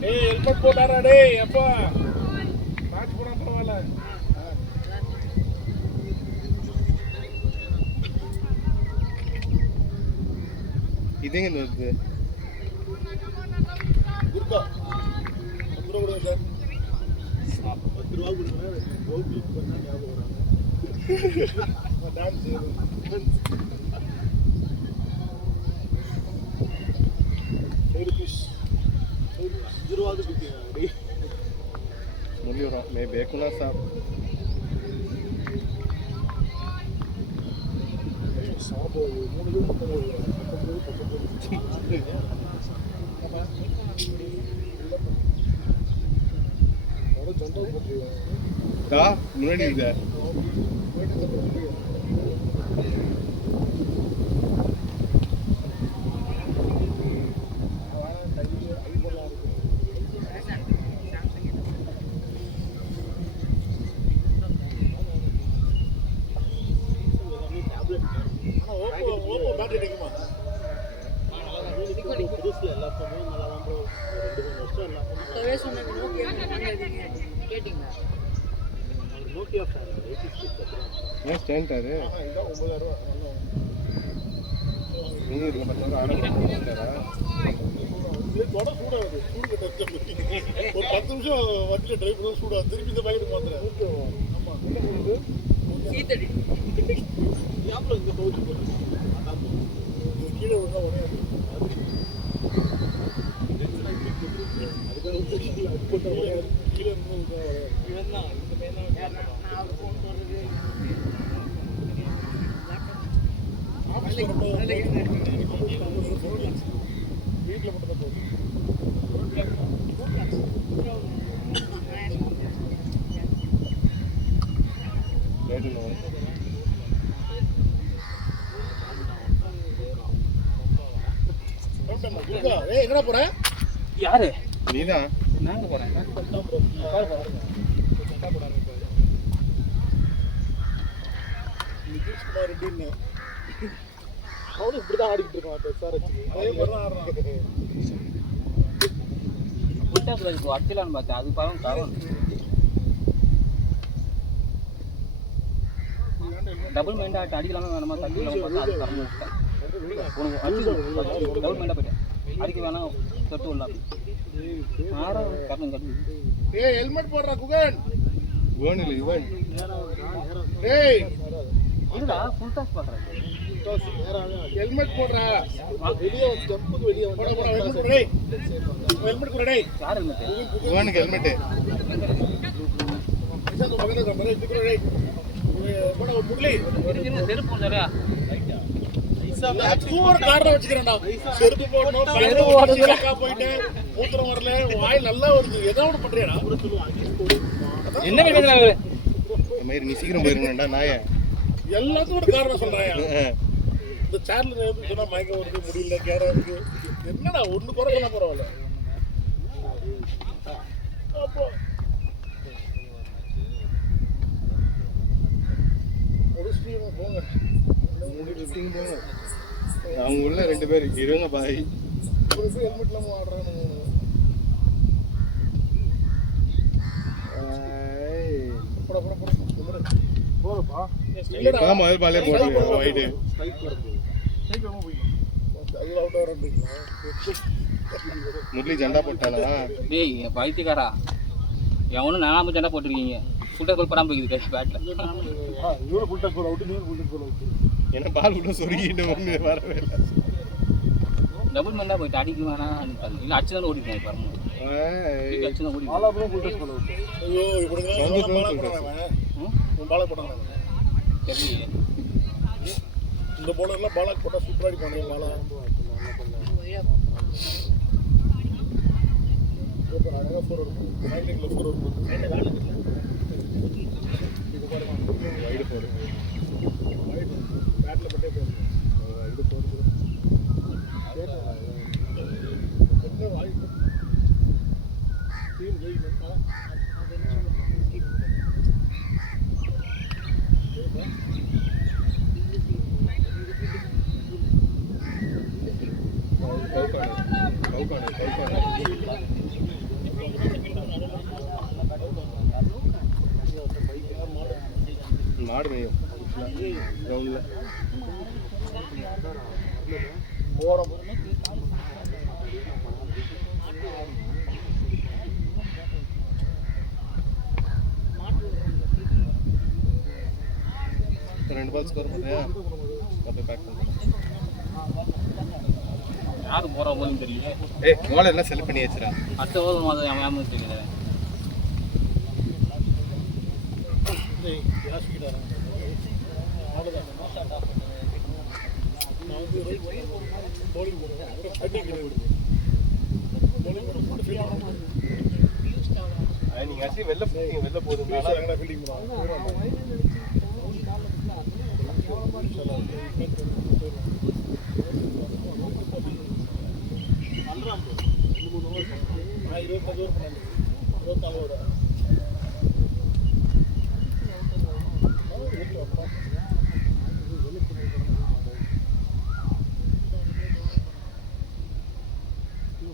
டேய் ஹெல்மெட் போட்டாரா? டேய் அப்பா மேட்ச் போனா பரவாயில்ல. இதுங்க வருது இருக்கா 10 ரூபா கொடுங்க சார். 10 ரூபா கொடுங்க. டான்ஸ் मुरली और मैं बेकुना साहब का मुरली इधर ये स्टैंड है रे இதான் 9000 ரூபாய். நீ இருக்க பத்தங்க ஆட போறடா இது தொட சூடாகுது. சூடு கட்ட ஒரு 10 நிமிஷம் வண்டில டிரைவ் பண்ண சூடாகுது. திருப்பி இந்த பைக் மாத்துறேன். ஆமா என்ன பண்ணுது? சீத்தடி யாப்ல இந்த தோச்சு போடு. இது கீழே விட்டா உடனே அதுக்கு போட்டு கீழே இருந்து இவன் தான் இந்த பையன் தான் நான் ஃபோன் பண்றது வீட்டில் மட்டும் தான் எங்கடா போற? யாரு? நீதான். நாங்க போறேன். ரெட்டின்னு அவனும் இப்படிதான் ஆடிக்கிட்டு இருக்கான் சார். அதே மாதிரி தான் ஆடுறான். அடிச்சலான்னு பார்த்தேன். அது பாருங்க காவல் டபுள் மைண்டா அடிக்கலாமா வேணாமா தட்டிக்கலாமா பார்த்தா அது கறந்து விட்டேன். உனக்கு அடிச்சு டபுள் மைண்டா போயிட்டேன். அடிக்க வேணாம் தொட்டு விடலாம். ஆறாவது கறந்து கட்டு. டேய் ஹெல்மெட் போடுறா குகன். குகன் இல்ல இவன். டேய் இல்லடா ஃபுல் டாஸ் பண்றேன். ஹெல்மெட் போடுறா. வெளிய ஜம்புக்கு வெளிய வந்து போடா ஹெல்மெட் போடு. டேய் ஹெல்மெட் போடு. டேய் யார் ஹெல்மெட்? குகனுக்கு ஹெல்மெட். இத பக்கத்துல நம்பர் எடுத்து டேய். போடா முரளி. செருப்பு போடுறா. சூப்பர் கார்ல வச்சுக்கறேன்டா. செருப்பு போடணும். செருப்பு ஓடுறதுக்கா போயிட்டு மூத்திரம் வரல. வாய் நல்லா வருது. ஏதோ ஒன்னு பண்றியாடா? என்ன கேக்குறாங்க? மயிறு நீ சீக்கிரம் போயிருங்கடா நாயே. எல்லாத்தோட காரணம் சொல்றாயா? இந்த சேர்ல இருந்து சொன்னா மயக்கம் வருது, முடியல, கேரா இருக்கு. என்னடா ஒண்ணு குறை சொன்னா பரவாயில்ல. அப்போ ஒரு ஸ்டீம் போங்க. அவங்க உள்ள 2 பேர் இருங்க பாய். ஒரு ஹெல்மெட் இல்லாம ஆடுறாங்க. போறப்பா இல்லடா முதல் பாலே போடு வைட். முரளி ஜெண்டா போட்டானா? டேய் பைத்தியக்காரா, எவனும் நானாம ஜெண்டா போட்டிருக்கீங்க. ஃபுட்டர் கோல் படாம போயிடுது கை பேட்ல. இவரு ஃபுல் டக் கோல் அவுட், நீ ஃபுல் டக் கோல் அவுட். என்ன பால் விட்டு சொருகிட்டு வந்து வரவே இல்லை. டபுள் மேன் தான் போயிட்டு அடிக்க வேணாம். இல்லை அடிச்சு தான் ஓடிட்டேன். இப்போ அடிச்சு தான் ஓடி. பாலா ப்ரோ ஃபுல் டக் கோல் அவுட். ஐயோ இப்படி பாலா போடுறாங்க. பாலா போடுறாங்க. தெரியல. இந்த பவுலர்லாம் பாலா போட்டா சூப்பரா அடிப்பாங்க. பாலா சூப்பர் அழகா ஃபோர் இருக்கும். ரைட்டிங்ல ஃபோர் இருக்கும். இது பாருங்க வைட் ஃபோர். வைட் பேட்ல பட்டே போடுங்க. Wide four. என்ன வைட் டீம் ஜெயிக்கா? மாடு மேயும் கிரவுண்ட்ல போறோம். ரெண்டு பால் ஸ்கோர் பண்ணியா? அப்படியே பேக் பண்ணு. யாரு போற போதும் தெரியல. ஏய் கோல் எல்லாம் செலக்ட் பண்ணி வச்சிரா. அடுத்த ஓவர் மாதிரி அவன் தெரியல. டேய் யாஸ் கிடாரா. ஆடுதான். நான் வந்து bowling போடுறேன். அடிக்க விடுங்க. bowling போட்டு ஃபீல் ஆகும். நீங்க actually வெளில போதும். நல்லா எங்கடா ஃபீல்டிங் பண்ணுவாங்க.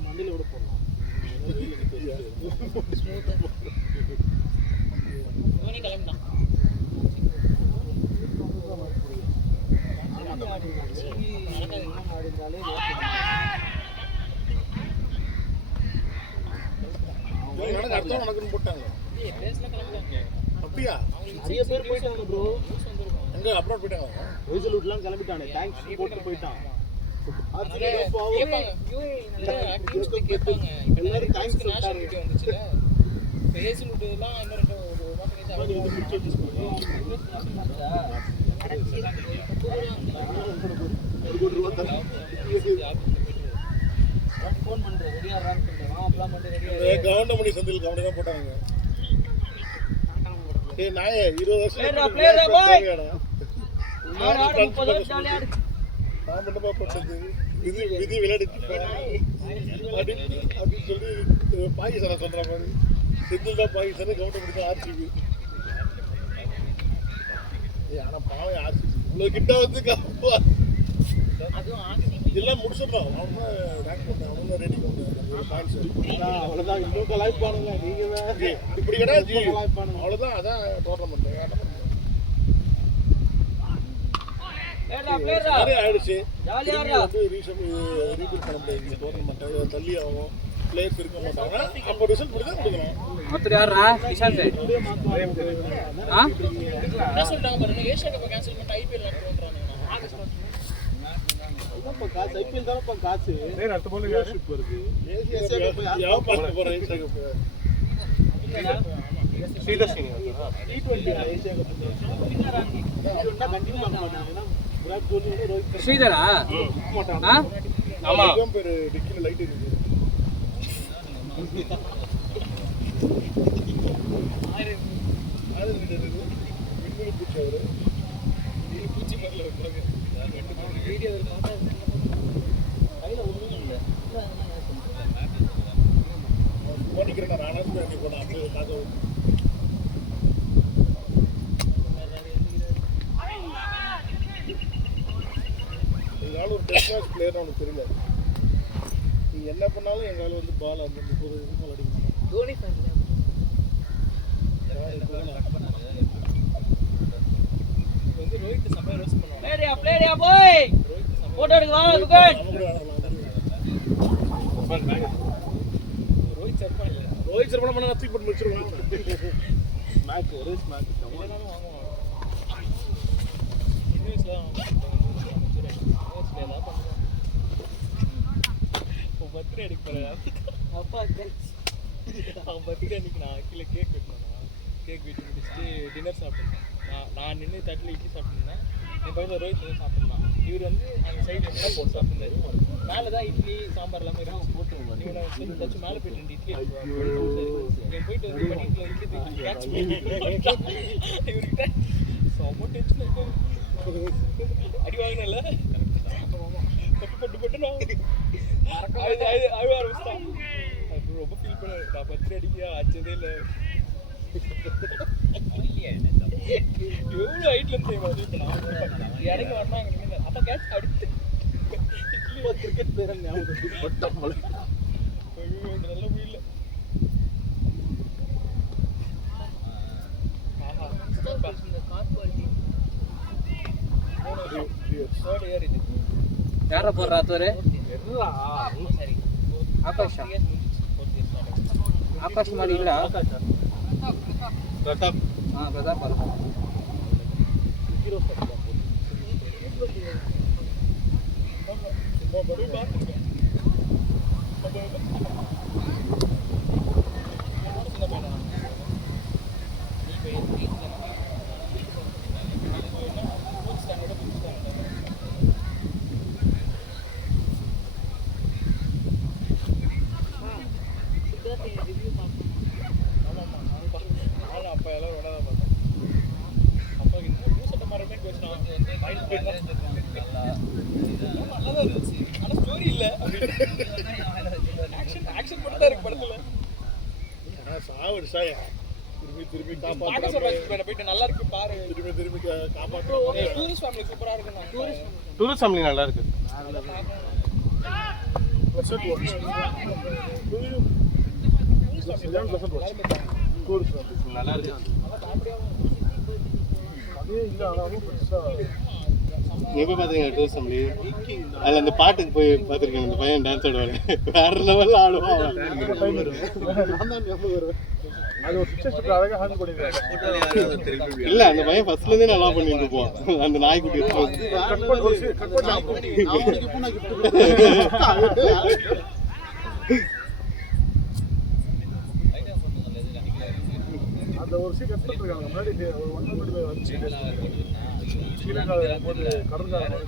மண்டியில விட போடலாம். நடக்குன்னு போட்டாங்க. அப்படியா? நிறைய பேர் போயிட்டாங்க ப்ரோ. எங்க அப்லோட் போயிட்டாங்க. ரிசல்ட்லாம் கிளம்பிட்டானே. தேங்க்ஸ் போட்டு போயிட்டான். எல்லாரும் தேங்க்ஸ் சொல்லிட்டாங்க. பேசினுட்டுலாம் இன்னும் ஃபோன் பண்றேன் ரெடியாறான்னு சொல்லுவான். அப்புறம் மட்டும் ரெடியா கவுண்டமணி சந்தில் கவுண்டே தான் போட்டாங்க. டேய் நாயே 20 வருஷம் பிளேயரா பாய். நான் 30 வருஷம் ஜாலியா இருக்கு. நான் மட்டும் போட்டது. விதி விளையாடுச்சு. அப்படி சொல்லி பாகிஸ்தான சொல்ற மாதிரி. செந்தில் தான் பாகிஸ்தான கவுண்டமணி தான் ஆர்சிபி. ஏய் ஆனா பாவம் ஆர்சிபி. இவ்வளவு கிட்ட வந்து அதுவும் ஆர்சிபி எல்லாம் முடிச்சிடலாம். அவங்க ரேங்க் பண்ண அவங்க ரெடி பண்ணாங்க. பாயிண்ட்ஸ் அவ்வளவுதான். இன்னும் கலாய்ப் பண்ணுங்க நீங்க தான். இப்படி கேட்டா கலாய்ப் பண்ணுங்க. அவ்வளவுதான். அதான் டோர்னமெண்ட். நிறைய ஆயிடுச்சு. வந்து ரீபில் பண்ண முடியாது. டோர்னமெண்ட் தள்ளி ஆகும். பிளேயர்ஸ் இருக்க மாட்டாங்க. அப்போ ரிசல்ட் முடிஞ்சா கொடுக்கலாம். மொத்தம் யாரா நிஷாந்த் என்ன சொல்றாங்க பாருங்க. ஏசியா கப் கேன்சல் பண்ணி ஐபிஎல் நடத்துறாங்க. காசு ஐபிஎல் தானப்பா காசு. டேய் அடுத்த பால் ஷிப் வருது. ஏசியா கப் யார் பார்க்க போறா? Asia cup Sridhar Singh T20 Asia cup வின்னரா கண்டிப்பா பார்க்க மாட்டாங்க. விராட் கோலி ரோஹித் ஸ்ரீதரா மாட்டாங்க. ஆமா பேர் டிக்கில லைட் இருக்கு. ஆயிரம் மீன் பூச்சி அவரு பூச்சி மரல வைப்பாங்க வீடியோ பார்த்தா கையில ஒண்ணுமே இல்ல போனிக்கிறேன் நான் அனஸ்ட் போன அப்படியே காக்க இதனால ஒரு டெஸ்ட் மேட்ச் பிளேயர் அவனுக்கு தெரியல நீ என்ன பண்ணாலும் எங்கால வந்து பால் அந்த 30 நிமிஷம் அடிக்க மாட்டான் தோனி ஃபேன் வந்து ரோஹித் சபை ரோஸ் பண்ணுவாங்க பிளேடியா போய் போட்டோ எடுங்க வாங்க குகன் ரோஹித் சர்மா இல்ல ரோஹித் சர்மா பண்ண தூக்கி போட்டு முடிச்சிருவாங்க மேட்ச் ஒரே மேட்ச் என்னனாலும் வாங்குவாங்க இன்வெஸ்ட்ல ஏதாவது பண்ணுவாங்க இப்போ பர்த்டே அடிக்க போறேன் அப்பா அவன் பர்த்டே அன்னைக்கு நான் கீழே கேக் வெட்டினேன் கேக் வெட்டி முடிச்சுட்டு டின்னர் சாப்பிட்டேன் நான் நின்று தட்டில் இட்லி சாப்பிட்டுருந்தேன் என் பக்கத்தில் ரோஹித் வந்து சாப்பிட்ருந்தான் இவர் வந்து அந்த சைடில் என்ன போட்டு சாப்பிட்ருந்தாரு மேலே தான் இட்லி சாம்பார் எல்லாமே இருக்கும் போட்டுருவாங்க இவனை சொல்லி தச்சு மேலே போயிட்டு 2 இட்லி என் போயிட்டு வந்து பண்ணிட்டு இட்லி தூக்கி கேட்ச் இவர்கிட்ட செம்ம டென்ஷன் இருக்கும் அடி வாங்கினல பட்டு நான் அழுவ ஆரம்பிச்சிட்டான் அது ரொம்ப ஃபீல் பண்ண நான் பர்த்டே அடிக்க ஆச்சதே இல்லை எவ்வளோ ஹைட்ல இருந்து இறங்கி வந்தாங்க அப்போ கேட்ச் அடித்து கிரிக்கெட் பேர ஞாபகம் போட்டாமல நல்ல வீல்ல தேர்ட் இயர் இது யார போடுறா தோரு சரி ஆகாஷ் ஆகாஷ் மாதிரி இல்ல பிரதாப் பிரதாப் பாருங்க அப்பா எல்லாம் விடாத பார்த்தேன் அப்பா இன்னும் பூசட்ட மரமே பேசினான் நல்லாதான் இருந்துச்சு ஆனா ஸ்டோரி இல்ல ஆக்ஷன் மட்டும் தான் இருக்கு படத்துல சாவடிச்சாயா திருப்பி பார்க்க சொல்றேன் போயிட்டு நல்லா இருக்கு பாரு திருப்பி காப்பாற்ற டூரிஸ்ட் ஃபேமிலி சூப்பரா இருக்கு டூரிஸ்ட் ஃபேமிலி நல்லா இருக்கு நல்லா இருக்கு அதே இல்லை ஆனாலும் பெருசாக எப்போ பார்த்தீங்க டூரிஸ்ட் ஃபேமிலி அதில் அந்த பாட்டுக்கு போய் பார்த்துருக்கேன் அந்த பையன் டான்ஸ் ஆடுவாங்க வேற லெவலில் ஆடுவான் நான் தான் ஞாபகம் வருவேன் அது ஒரு பிக்சர் அழகாக ஹேண்ட் பண்ணிடுறேன் இல்லை அந்த பையன் ஃபர்ஸ்ட்லேருந்தே நல்லா பண்ணிட்டு இருப்பான் அந்த நாய்க்குட்டி அந்த ஒரு சீட் எடுத்துருக்காங்க முன்னாடி ஒரு 1 மணி வந்துச்சு ஸ்ரீலங்காவில் போட்டு கடற்காரங்க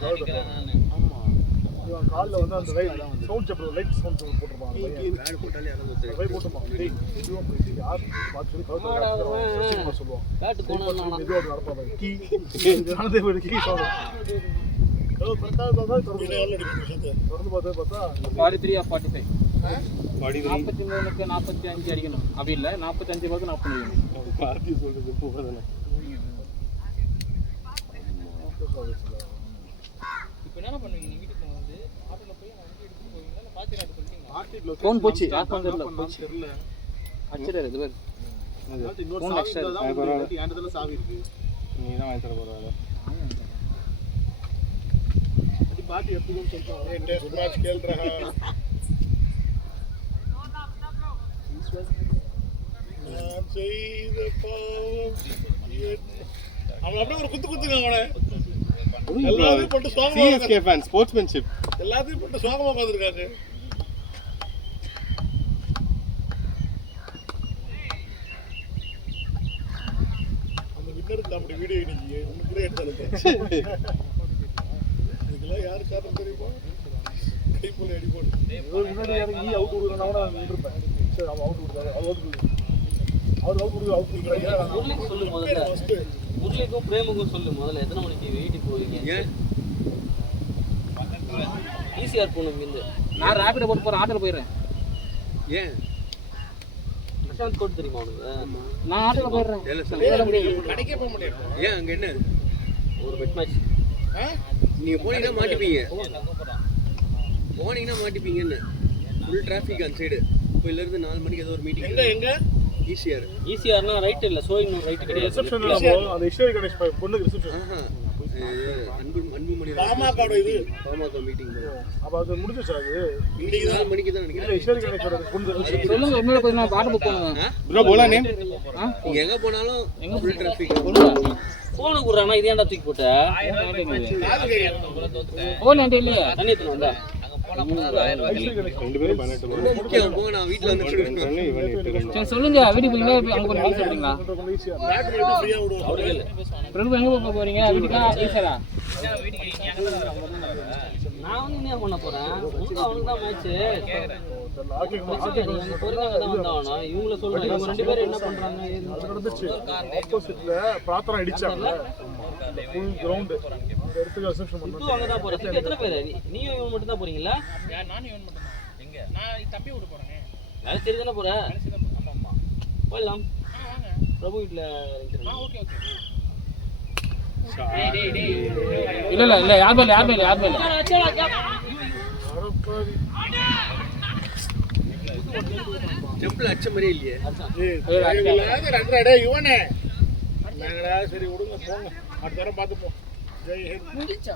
இவன் காலில் வந்து அந்த லைட் சவுண்ட் சாப்பிட்ற லைட் சவுண்ட் போட்டிருப்பான் போட்டுருப்பான் யார் பார்த்து சொல்லி சொல்லுவான் மெதுவாக நடப்பாங்க கீ நடந்தே போயிட்டு கீ சவுண்ட் திறந்து பார்த்தா 43 or 45 43க்கு 45 அடிக்கணும் அப்படி இல்லை 45 பார்த்து 40 அடிக்கணும் பார்த்து சொல்றது போகிறதானே இப்போ என்ன பண்ணுவீங்க நீங்க வீட்டுக்கு வந்து ஆட்டோல போய் நான் வண்டி எடுத்துட்டு போவீங்களா இல்ல பாத்து காட்ட சொல்றீங்களா ஃபோன் போச்சு ஆஃப் பண்ணல போச்சு தெரியல அச்சரே இது வேற இன்னொரு ஃபோன் எக்ஸ்ட்ரா என்கிட்ட சாவி இருக்கு நீ தான் வாங்கி தர போற அது பாட்டி எடுத்துக்கோன்னு சொல்லிட்டான் டெஸ்ட் மேட்ச் खेल रहा நான் செய்த பாவம் அவன் அப்படியே ஒரு குத்துங்க அவனை எல்லாத்தையும் போட்டு சோகமா சிஎஸ்கே ஃபேன் ஸ்போர்ட்ஸ்மேன்ஷிப் எல்லாத்தையும் போட்டு சோகமா உட்காந்துருக்காங்க அந்த வின்னருக்கு அப்படி வீடியோ இன்னைக்கு ஒன்று கூட எடுத்தாலும் இதுக்கெல்லாம் யாரு காரணம் தெரியுமா கை போல அடி போடு முன்னாடி யாரும் அவுட் விடுறா கூட இருப்பேன் சரி அவன் அவுட் விடுறாரு அவர் அவுட் விடுறாரு அவர் அவுட் விடுறாரு சொல்லு முதல்ல முரளிக்கும் பிரேமுக்கும் சொல்லு முதல்ல எத்தனை மணிக்கு வீட்டுக்கு போவீங்க? ஏன் ஈஸியாக போகணும் இங்கேருந்து. நான் ரேபிடோ போட்டு போகிறேன், ஆட்டோவில் போயிடுறேன். ஏன் பிரசாந்த் கோட் தெரியுமா உனக்கு? நான் ஆட்டோவில் போயிடுறேன். கடைக்கே போக முடியாது. ஏன் அங்கே என்ன ஒரு பெட் மேட்ச். நீங்கள் போனீங்கன்னா மாட்டிப்பீங்க. போனீங்கன்னா மாட்டிப்பீங்கன்னு ஃபுல் டிராஃபிக் அந்த சைடு. இப்போலேருந்து 4 மணிக்கு ஏதோ ஒரு மீட்டிங். எங்க ஈஸியாக ஈஸியார்னா ரைட் இல்லை, சோயிங் ரைட் கிடையாது. ரிசப்ஷன்ல அந்த ஹிஸ்டரி கணேஷ் பொண்ணுக்கு ரிசப்ஷன். அன்புமணி பாமகோட இது பாமக மீட்டிங். அப்ப அது முடிஞ்சிச்சு. அது இன்னைக்கு 4 மணிக்கு தான் நினைக்கிறேன். ஹிஸ்டரி கணேஷோட பொண்ணு. சொல்லுங்க, உண்மையில போய் நான் பாட்டு புக் பண்ணுவேன். ப்ரோ போலாம் நேம். நீங்க எங்க போனாலும் ஃபுல் டிராஃபிக். ஃபோனு கொடுறானா இது ஏன்டா தூக்கி போட்ட? ஃபோன் என்கிட்ட இல்லையா? தண்ணி எடுத்துன்னு வந்தா ரெண்டு பேரும் 18 ரொம்ப முக்கியம். போங்க, நான் வீட்டில் வந்து சரி சொல்லுங்க, வீட்டுக்கு போறீங்களா அங்கே போய் சொல்றீங்களா? ஈஸியா பேட்டரி ஃப்ரீயா விடுவோம். பிரபு எங்கே போக போறீங்க? வீட்டுக்கா ஈஸியா? நான் வந்து என்ன பண்ண போறேன்? அவனுக்கு தான் மேட்ச்சு. இவங்கள சொல்றேன், இவங்க 2 பேரும் என்ன பண்றாங்க? நடந்துச்சு. ஆப்போசிட்ல பிரார்த்தனை அடிச்சாங்க. ஃபுல் கிரவுண்ட் இந்த இடத்துக்கு ரிசப்ஷன் பண்ணாங்க. அங்க தான் போறேன். எத்தனை பேர்? நீயும் இவன் மட்டும் தான் போறீங்களா? நானும் இவன் மட்டும் தான். எங்க நான் தப்பி விட போறேனே. வேலை சரி தானே போற? ஆமாம்மா. போயிடலாம். வாங்க. பிரபு வீட்டில் ஓகே ஓகே. இல்ல இல்ல இல்ல, யாருமே இல்லை, யாருமே இல்லை, யாருமே இல்லை. ஜம்பிள் அடிச்ச மாதிரியே இல்லையே. டேய் இவனே நாங்கடா சரி விடுங்க போங்க. அடுத்த தடவை பார்த்துப்போம். ஜெய் ஹிந்த்.